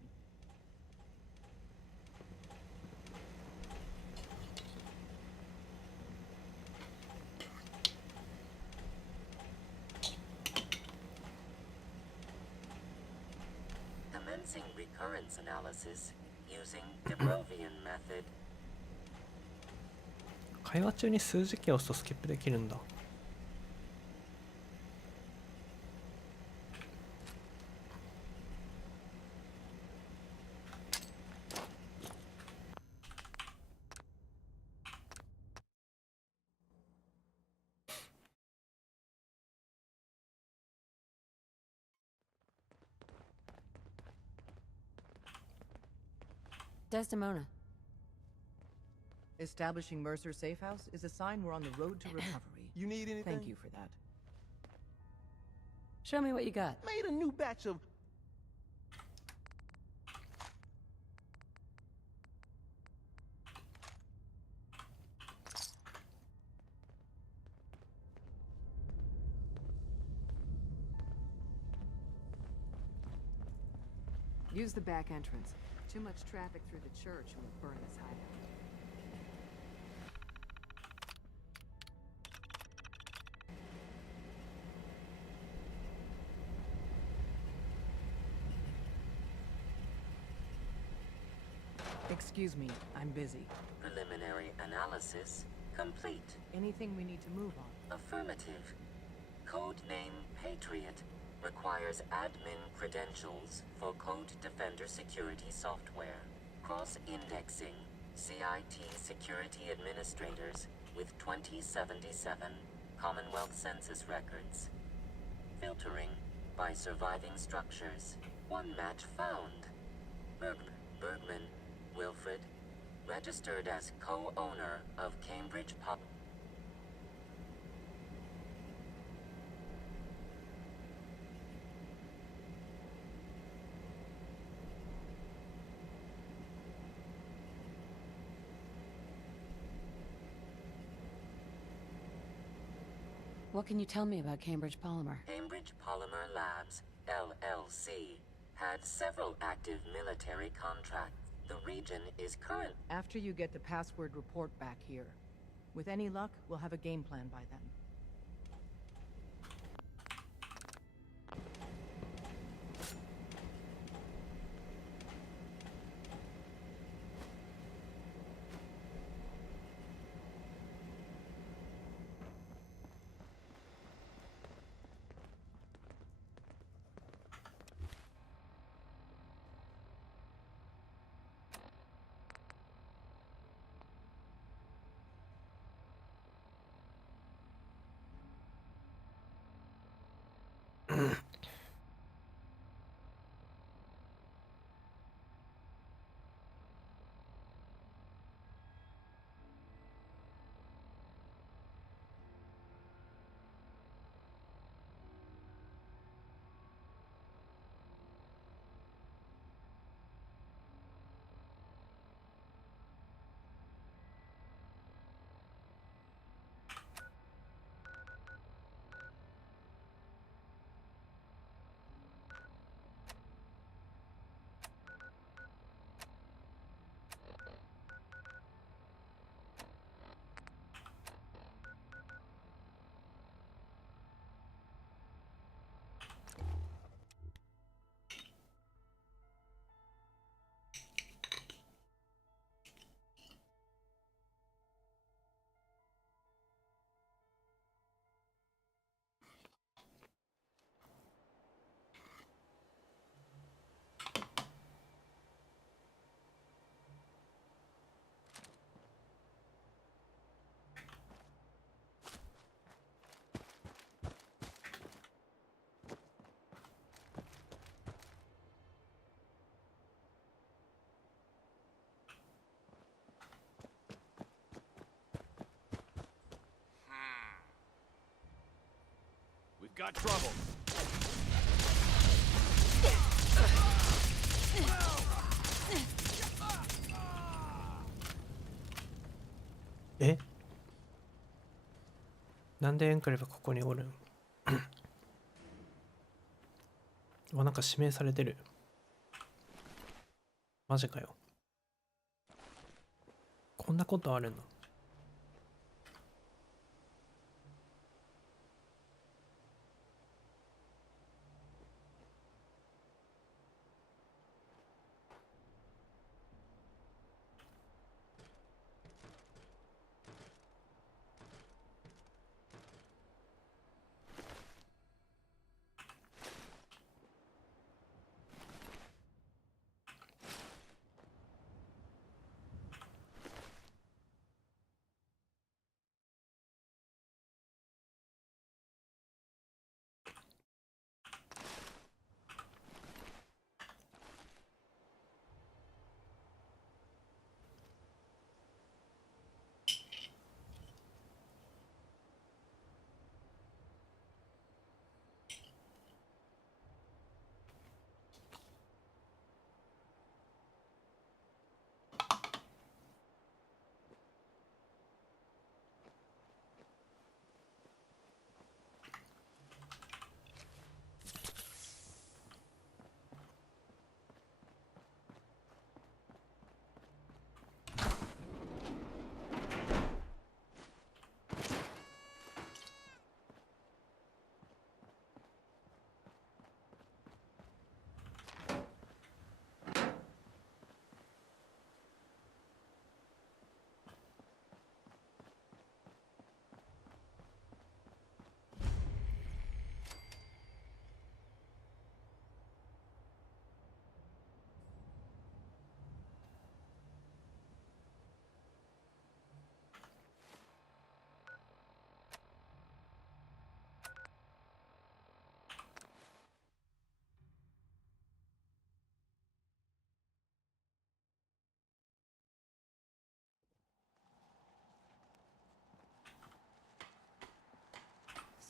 Commencing recurrence analysis using the Brovian method. 会話中に数字キーを押すとスキップできるんだ。Desdemona. Establishing Mercer's safe house is a sign we're on the road to recovery. You need anything? Thank you for that. Show me what you got. Made a new batch of... Use the back entrance. Too much traffic through the church will burn this hideout. Excuse me, I'm busy. Preliminary analysis complete. Anything we need to move on? Affirmative. Codename Patriot requires admin credentials for Code Defender security software. Cross-indexing CIT security administrators with 2077 Commonwealth Census records. Filtering by surviving structures. One match found. Bergman. Wilfred. Registered as co-owner of Cambridge Pub... What can you tell me about Cambridge Polymer? Cambridge Polymer Labs, LLC, had several active military contracts. The region is current... After you get the password report back here. With any luck, we'll have a game plan by then. Got trouble. Eh? なんでエンクレブここにおるんなんか指名されてる。マジかよ。こんなことあるの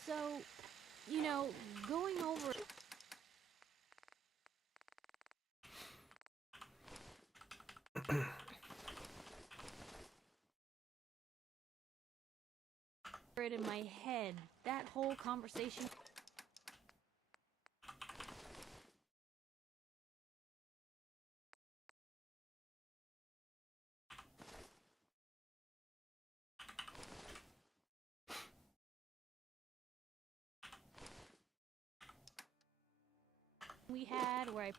？So, you know, going over it in my head, that whole conversation. We had where I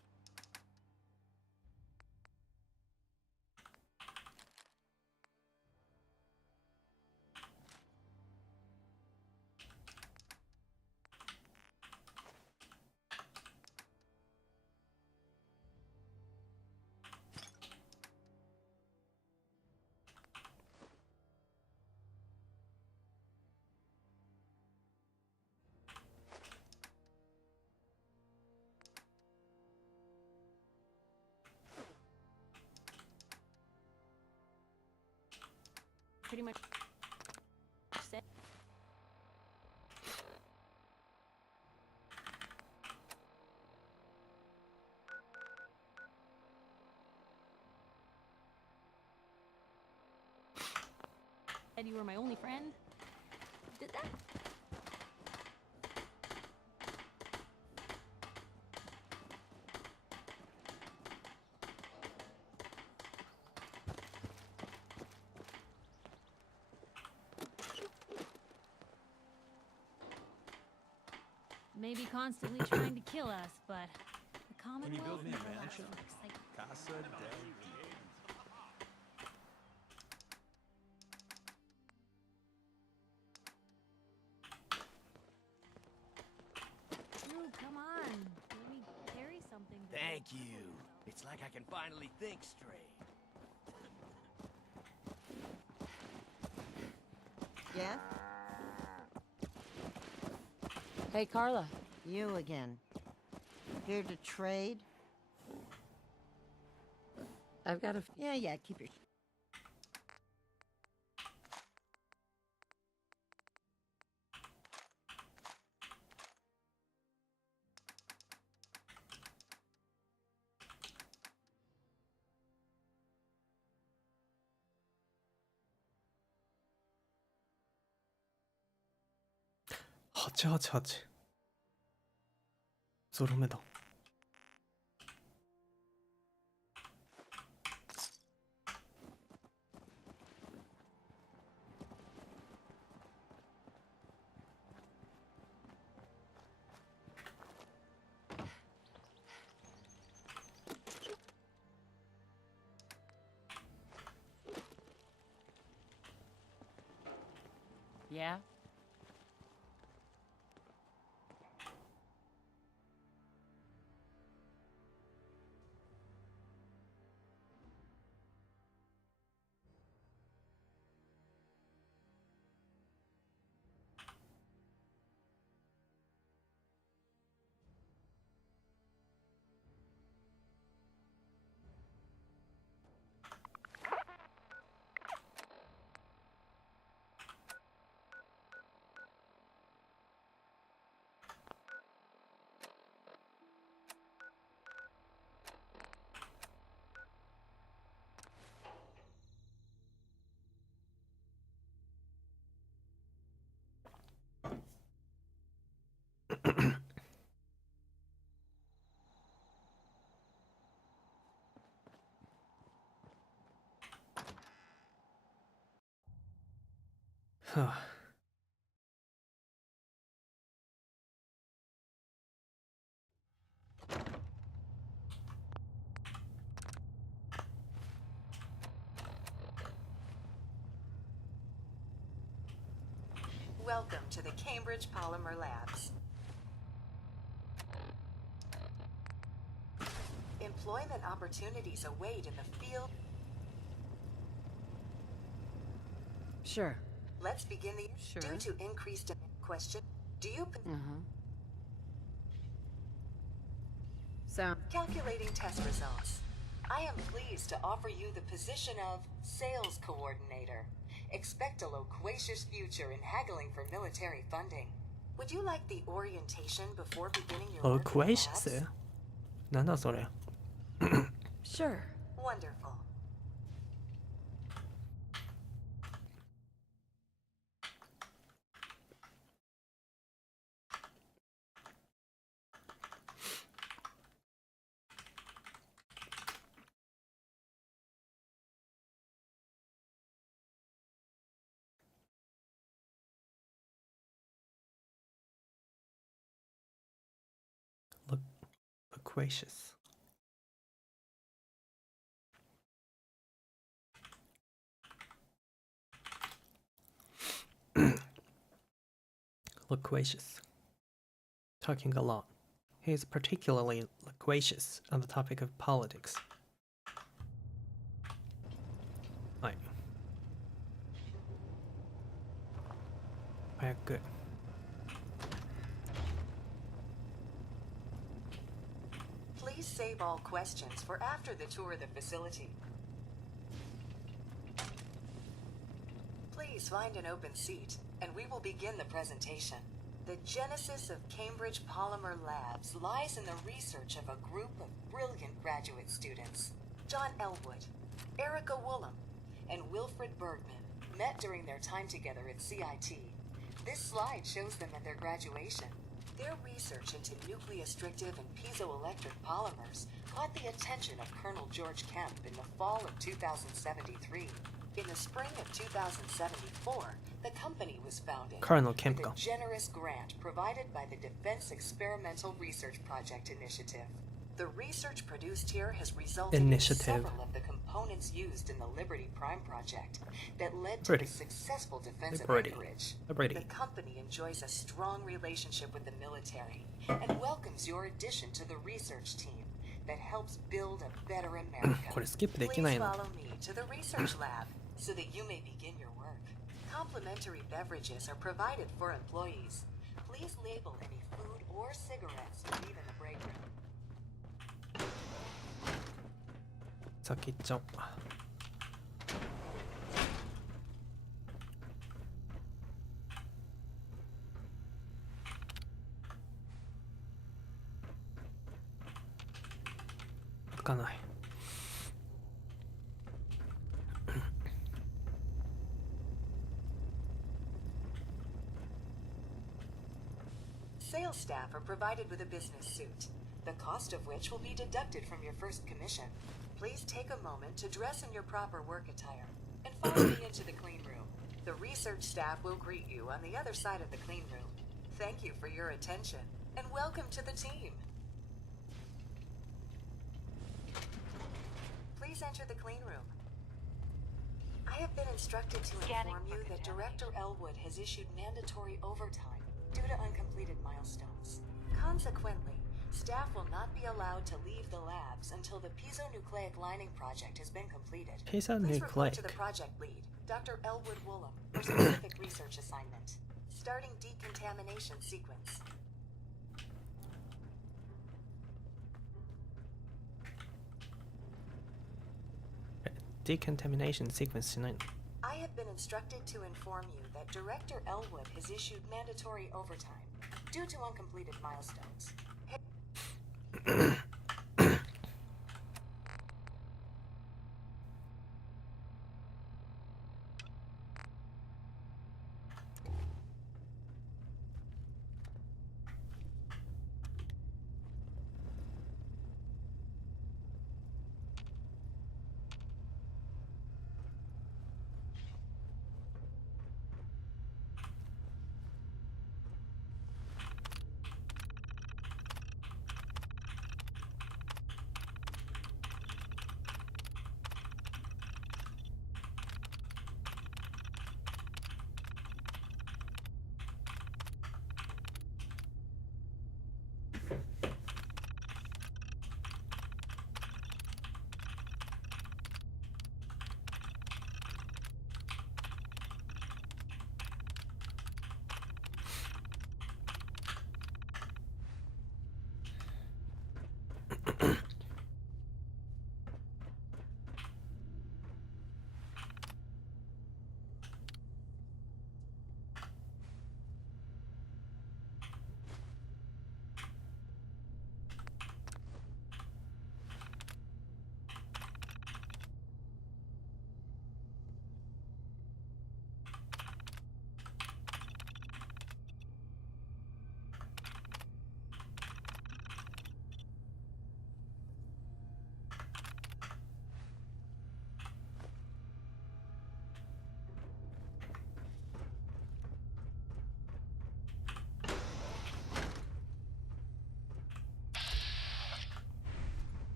pretty much said. Said you were my only friend. Did that? Maybe constantly trying to kill us, but the Commonwealth. Can you build me a never mansion? looks like Casa del Ooh, come on. Let me carry something. Thank you. It's like I can finally think straight. Yes? Hey, Carla. You again. Here to trade? I've got a... Yeah, keep your... 888ゾロ目だ。Yeah? Huh. Welcome to the Cambridge Polymer Labs. Employment opportunities await in the field. Sure. Let's begin the... Sure. Due to increased question, do you... Sound. Calculating test results. I am pleased to offer you the position of Sales Coordinator. Expect a loquacious future in haggling for military funding. Would you like the orientation before beginning your work in the labs? Loquacious? なんだそれ? Sure. Wonderful. Loquacious. Loquacious. Talking a lot. He is particularly loquacious on the topic of politics. はい。早く。Please save all questions for after the tour of the facility. Please find an open seat, and we will begin the presentation. The genesis of Cambridge Polymer Labs lies in the research of a group of brilliant graduate students. John Elwood, Erica Woolham, and Wilfred Bergman met during their time together at CIT. This slide shows them at their graduation. Their research into nucleostrictive and piezoelectric polymers caught the attention of Colonel George Kemp in the fall of 2073. In the spring of 2074, the company was founded Colonel Kemp with a generous grant provided by the Defense Experimental Research Project Initiative. The research produced here has resulted in several of the components used in the Liberty Prime project that led to the successful defense of Anchorage. The company enjoys a strong relationship with the military and welcomes your addition to the research team that helps build a better America. Please follow me to the research lab so that you may begin your work. Complimentary beverages are provided for employees. Please label any food or cigarettes you leave in the break room. 先行っちゃおう。開かない。Sales staff are provided with a business suit, the cost of which will be deducted from your first commission. Please take a moment to dress in your proper work attire and follow me into the clean room. The research staff will greet you on the other side of the clean room. Thank you for your attention, and welcome to the team. Please enter the clean room. I have been instructed to inform you that Director Elwood has issued mandatory overtime due to uncompleted milestones. Consequently, staff will not be allowed to leave the labs until the piezonucleic lining project has been completed. Please report to the project lead, Dr. Elwood Woolham, for specific research assignment. Starting decontamination sequence. Decontamination sequence tonight. I have been instructed to inform you that Director Elwood has issued mandatory overtime due to uncompleted milestones.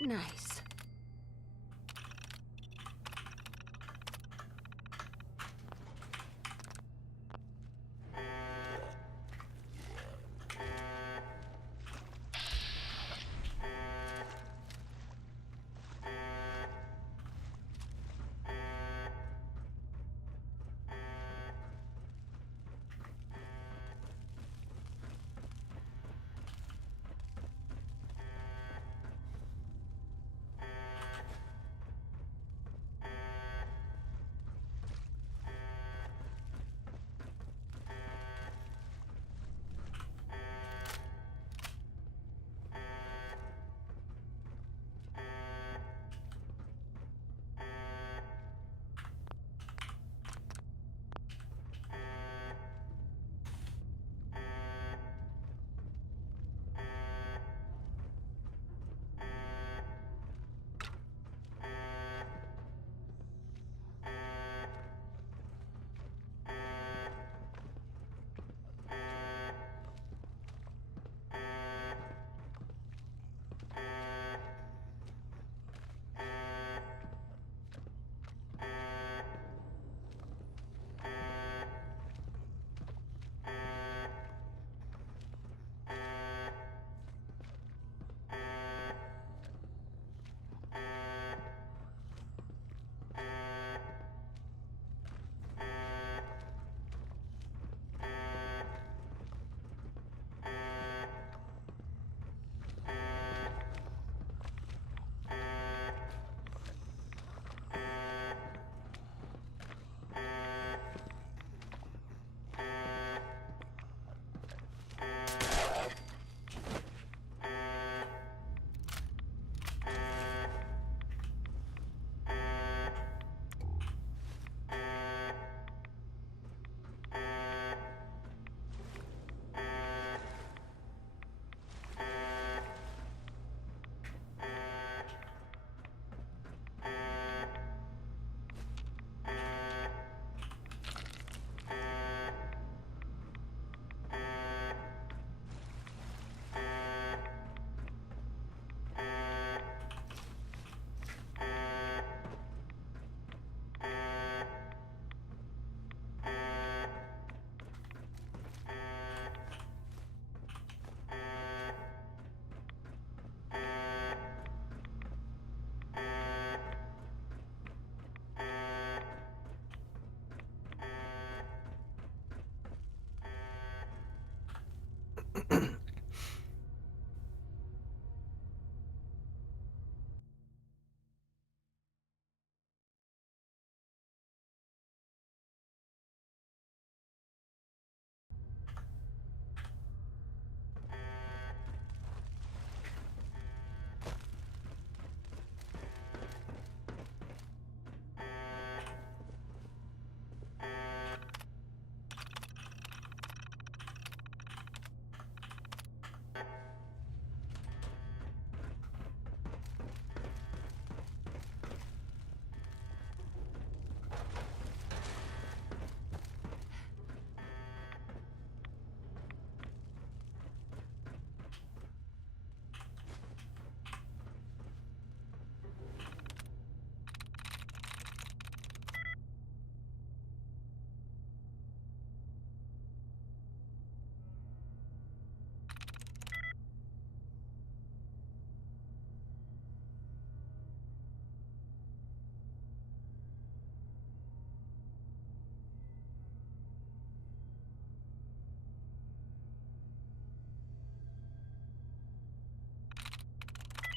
Nice.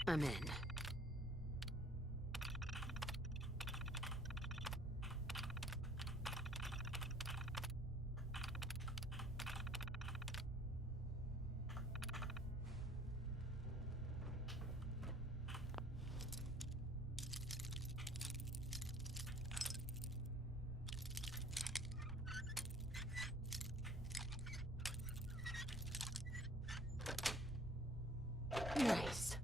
I'm in. Nice.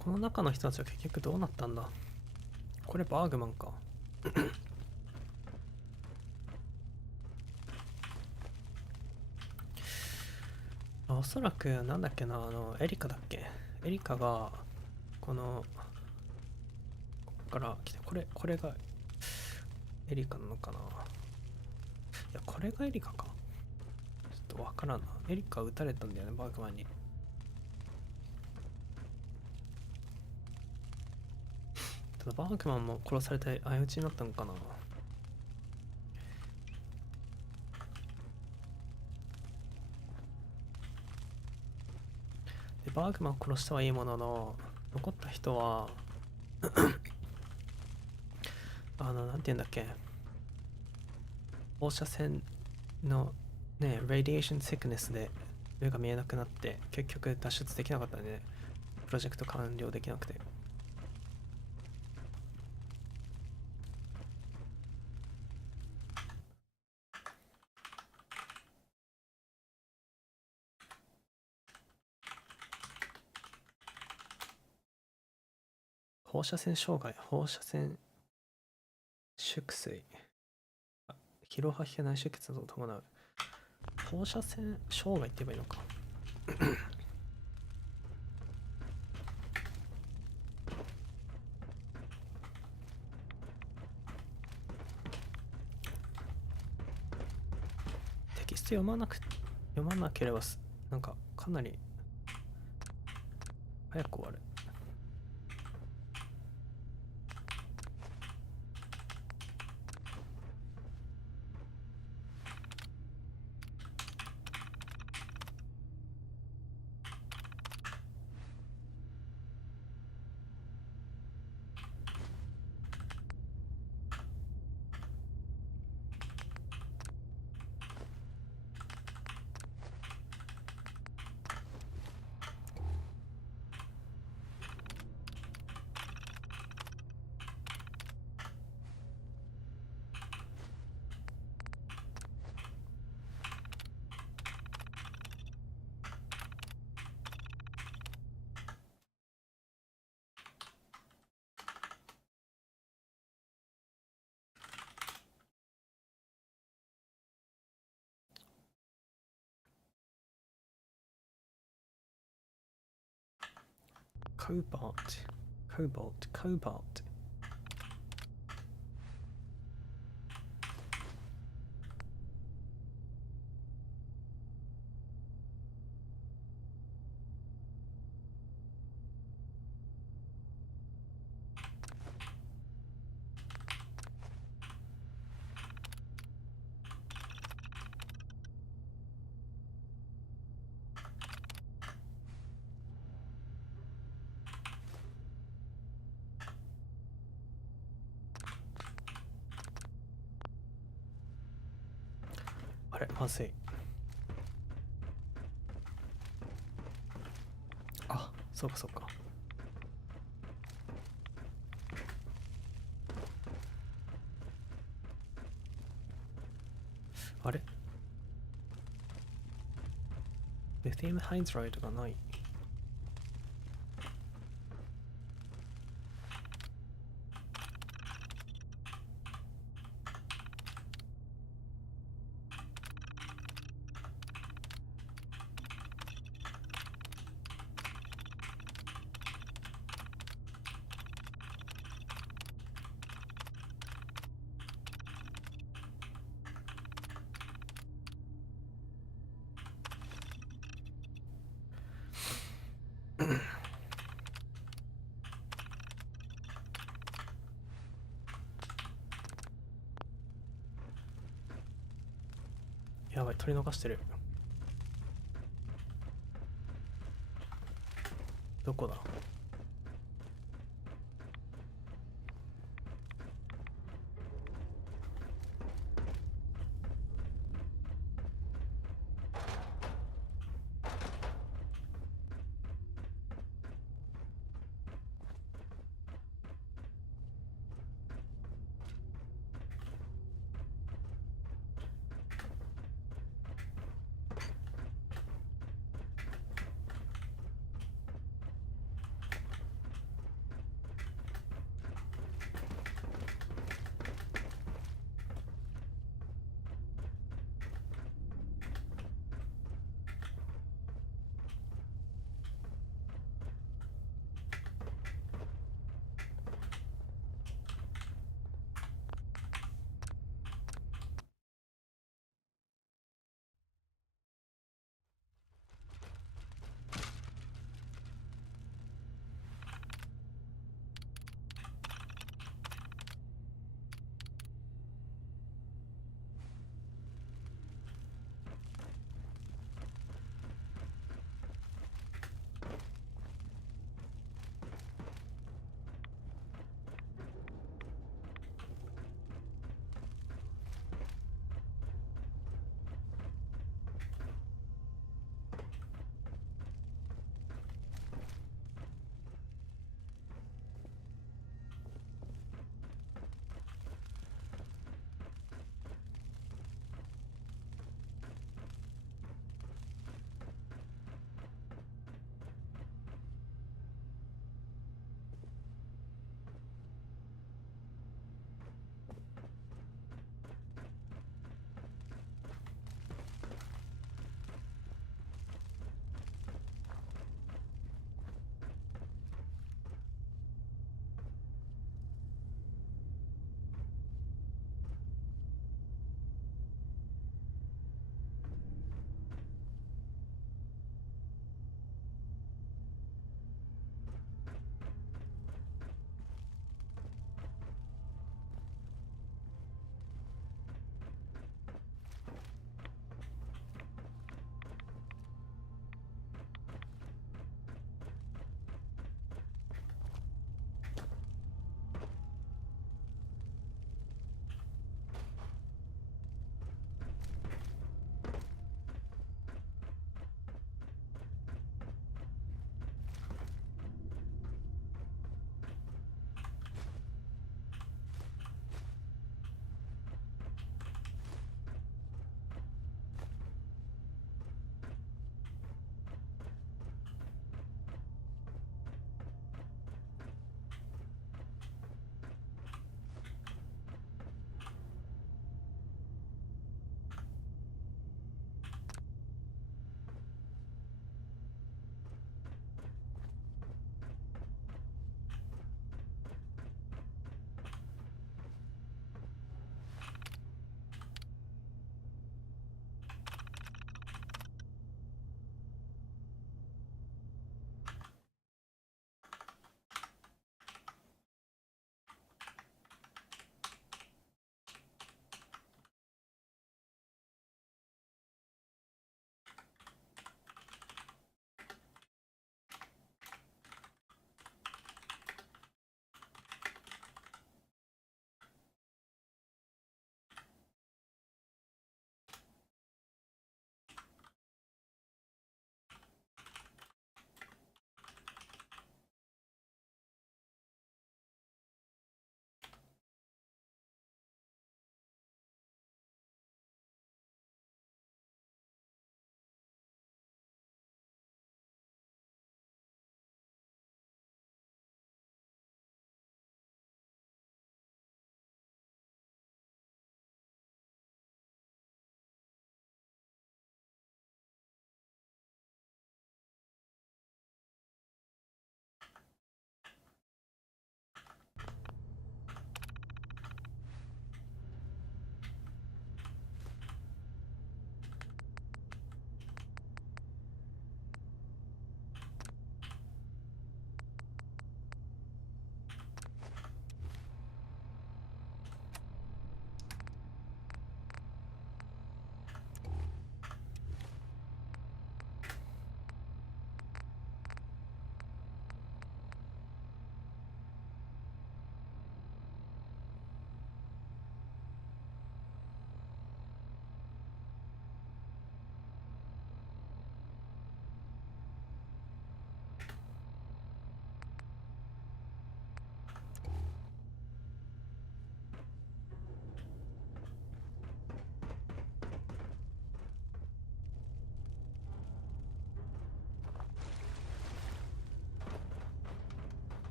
この中の人たちは結局どうなったんだ。これバーグマンか。おそらくなんだっけな、エリカだっけ。エリカがこのここから来て、これがエリカなのかな。いや、これがエリカか。ちょっとわからんな。エリカ撃たれたんだよね、バーグマンに。ただバーグマンも殺されて相打ちになったのかな。でバーグマンを殺したはいいものの、残った人はなんて言うんだっけ、放射線のね、ラディエーションシックネスで目が見えなくなって結局脱出できなかったんで、ね、プロジェクト完了できなくて。放射線障害、放射線縮水、疲労吐き気内出血などを伴う放射線障害って言えばいいのか。テキスト読まなければなんかかなり早く終わる。Cobalt. あれ、まずい。あ、そうかそうか。あれ、リティウムハイドライトがない。やばい、取り逃してる。どこだ。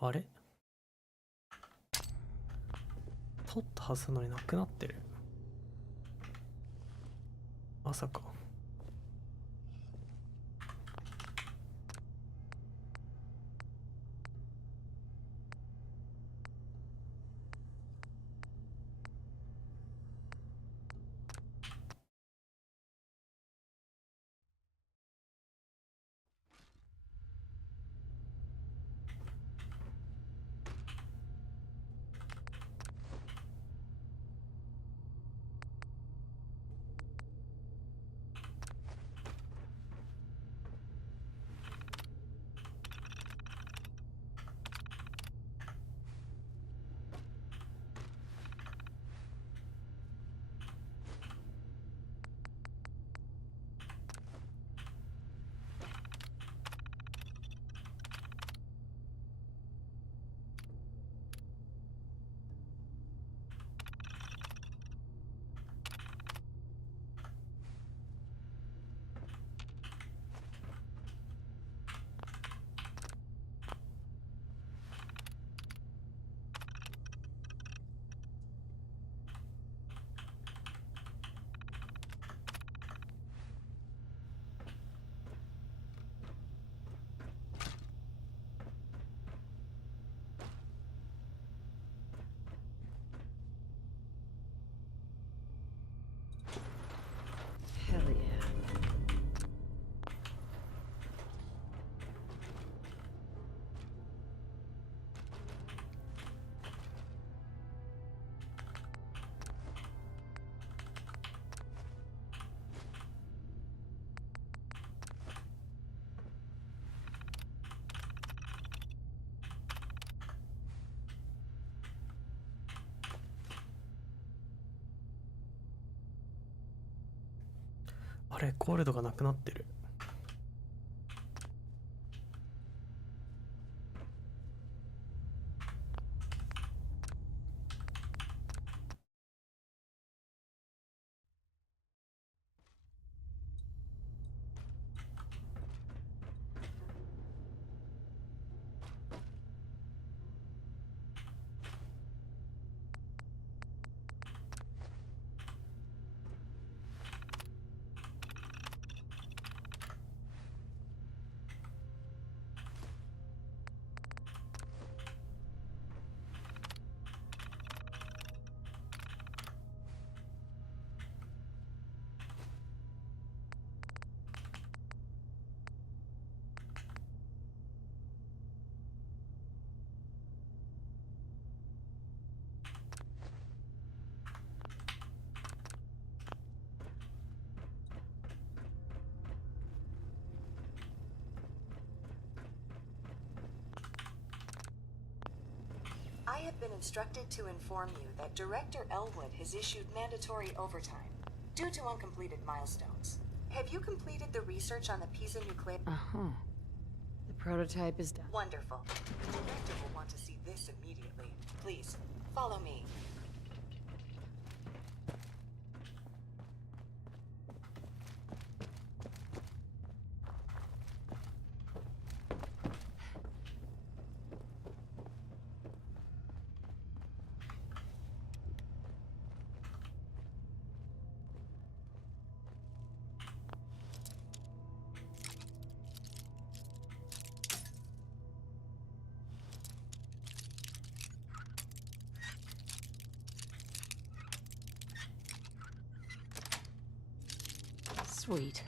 あれ取ったはずなのになくなってる。まさか。Hell yeah. あれ、ゴールドがなくなってる。I have been instructed to inform you that Director Elwood has issued mandatory overtime due to uncompleted milestones. Have you completed the research on the Pisa nuclear? Uh-huh. The prototype is done. Wonderful. The Director will want to see this immediately. Please, follow me. Sweet.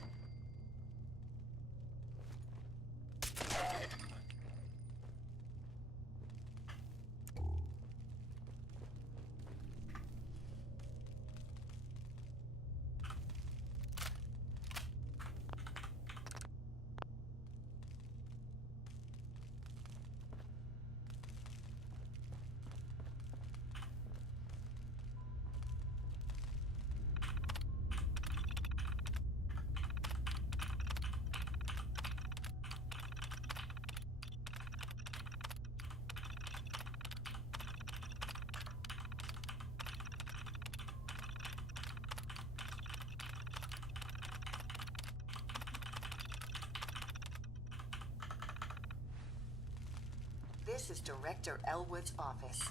This is Director Elwood's office.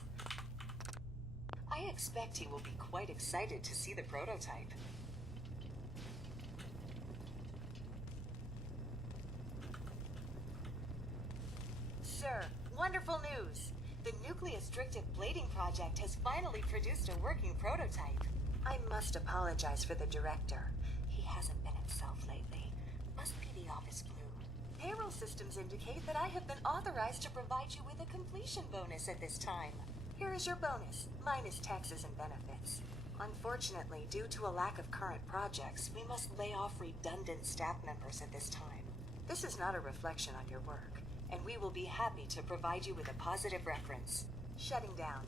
I expect he will be quite excited to see the prototype. Sir, wonderful news! The nucleus-strictive blading project has finally produced a working prototype. I must apologize for the director. He hasn't been himself lately. Must be the office flu. Payroll systems indicate that I have been authorized to provide you with a completion bonus at this time. Here is your bonus, minus taxes and benefits. Unfortunately, due to a lack of current projects, we must lay off redundant staff members at this time. This is not a reflection on your work, and we will be happy to provide you with a positive reference. Shutting down.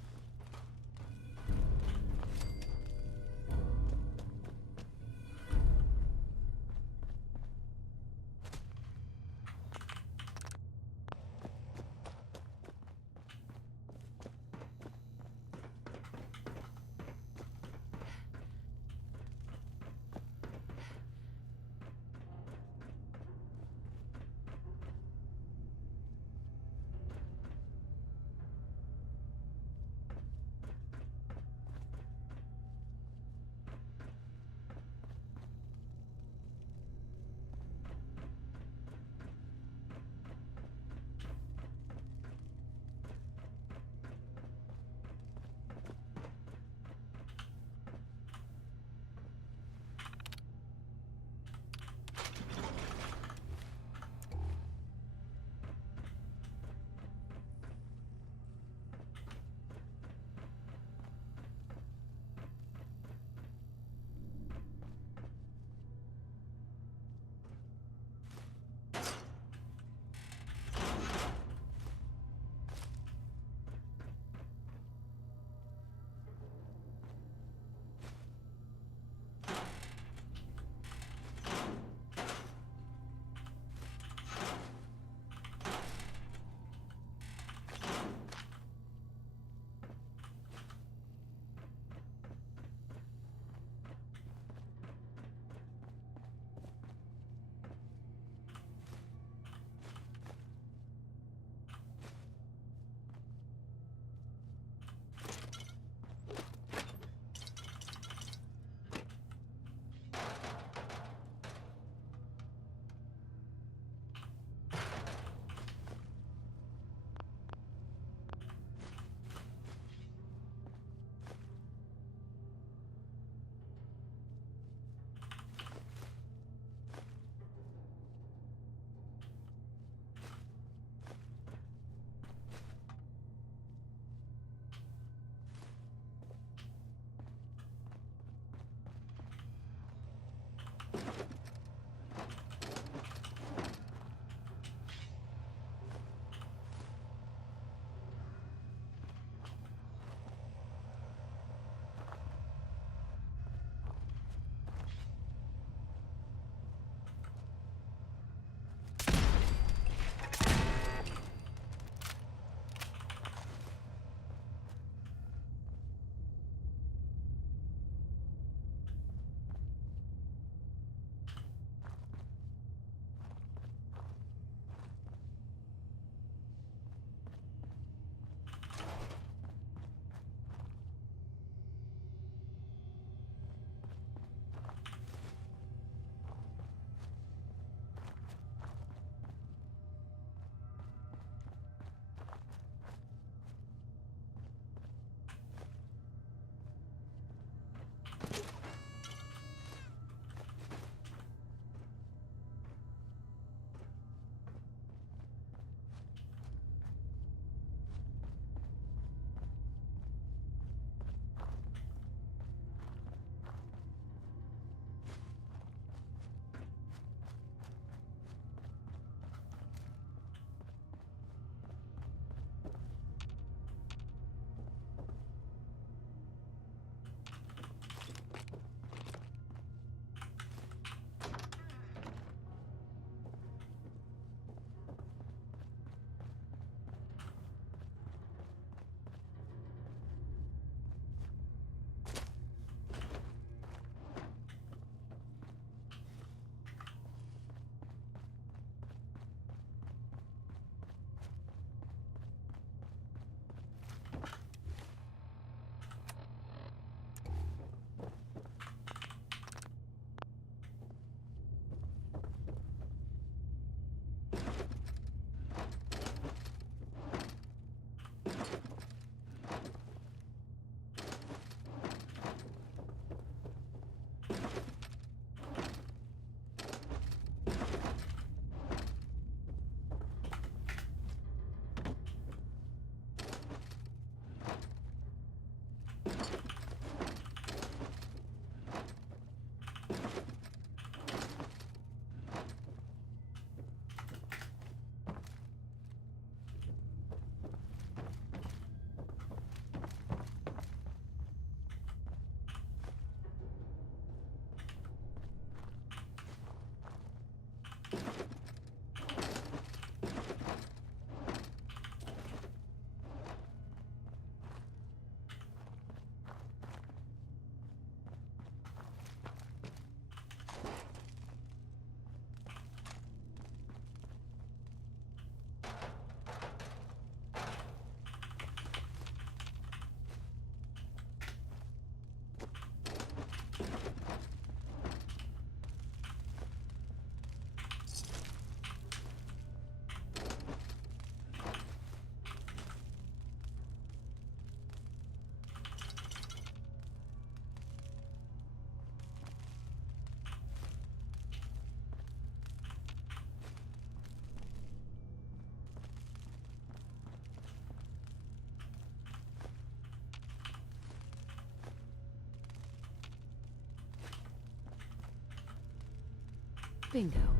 Bingo.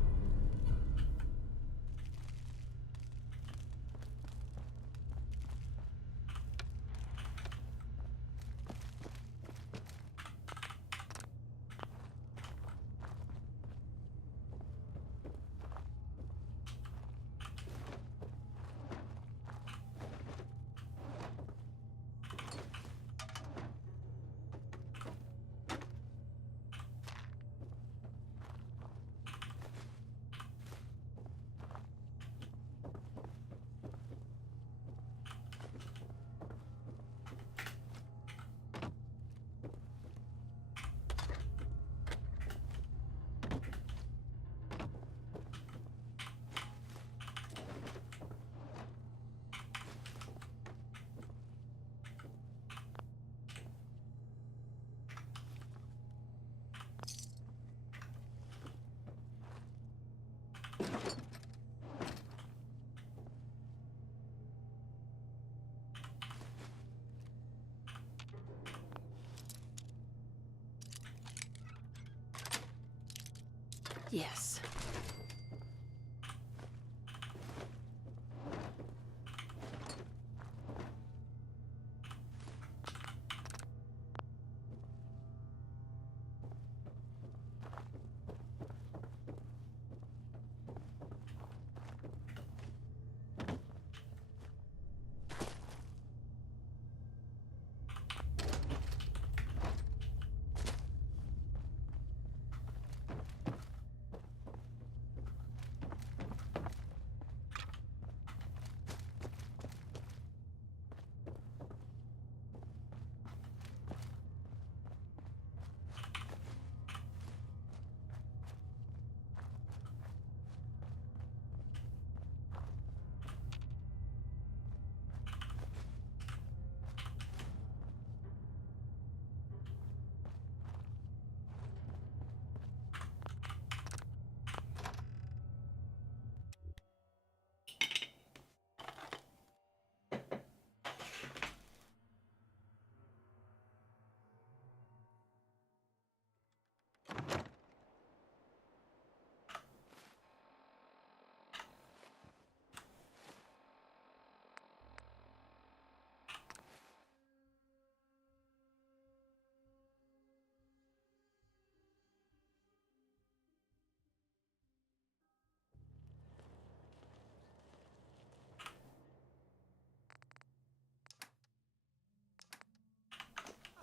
Yes.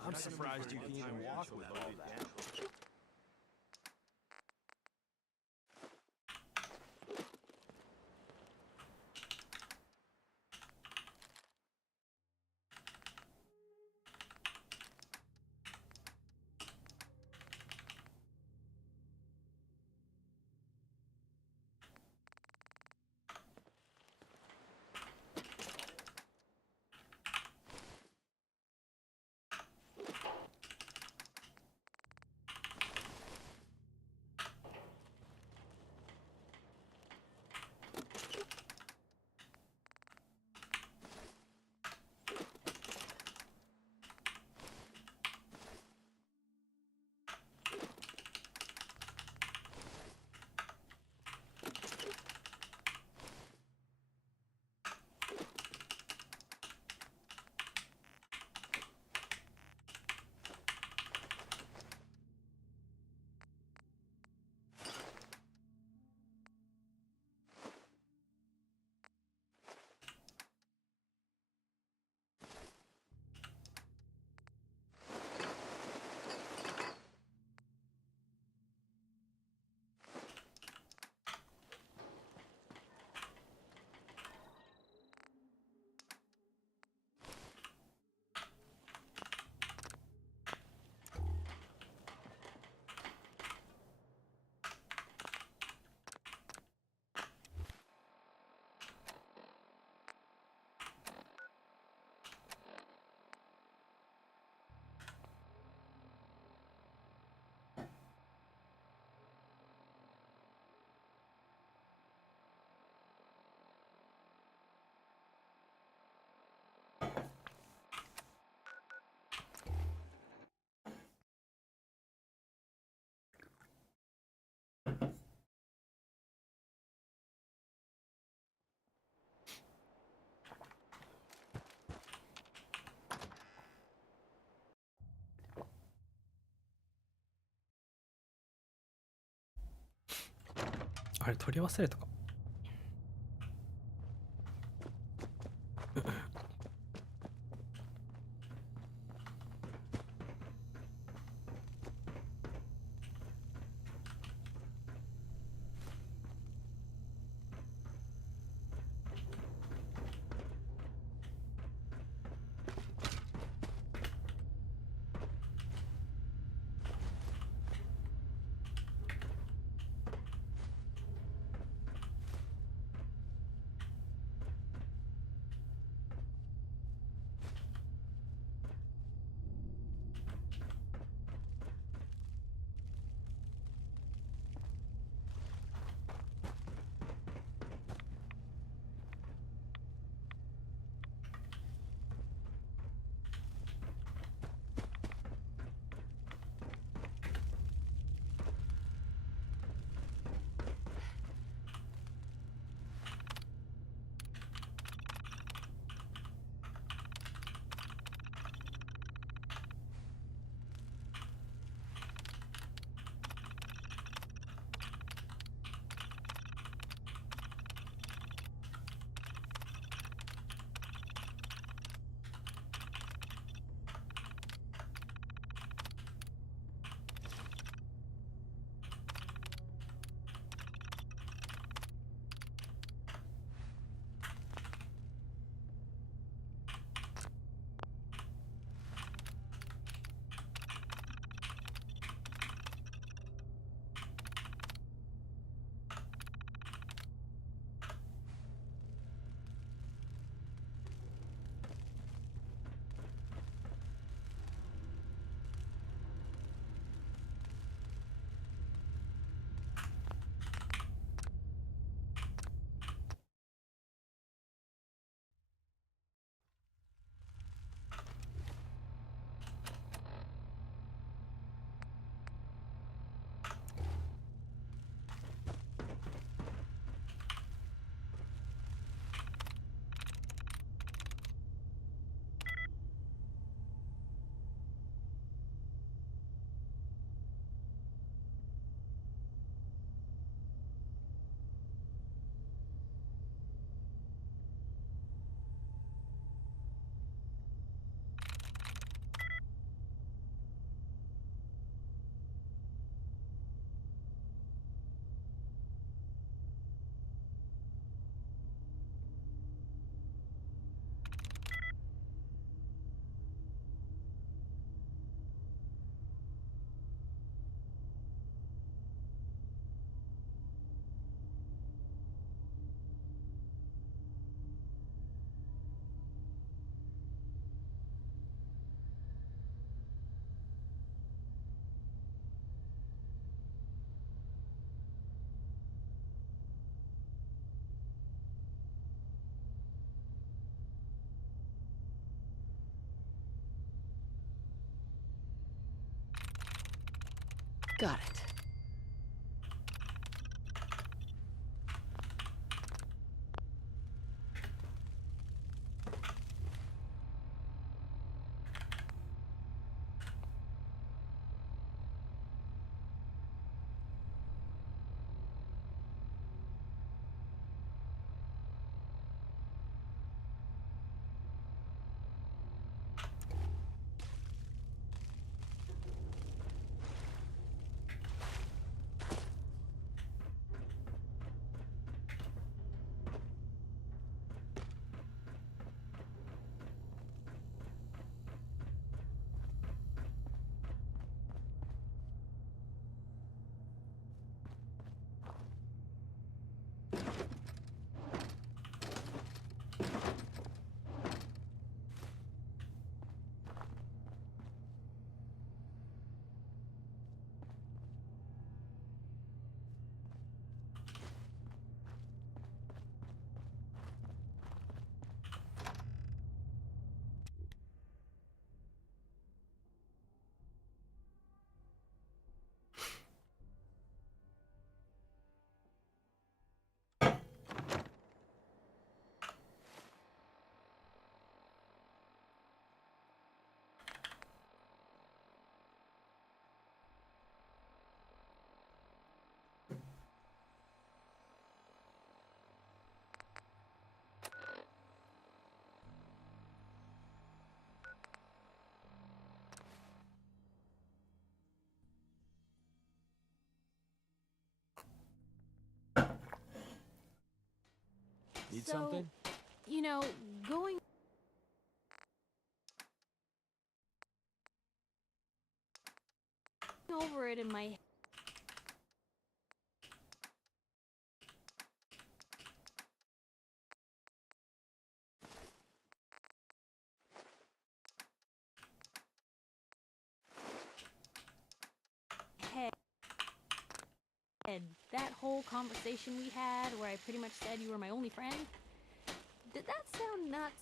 I'm surprised you can even walk with all that. あれ取り忘れたか。Got it. Need so, something? You know, going over it in my head, that whole conversation we had where I pretty much said you were my only friend, did that sound nuts?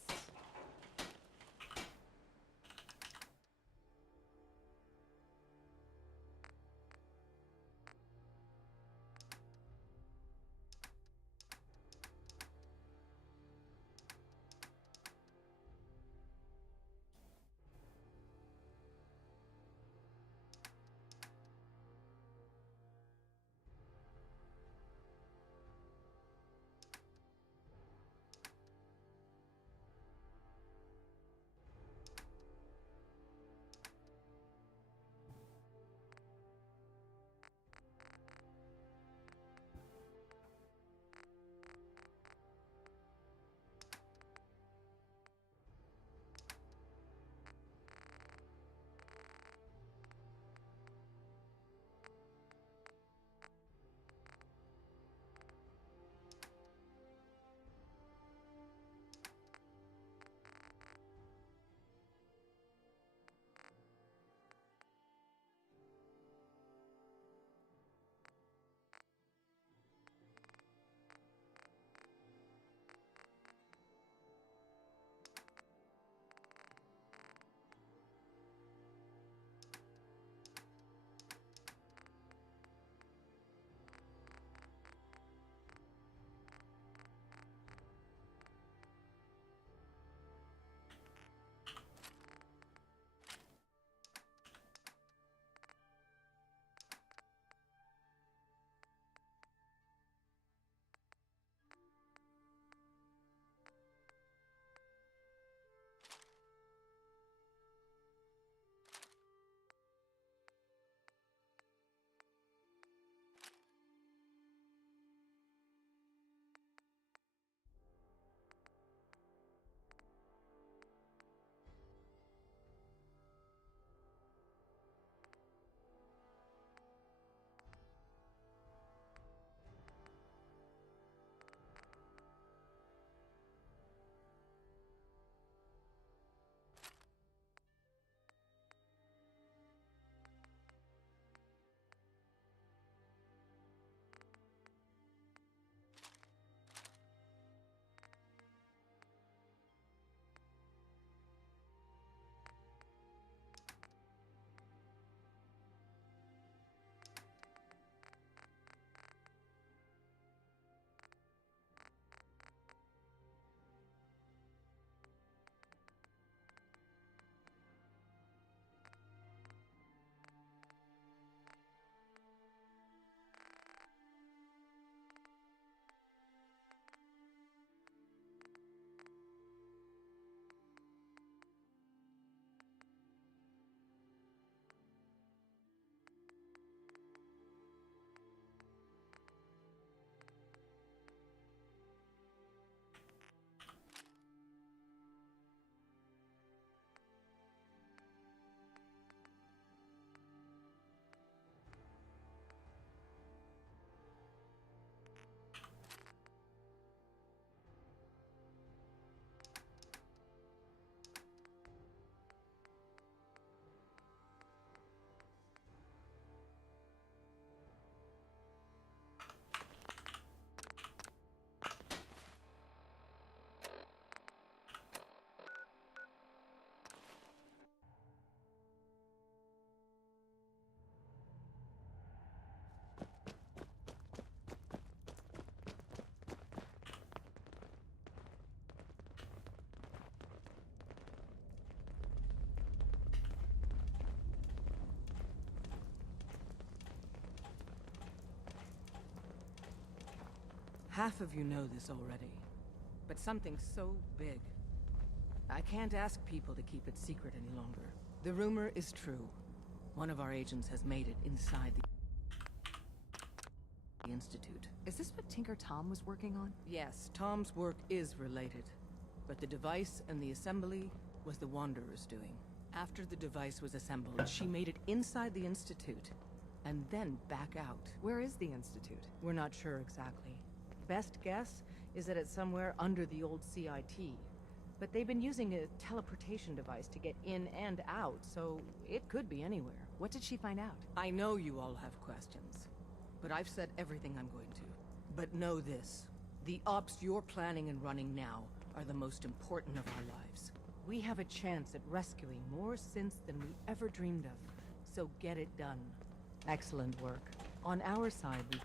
Half of you know this already, but something so big, I can't ask people to keep it secret any longer. The rumor is true. One of our agents has made it inside the... Institute. Is this what Tinker Tom was working on? Yes, Tom's work is related. But the device and the assembly was the Wanderer's doing. After the device was assembled, she made it inside the Institute, and then back out. Where is the Institute? We're not sure exactly. Best guess is that it's somewhere under the old CIT. But they've been using a teleportation device to get in and out, so it could be anywhere. What did she find out? I know you all have questions, but I've said everything I'm going to. But know this. The ops you're planning and running now are the most important of our lives. We have a chance at rescuing more synths than we ever dreamed of. So get it done. Excellent work. On our side, we've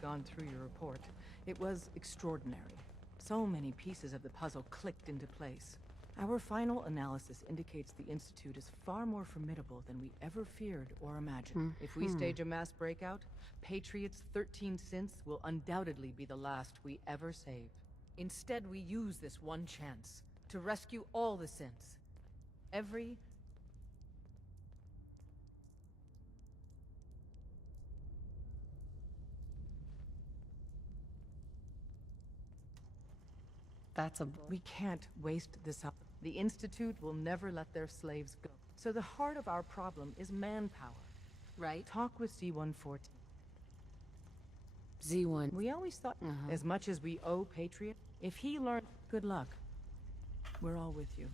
gone through your report. It was extraordinary. So many pieces of the puzzle clicked into place. Our final analysis indicates the Institute is far more formidable than we ever feared or imagined. If we stage a mass breakout, Patriot's 13 synths will undoubtedly be the last we ever save. Instead, we use this one chance to rescue all the synths. Every... We can't waste this up. The Institute will never let their slaves go. So the heart of our problem is manpower. Right. Talk with Z-114. Z1. We always thought, as much as we owe Patriot, if he learned, good luck. We're all with you.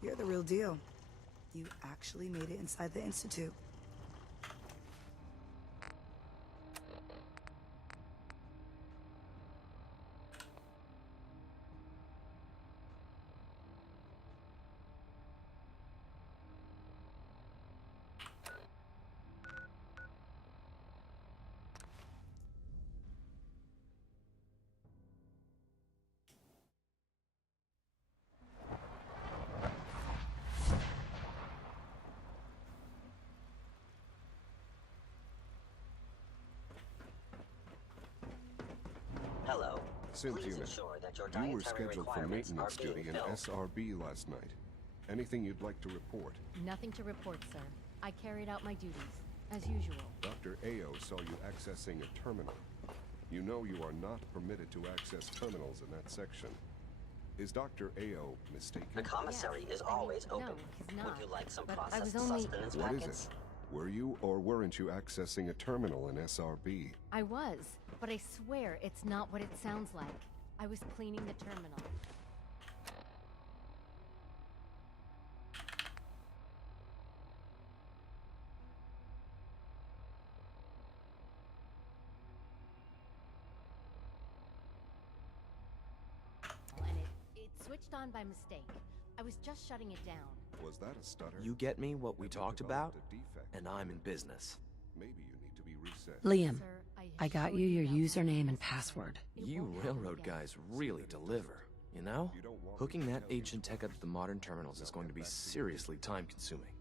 You're the real deal. You actually made it inside the Institute. Hello. Synth Please unit, ensure that your you were dietary scheduled for requirements maintenance are being duty in filled. SRB last night. Anything you'd like to report? Nothing to report, sir. I carried out my duties, as usual. Dr. Ao saw you accessing a terminal. You know you are not permitted to access terminals in that section. Is Dr. Ao mistaken? The commissary is always open. No, he's not. Would you like some But I processed was only... sustenance What is packets? it? Were you or weren't you accessing a terminal in SRB? I was, but I swear it's not what it sounds like. I was cleaning the terminal. And it switched on by mistake. I was just shutting it down. Was that a stutter? You get me what we Have you talked developed about? a defect? And I'm in business. Maybe you need to be reset. Liam, Sir, I got you your username and password. You railroad guys really deliver, you know? Hooking that ancient tech up to the modern terminals is going to be seriously time-consuming.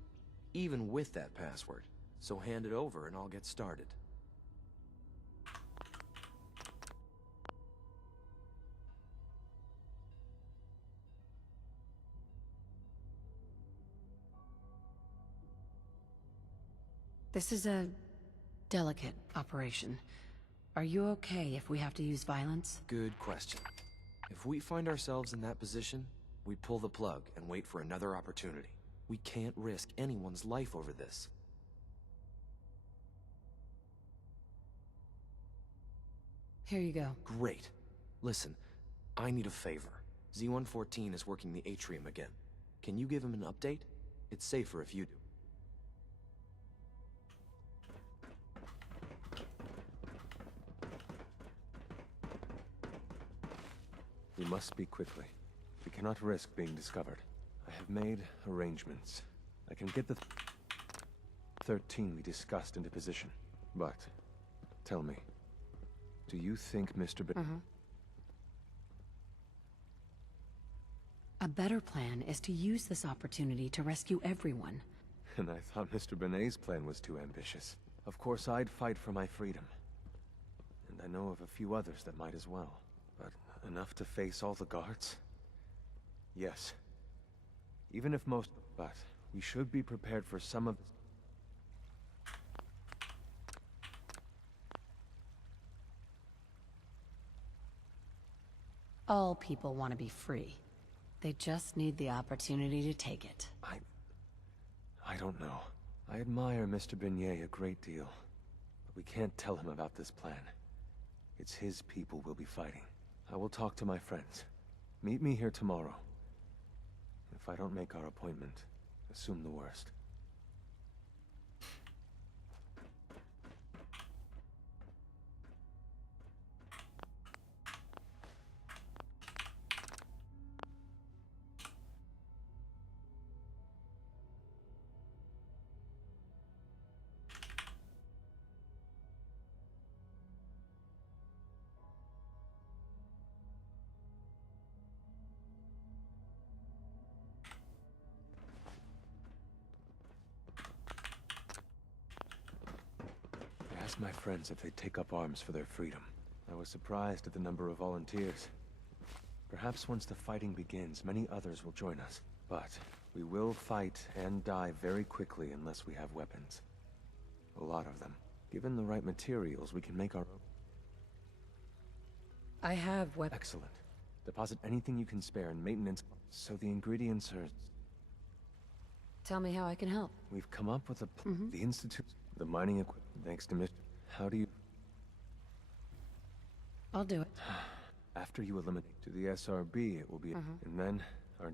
Even with that password. So hand it over and I'll get started. This is a delicate operation. Are you okay if we have to use violence? Good question. If we find ourselves in that position, we pull the plug and wait for another opportunity. We can't risk anyone's life over this. Here you go. Great. Listen, I need a favor. Z-114 is working the atrium again. Can you give him an update? It's safer if you do. We must speak quickly. We cannot risk being discovered. I have made arrangements. I can get the 13 we discussed into position. But, tell me, Do you think Mr. A better plan is to use this opportunity to rescue everyone. And I thought Mr. Benet's plan was too ambitious. Of course, I'd fight for my freedom. And I know of a few others that might as well. But enough to face all the guards? Yes. Even if most... But we should be prepared for some of... All people want to be free. They just need the opportunity to take it. I don't know. I admire Mr. Beignet a great deal. But we can't tell him about this plan. It's his people we'll be fighting. I will talk to my friends. Meet me here tomorrow. If I don't make our appointment, assume the worst. Ask my friends if they take up arms for their freedom. I was surprised at the number of volunteers. Perhaps once the fighting begins, many others will join us. But we will fight and die very quickly unless we have weapons. A lot of them. Given the right materials, we can make our own. I have weapons. Excellent. Deposit anything you can spare in maintenance, so the ingredients are... Tell me how I can help. We've come up with the Institute, the mining equipment, thanks to Mr. How do you... I'll do it. After you eliminate to the SRB, it will be... And then, our...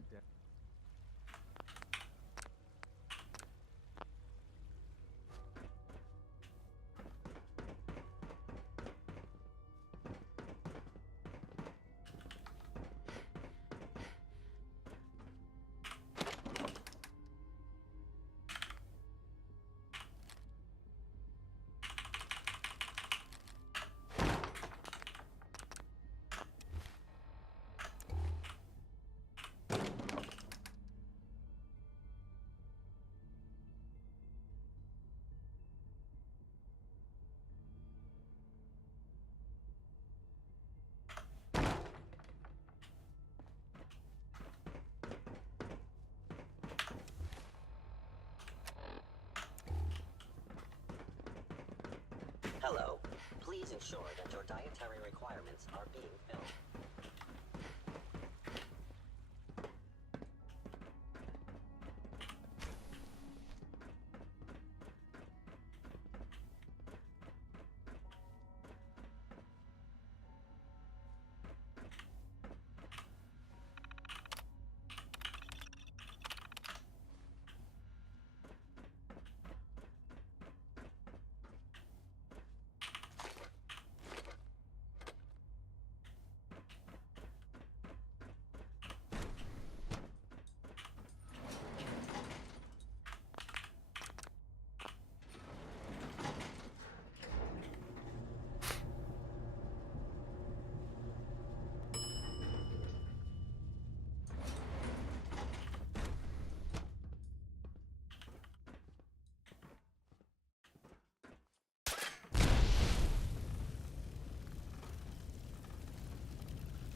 Hello. Please ensure that your dietary requirements are being filled.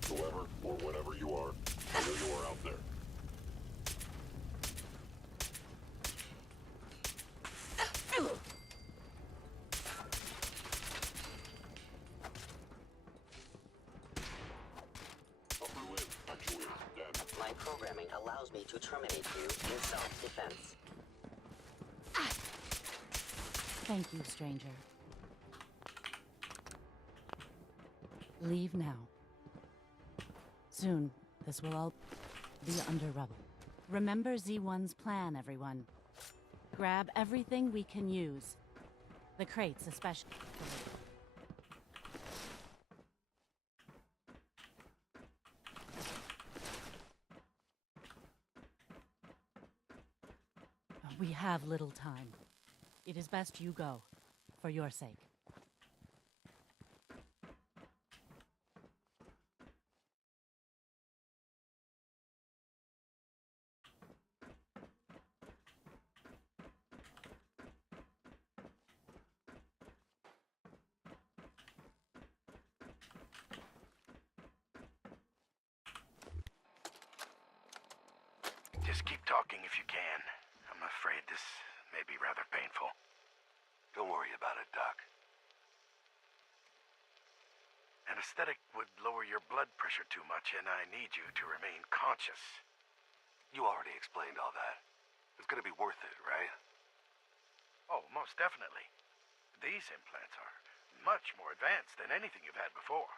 Whoever or whatever you are, I know you are out there. My programming allows me to terminate you in self-defense. Thank you, stranger. Leave now. Soon, this will all be under rubble. Remember Z1's plan, everyone. Grab everything we can use. The crates, especially. We have little time. It is best you go, for your sake. Just keep talking if you can. I'm afraid this may be rather painful. Don't worry about it, Doc. Anesthetic would lower your blood pressure too much, and I need you to remain conscious. You already explained all that. It's gonna be worth it, right? Oh, most definitely. These implants are much more advanced than anything you've had before.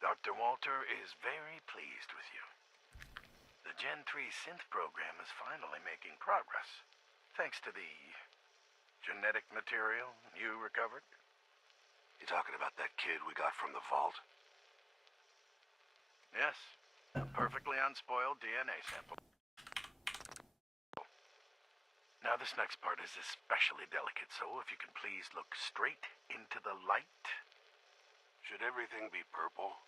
Dr. Walter is very pleased with you. The Gen 3 synth program is finally making progress, thanks to the genetic material you recovered. You talking about that kid we got from the vault? Yes, a perfectly unspoiled DNA sample. Now this next part is especially delicate, so if you can please look straight into the light. Should everything be purple?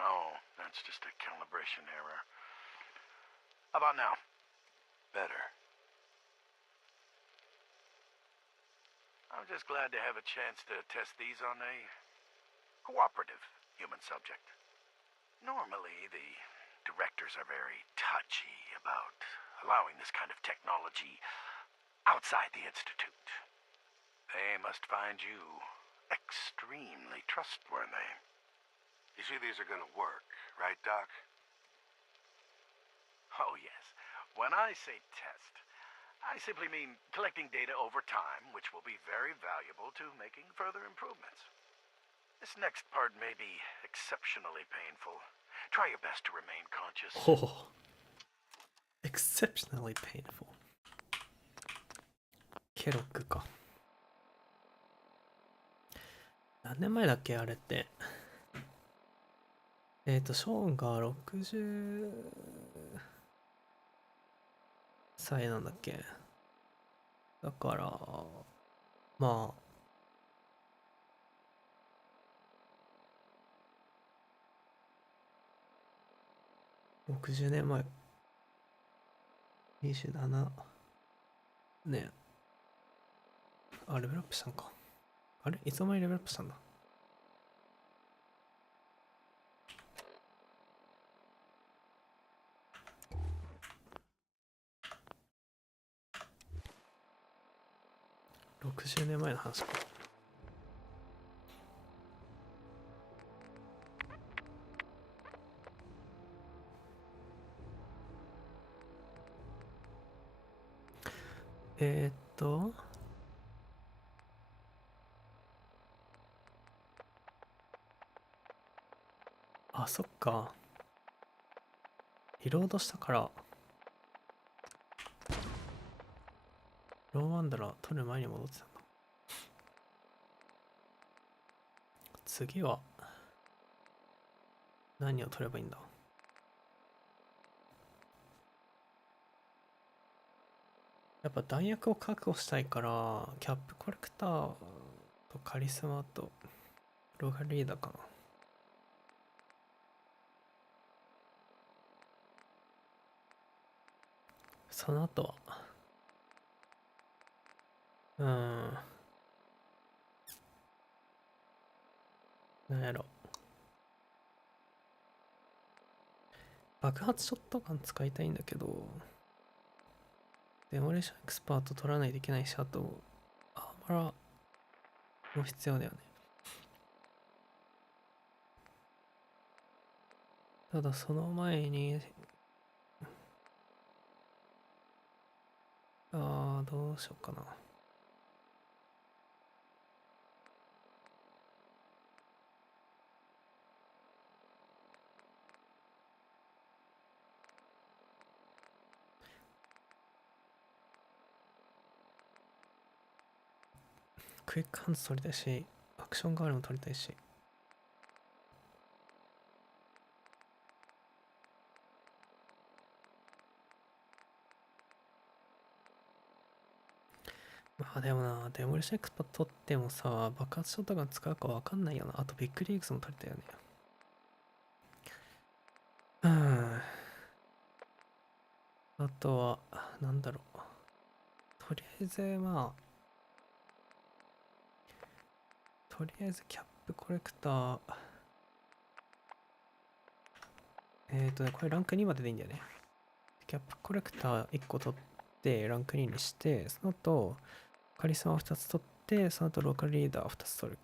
Oh, that's just a calibration error. How about now? Better. I'm just glad to have a chance to test these on a cooperative human subject. Normally, the directors are very touchy about allowing this kind of technology outside the Institute. They must find you extremely trustworthy. You see, these are gonna work, right, Doc? Oh, yes. When I say test, I simply mean collecting data over time, which will be very valuable to making further improvements. This next part may be exceptionally painful. Try your best to remain conscious. Oh, exceptionally painful. ケロックか。何年前だっけあれって。ショーンが60歳なんだっけ。だからまあ60年前27年レベルアップしたんか。あれいつの間にレベルアップしたんだ。60年前の話か。あ、そっか。リロードしたからローワンダラー取る前に戻ってたんだ。次は何を取ればいいんだ。やっぱ弾薬を確保したいからキャップコレクターとカリスマとローガリーダーかな。その後はなんやろ。爆発ショットガン使いたいんだけどデモレーションエクスパート取らないといけないし、あとアーマラも必要だよね。ただその前にどうしようかな。クイックハンズ取りたいし、アクションガールも取りたいし。まあでもな、デモリションエクスパ取ってもさ、爆発ショットガン使うかわかんないよな。あとビッグリーグスも取りたいよね。あとは、なんだろう。とりあえずとりあえずキャップコレクターこれランク2まででいいんだよね。キャップコレクター1個取ってランク2にして、その後カリスマ2つ取って、その後ローカルリーダー2つ取る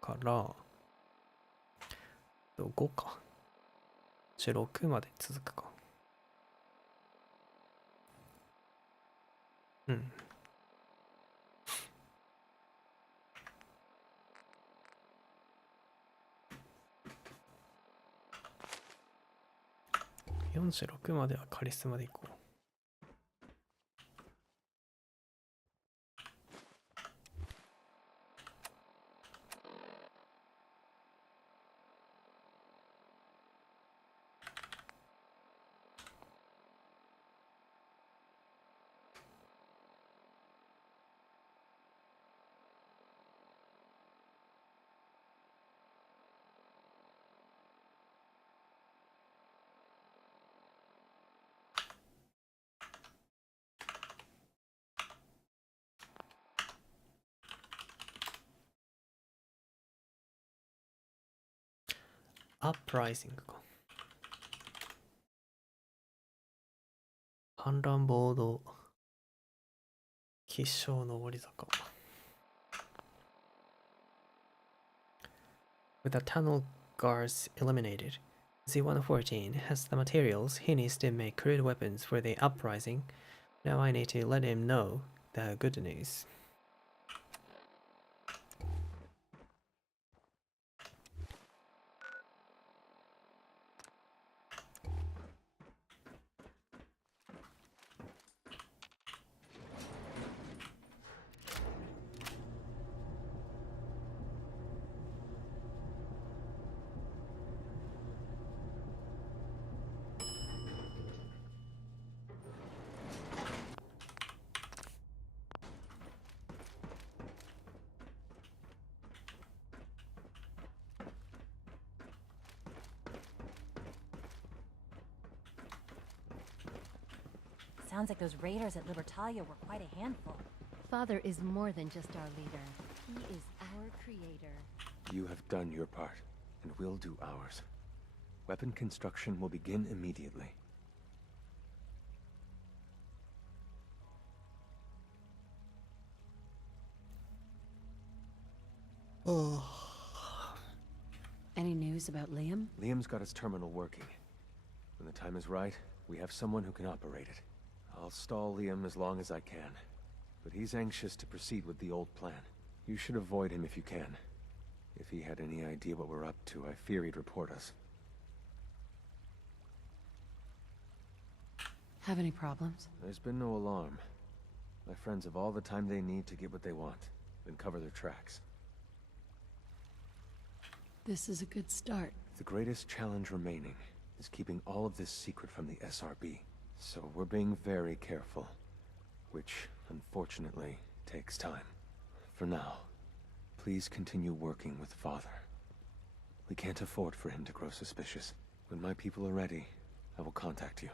から、5か。6まで続くか。うん。46まではカリスマでいこう。アップライジングか。反乱暴動。吉祥の上り坂。With the tunnel guards eliminated, Z114 has the materials he needs to make crude weapons for the uprising. Now I need to let him know the good news. Sounds like those raiders at Libertalia were quite a handful. Father is more than just our leader. He is our creator. You have done your part, and we'll do ours. Weapon construction will begin immediately. Oh. Any news about Liam? Liam's got his terminal working. When the time is right, we have someone who can operate it. I'll stall Liam as long as I can, but he's anxious to proceed with the old plan. You should avoid him if you can. If he had any idea what we're up to, I fear he'd report us. Have any problems? There's been no alarm. My friends have all the time they need to get what they want, then cover their tracks. This is a good start. The greatest challenge remaining is keeping all of this secret from the SRB. So we're being very careful, which, unfortunately, takes time. For now, please continue working with Father. We can't afford for him to grow suspicious. When my people are ready, I will contact you.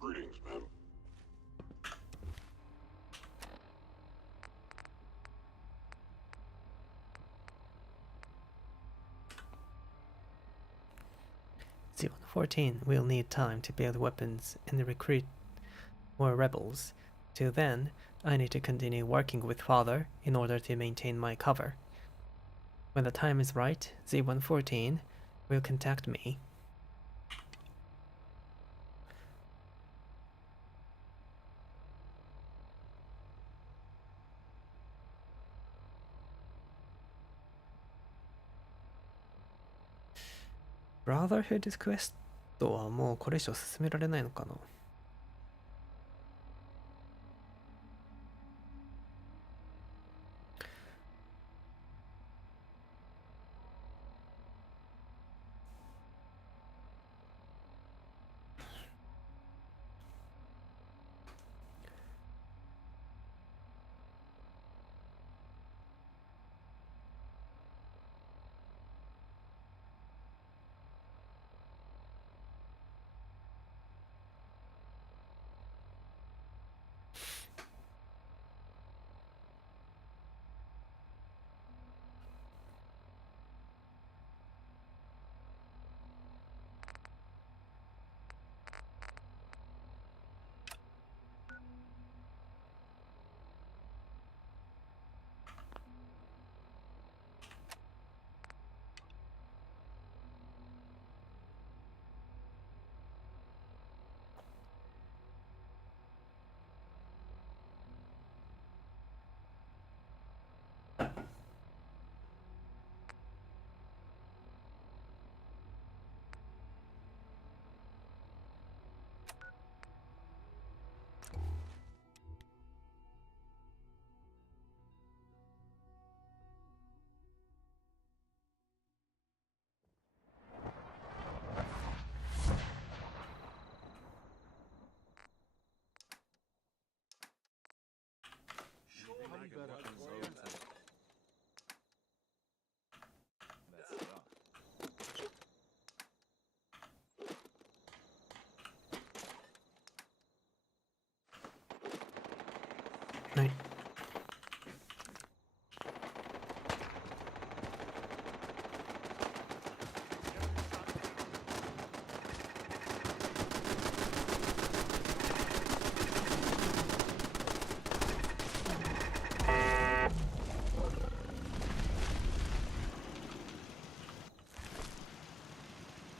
Greetings, ma'am. Z114 will need time to build weapons and recruit more rebels. Till then, I need to continue working with Father in order to maintain my cover. When the time is right, Z114 will contact me. Brotherhood クエストはもうこれ以上進められないのかな。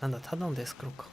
なんだ、ただのデスクロか。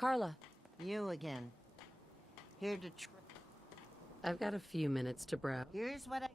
Carla. You again. Here to I've got a few minutes to browse. Here's what I...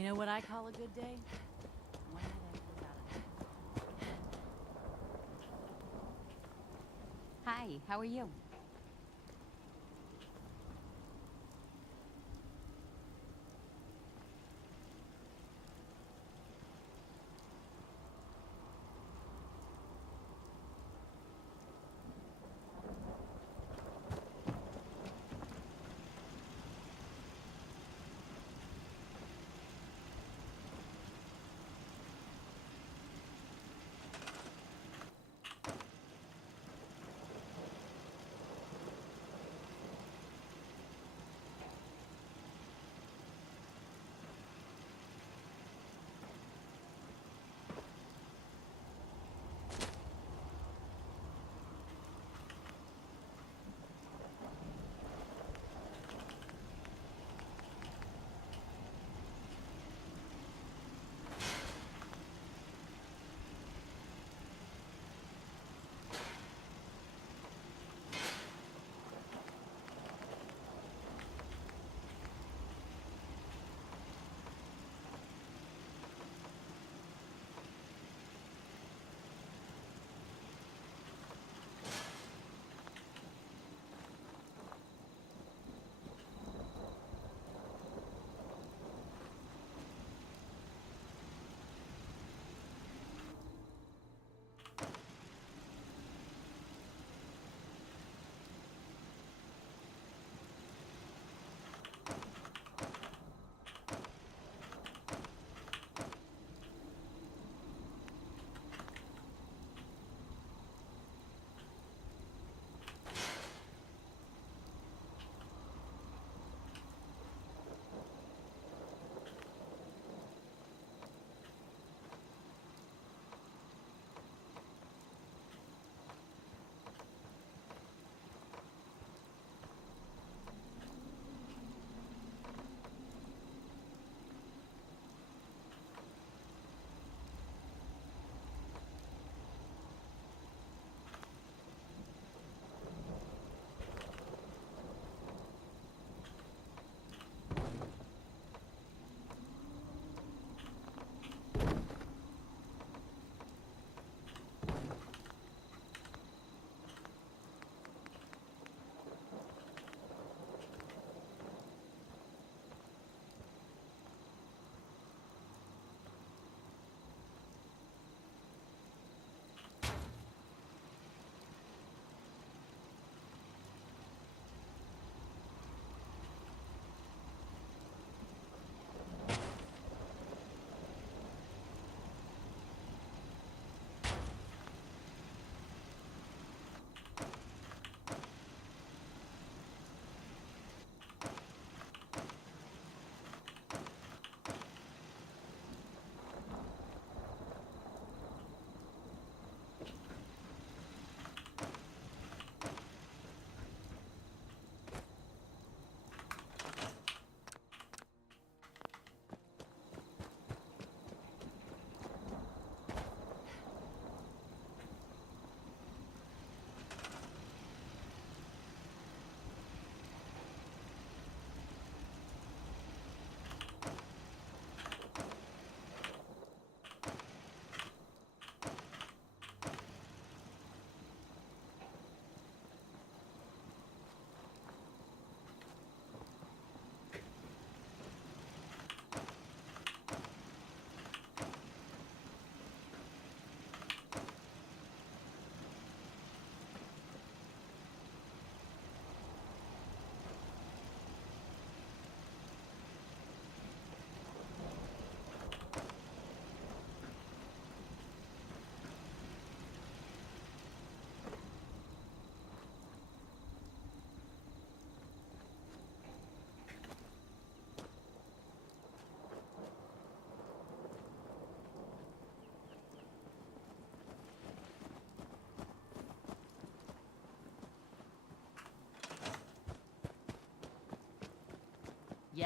You know what I call a good day? One that ends without a... Hi, how are you?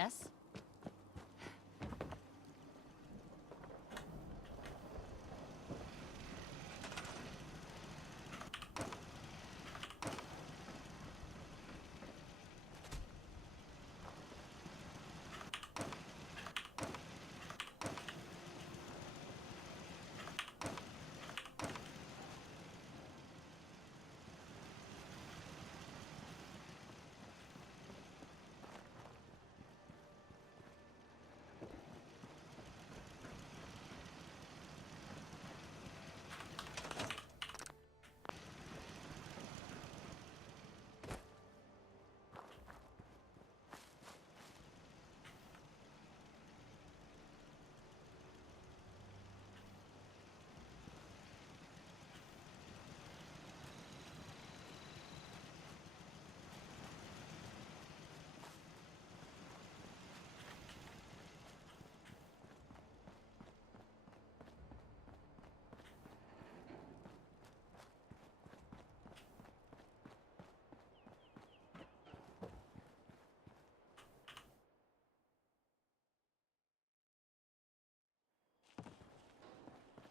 Yes?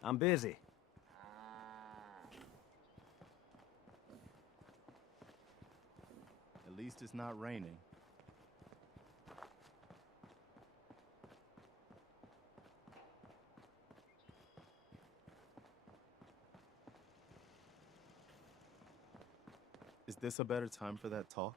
I'm busy. At least it's not raining. Is this a better time for that talk?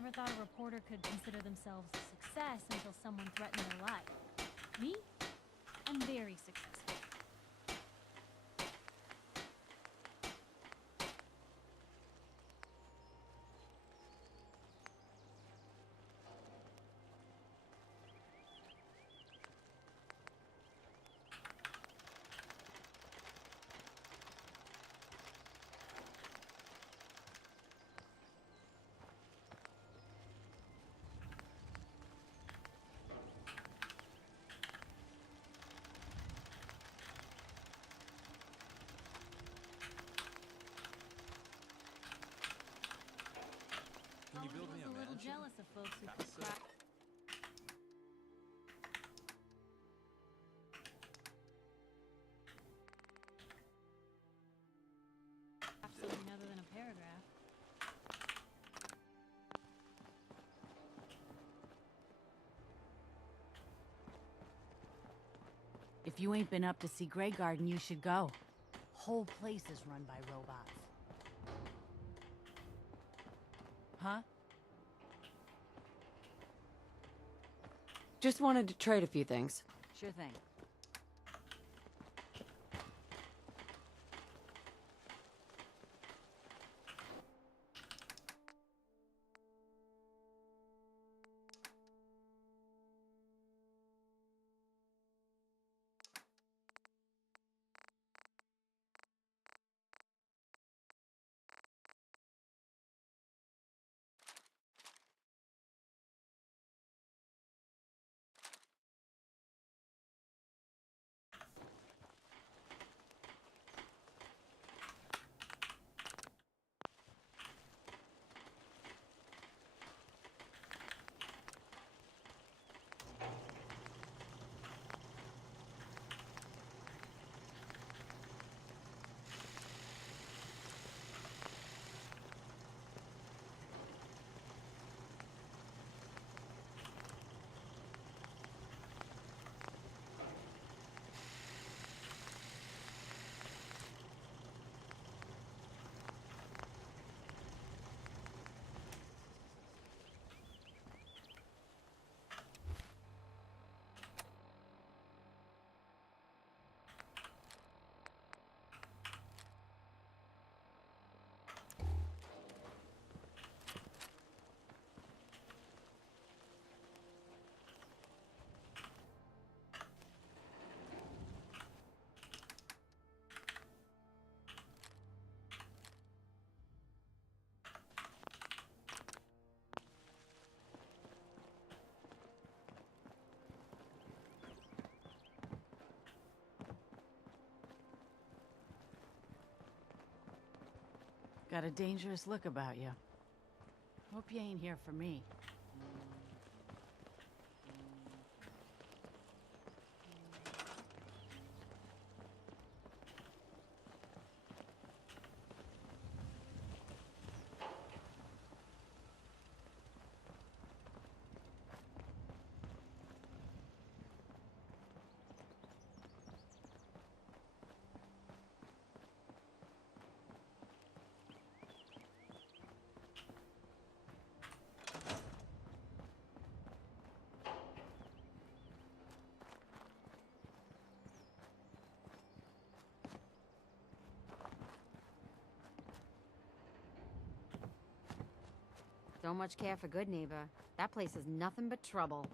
Never thought a reporter could consider themselves a success until someone threatened their life. Me? I'm very successful. Can you build me a little mansion? jealous of folks who could crack. Something other than a paragraph. If you ain't been up to see Grey Garden, you should go. Whole place is run by robots. Huh? Just wanted to trade a few things. Sure thing. Got a dangerous look about you. Hope you ain't here for me. Don't much care for good neighbor. That place is nothing but trouble.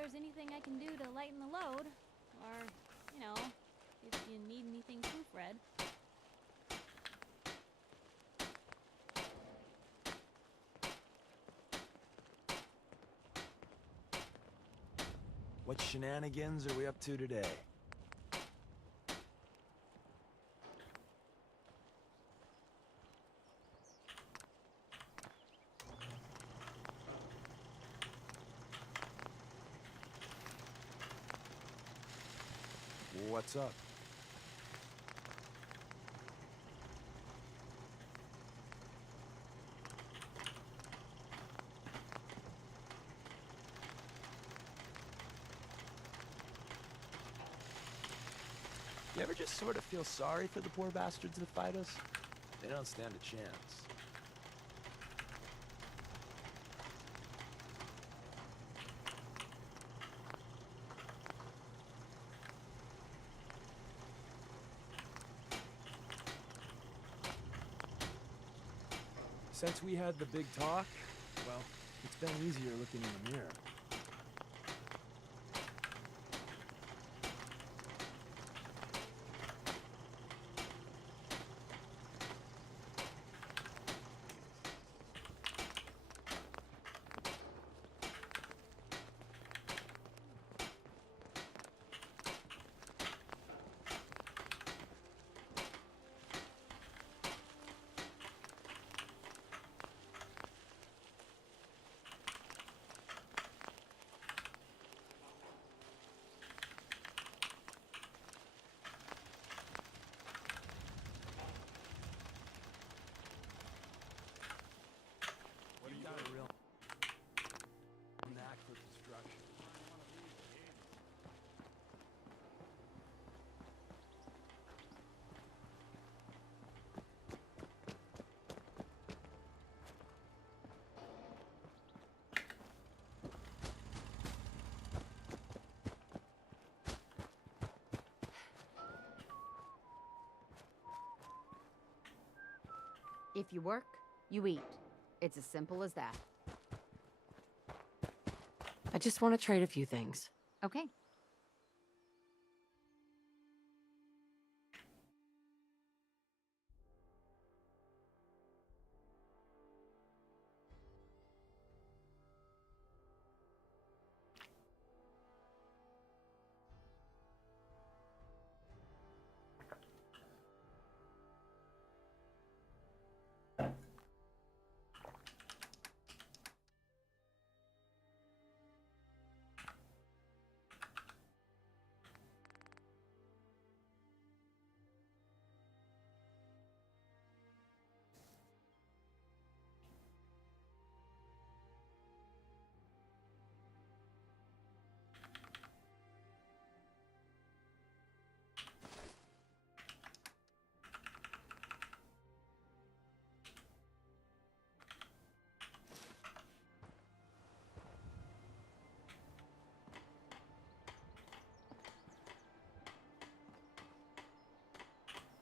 there's anything I can do to lighten the load. Or, you know, if you need anything proofread. What shenanigans are we up to today? What's up? You ever just sort of feel sorry for the poor bastards that fight us? They don't stand a chance. Since we had the big talk, well, it's been easier looking in the mirror. If you work, you eat. It's as simple as that. I just want to trade a few things. Okay.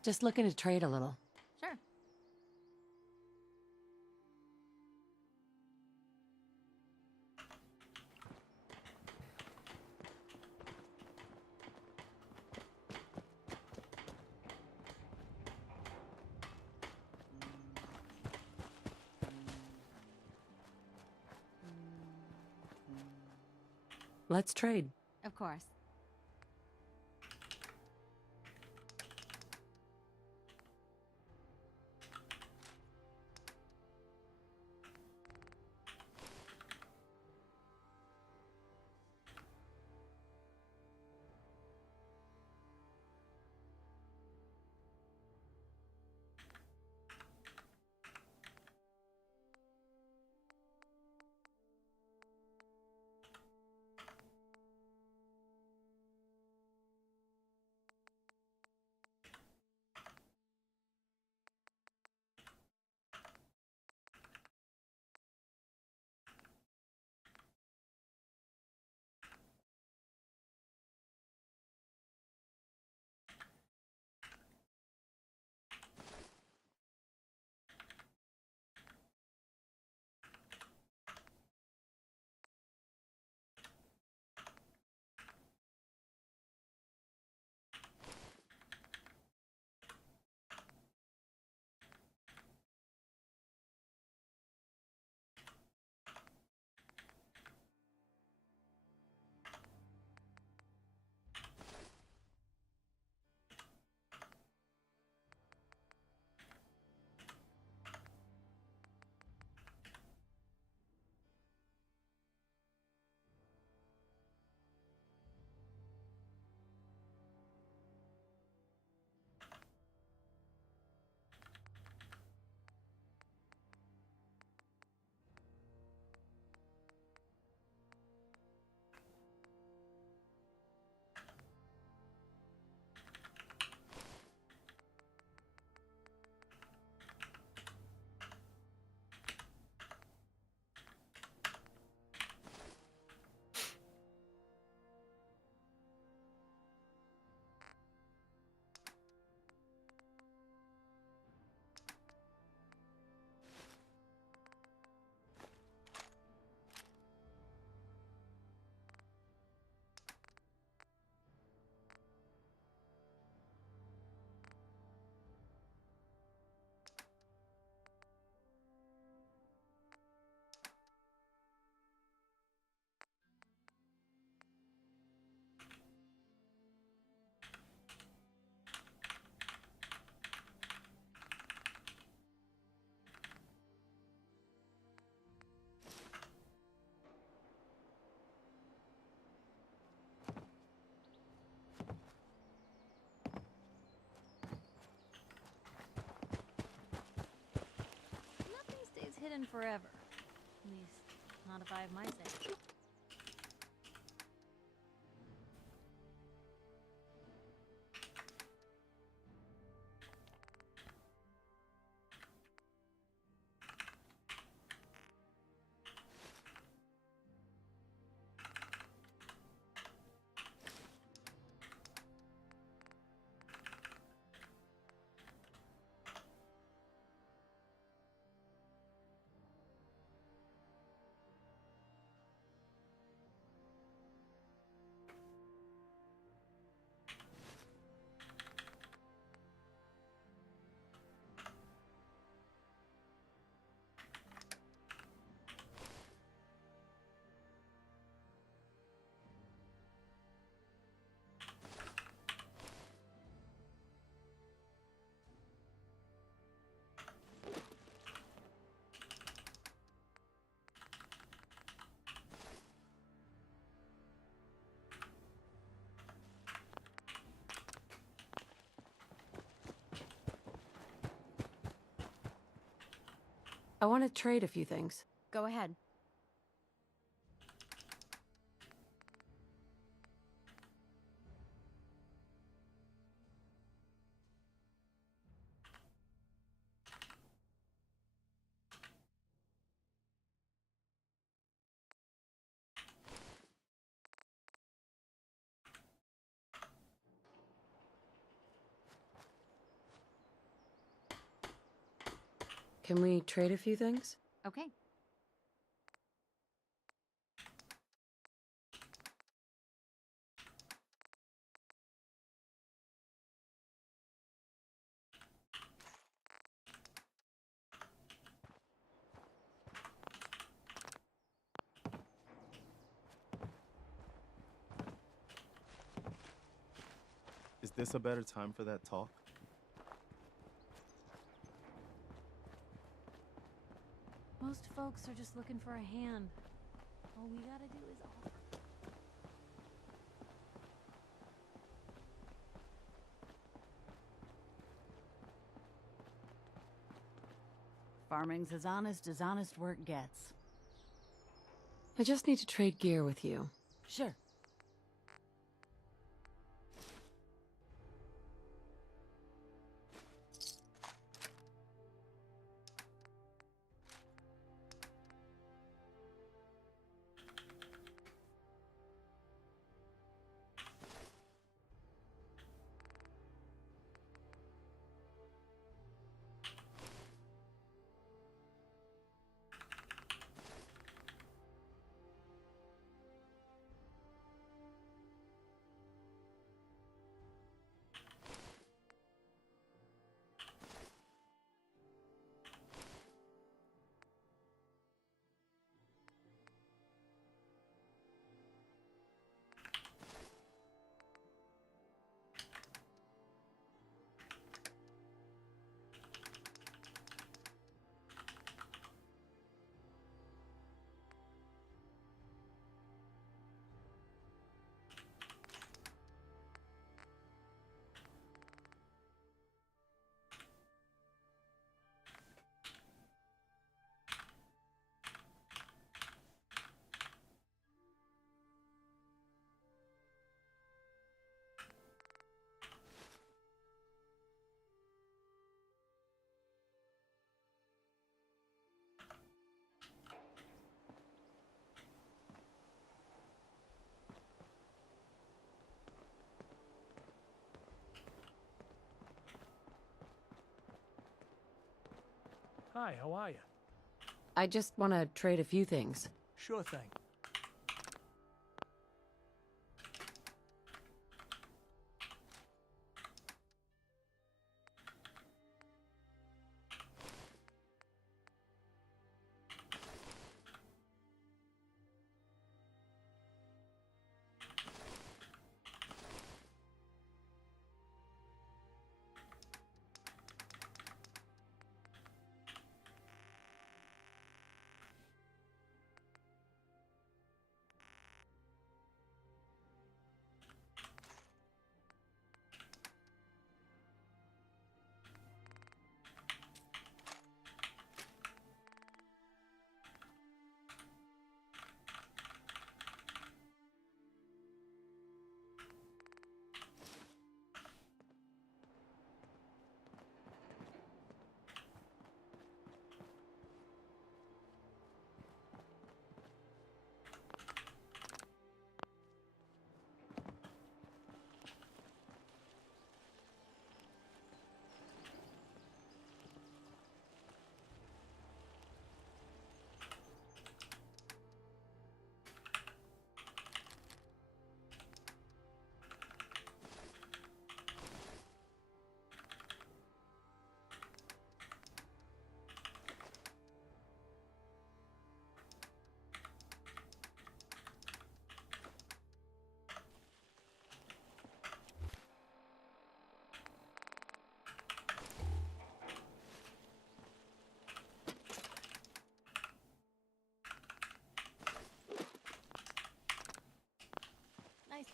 Just looking to trade a little. Sure. Let's trade. Of course. hidden forever. At least, not if I have my say. I want to trade a few things. Go ahead. Can we trade a few things? Okay. Is this a better time for that talk? Most folks are just looking for a hand. All we gotta do is offer. Farming's as honest work gets. I just need to trade gear with you. Sure. Hi, how are you? I just want to trade a few things. Sure thing.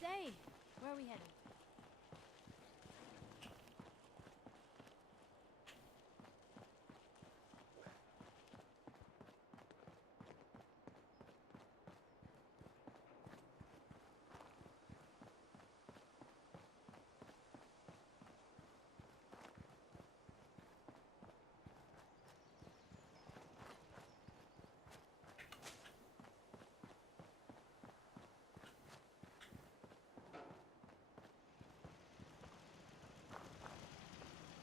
say? Where are we headed?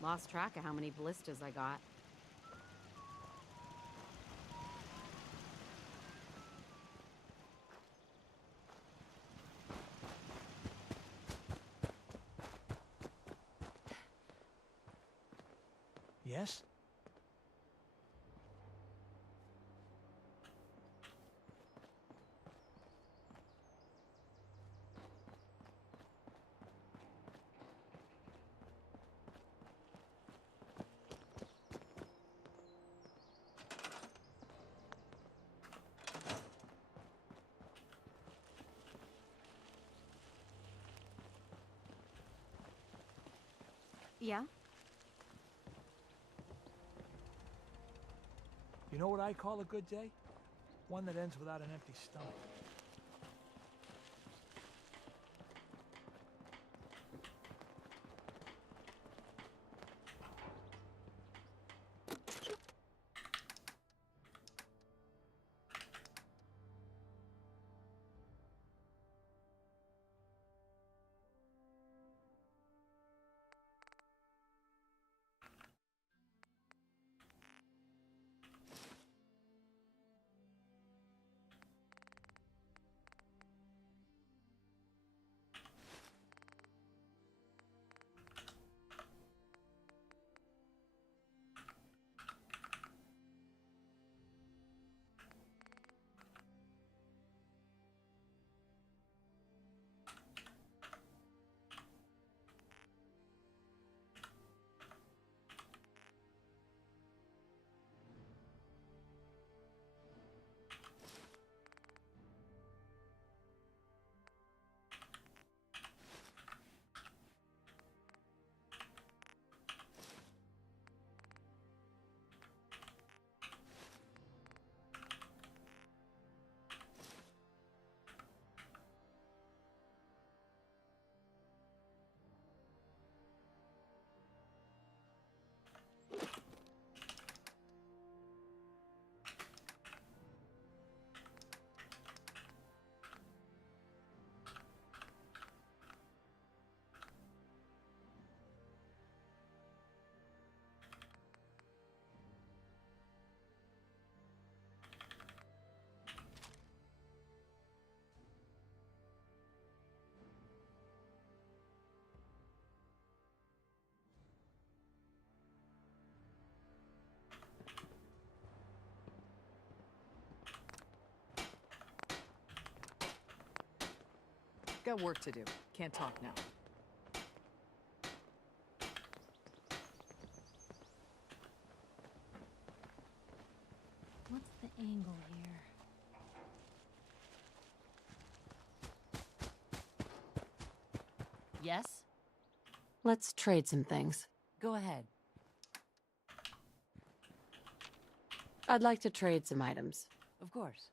Lost track of how many ballistas I got. Yes? Yeah? You know what I call a good day? One that ends without an empty stomach. Got work to do. Can't talk now. What's the angle here? Yes? Let's trade some things. Go ahead. I'd like to trade some items. Of course.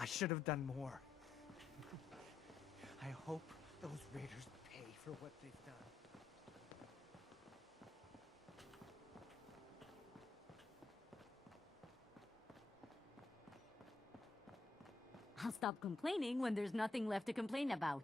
I should have done more. I hope those raiders pay for what they've done. I'll stop complaining when there's nothing left to complain about.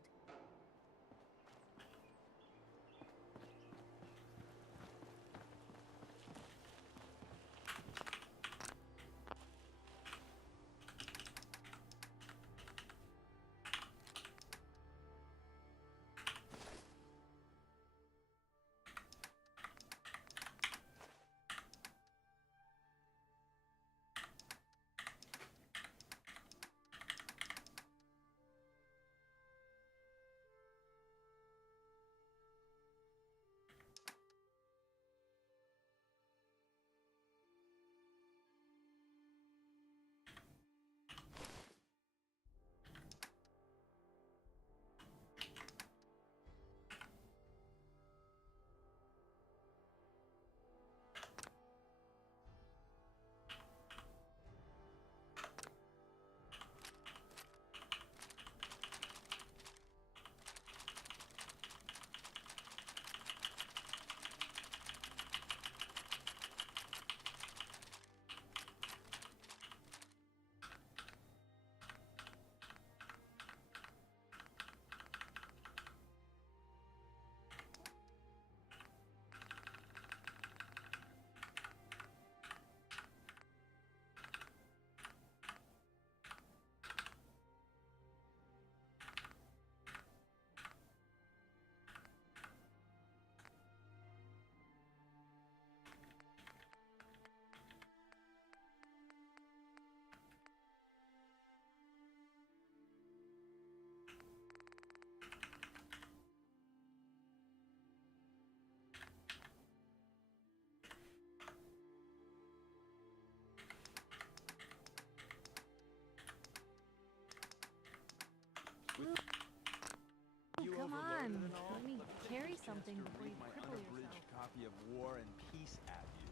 Come on, let me carry something before you cripple yourself. Copy of War and Peace at you.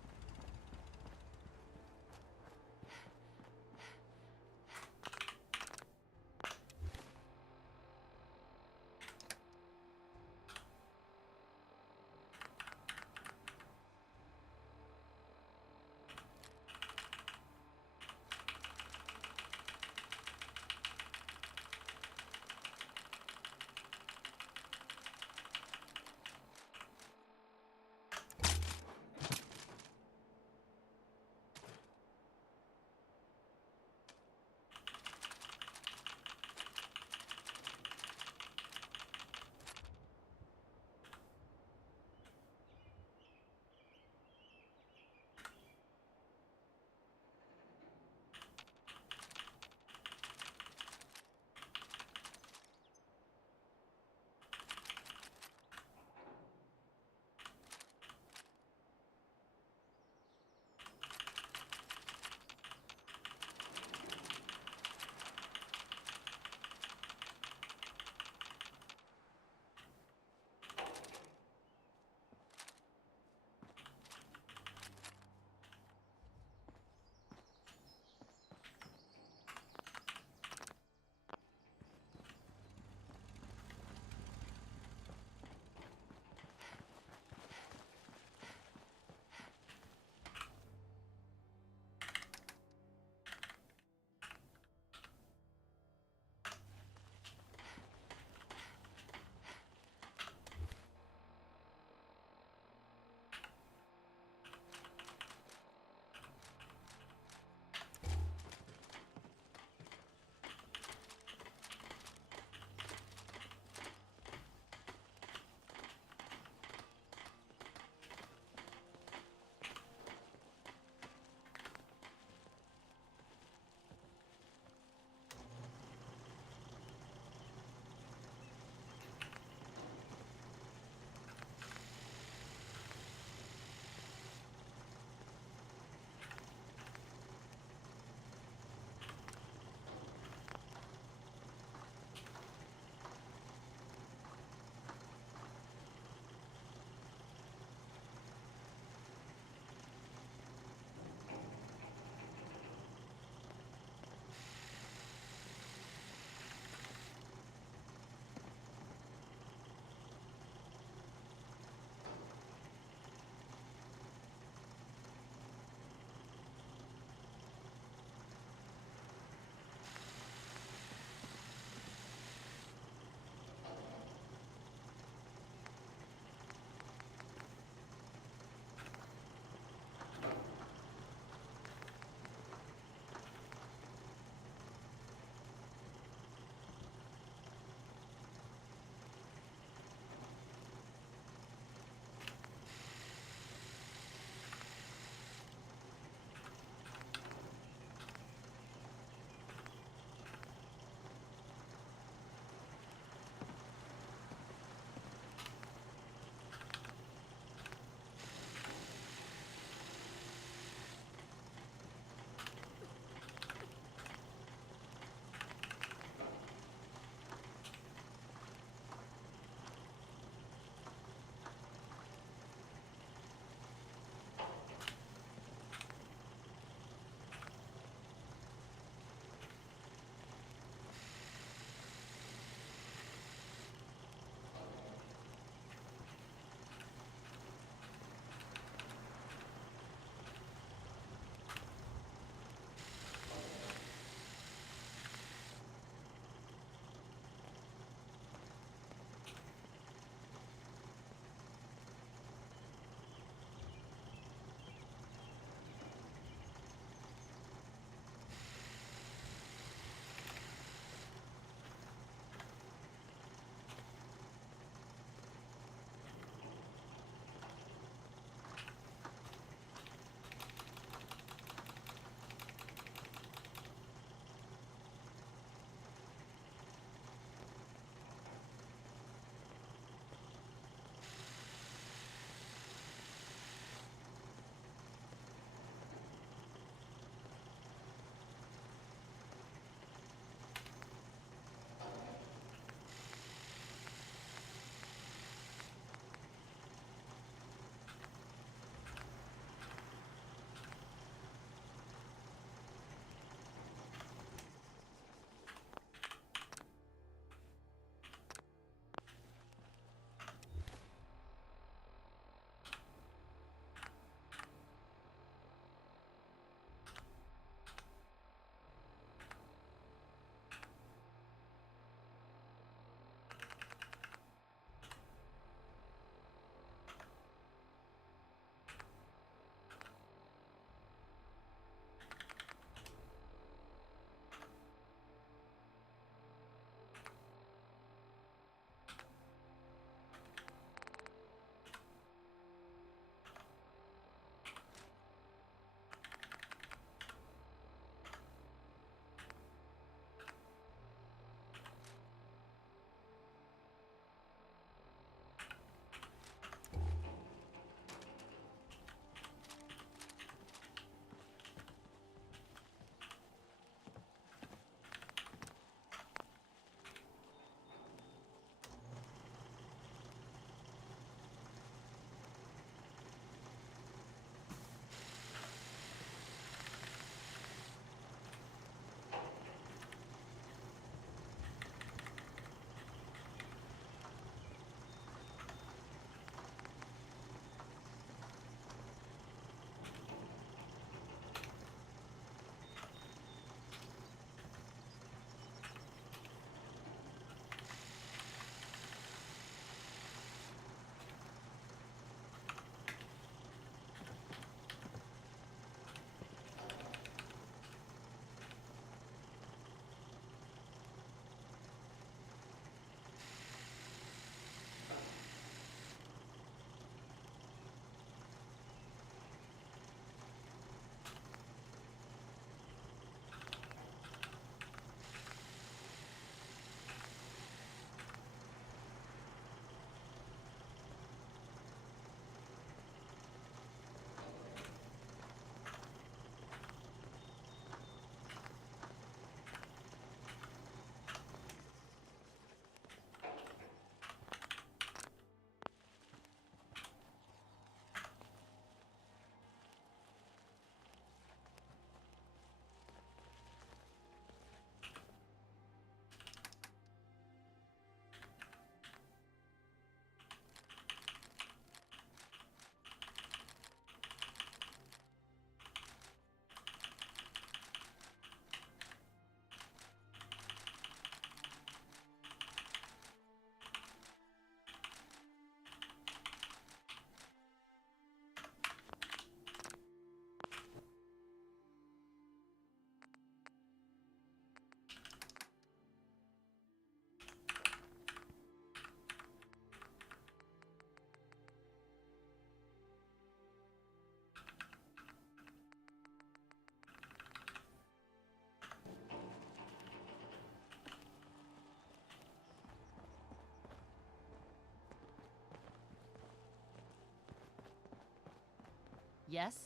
Yes?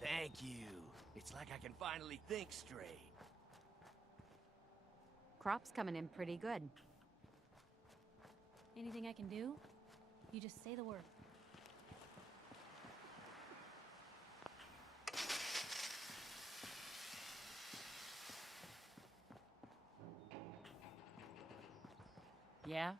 Thank you. It's like I can finally think straight. Crop's coming in pretty good. Anything I can do? You just say the word. Yeah?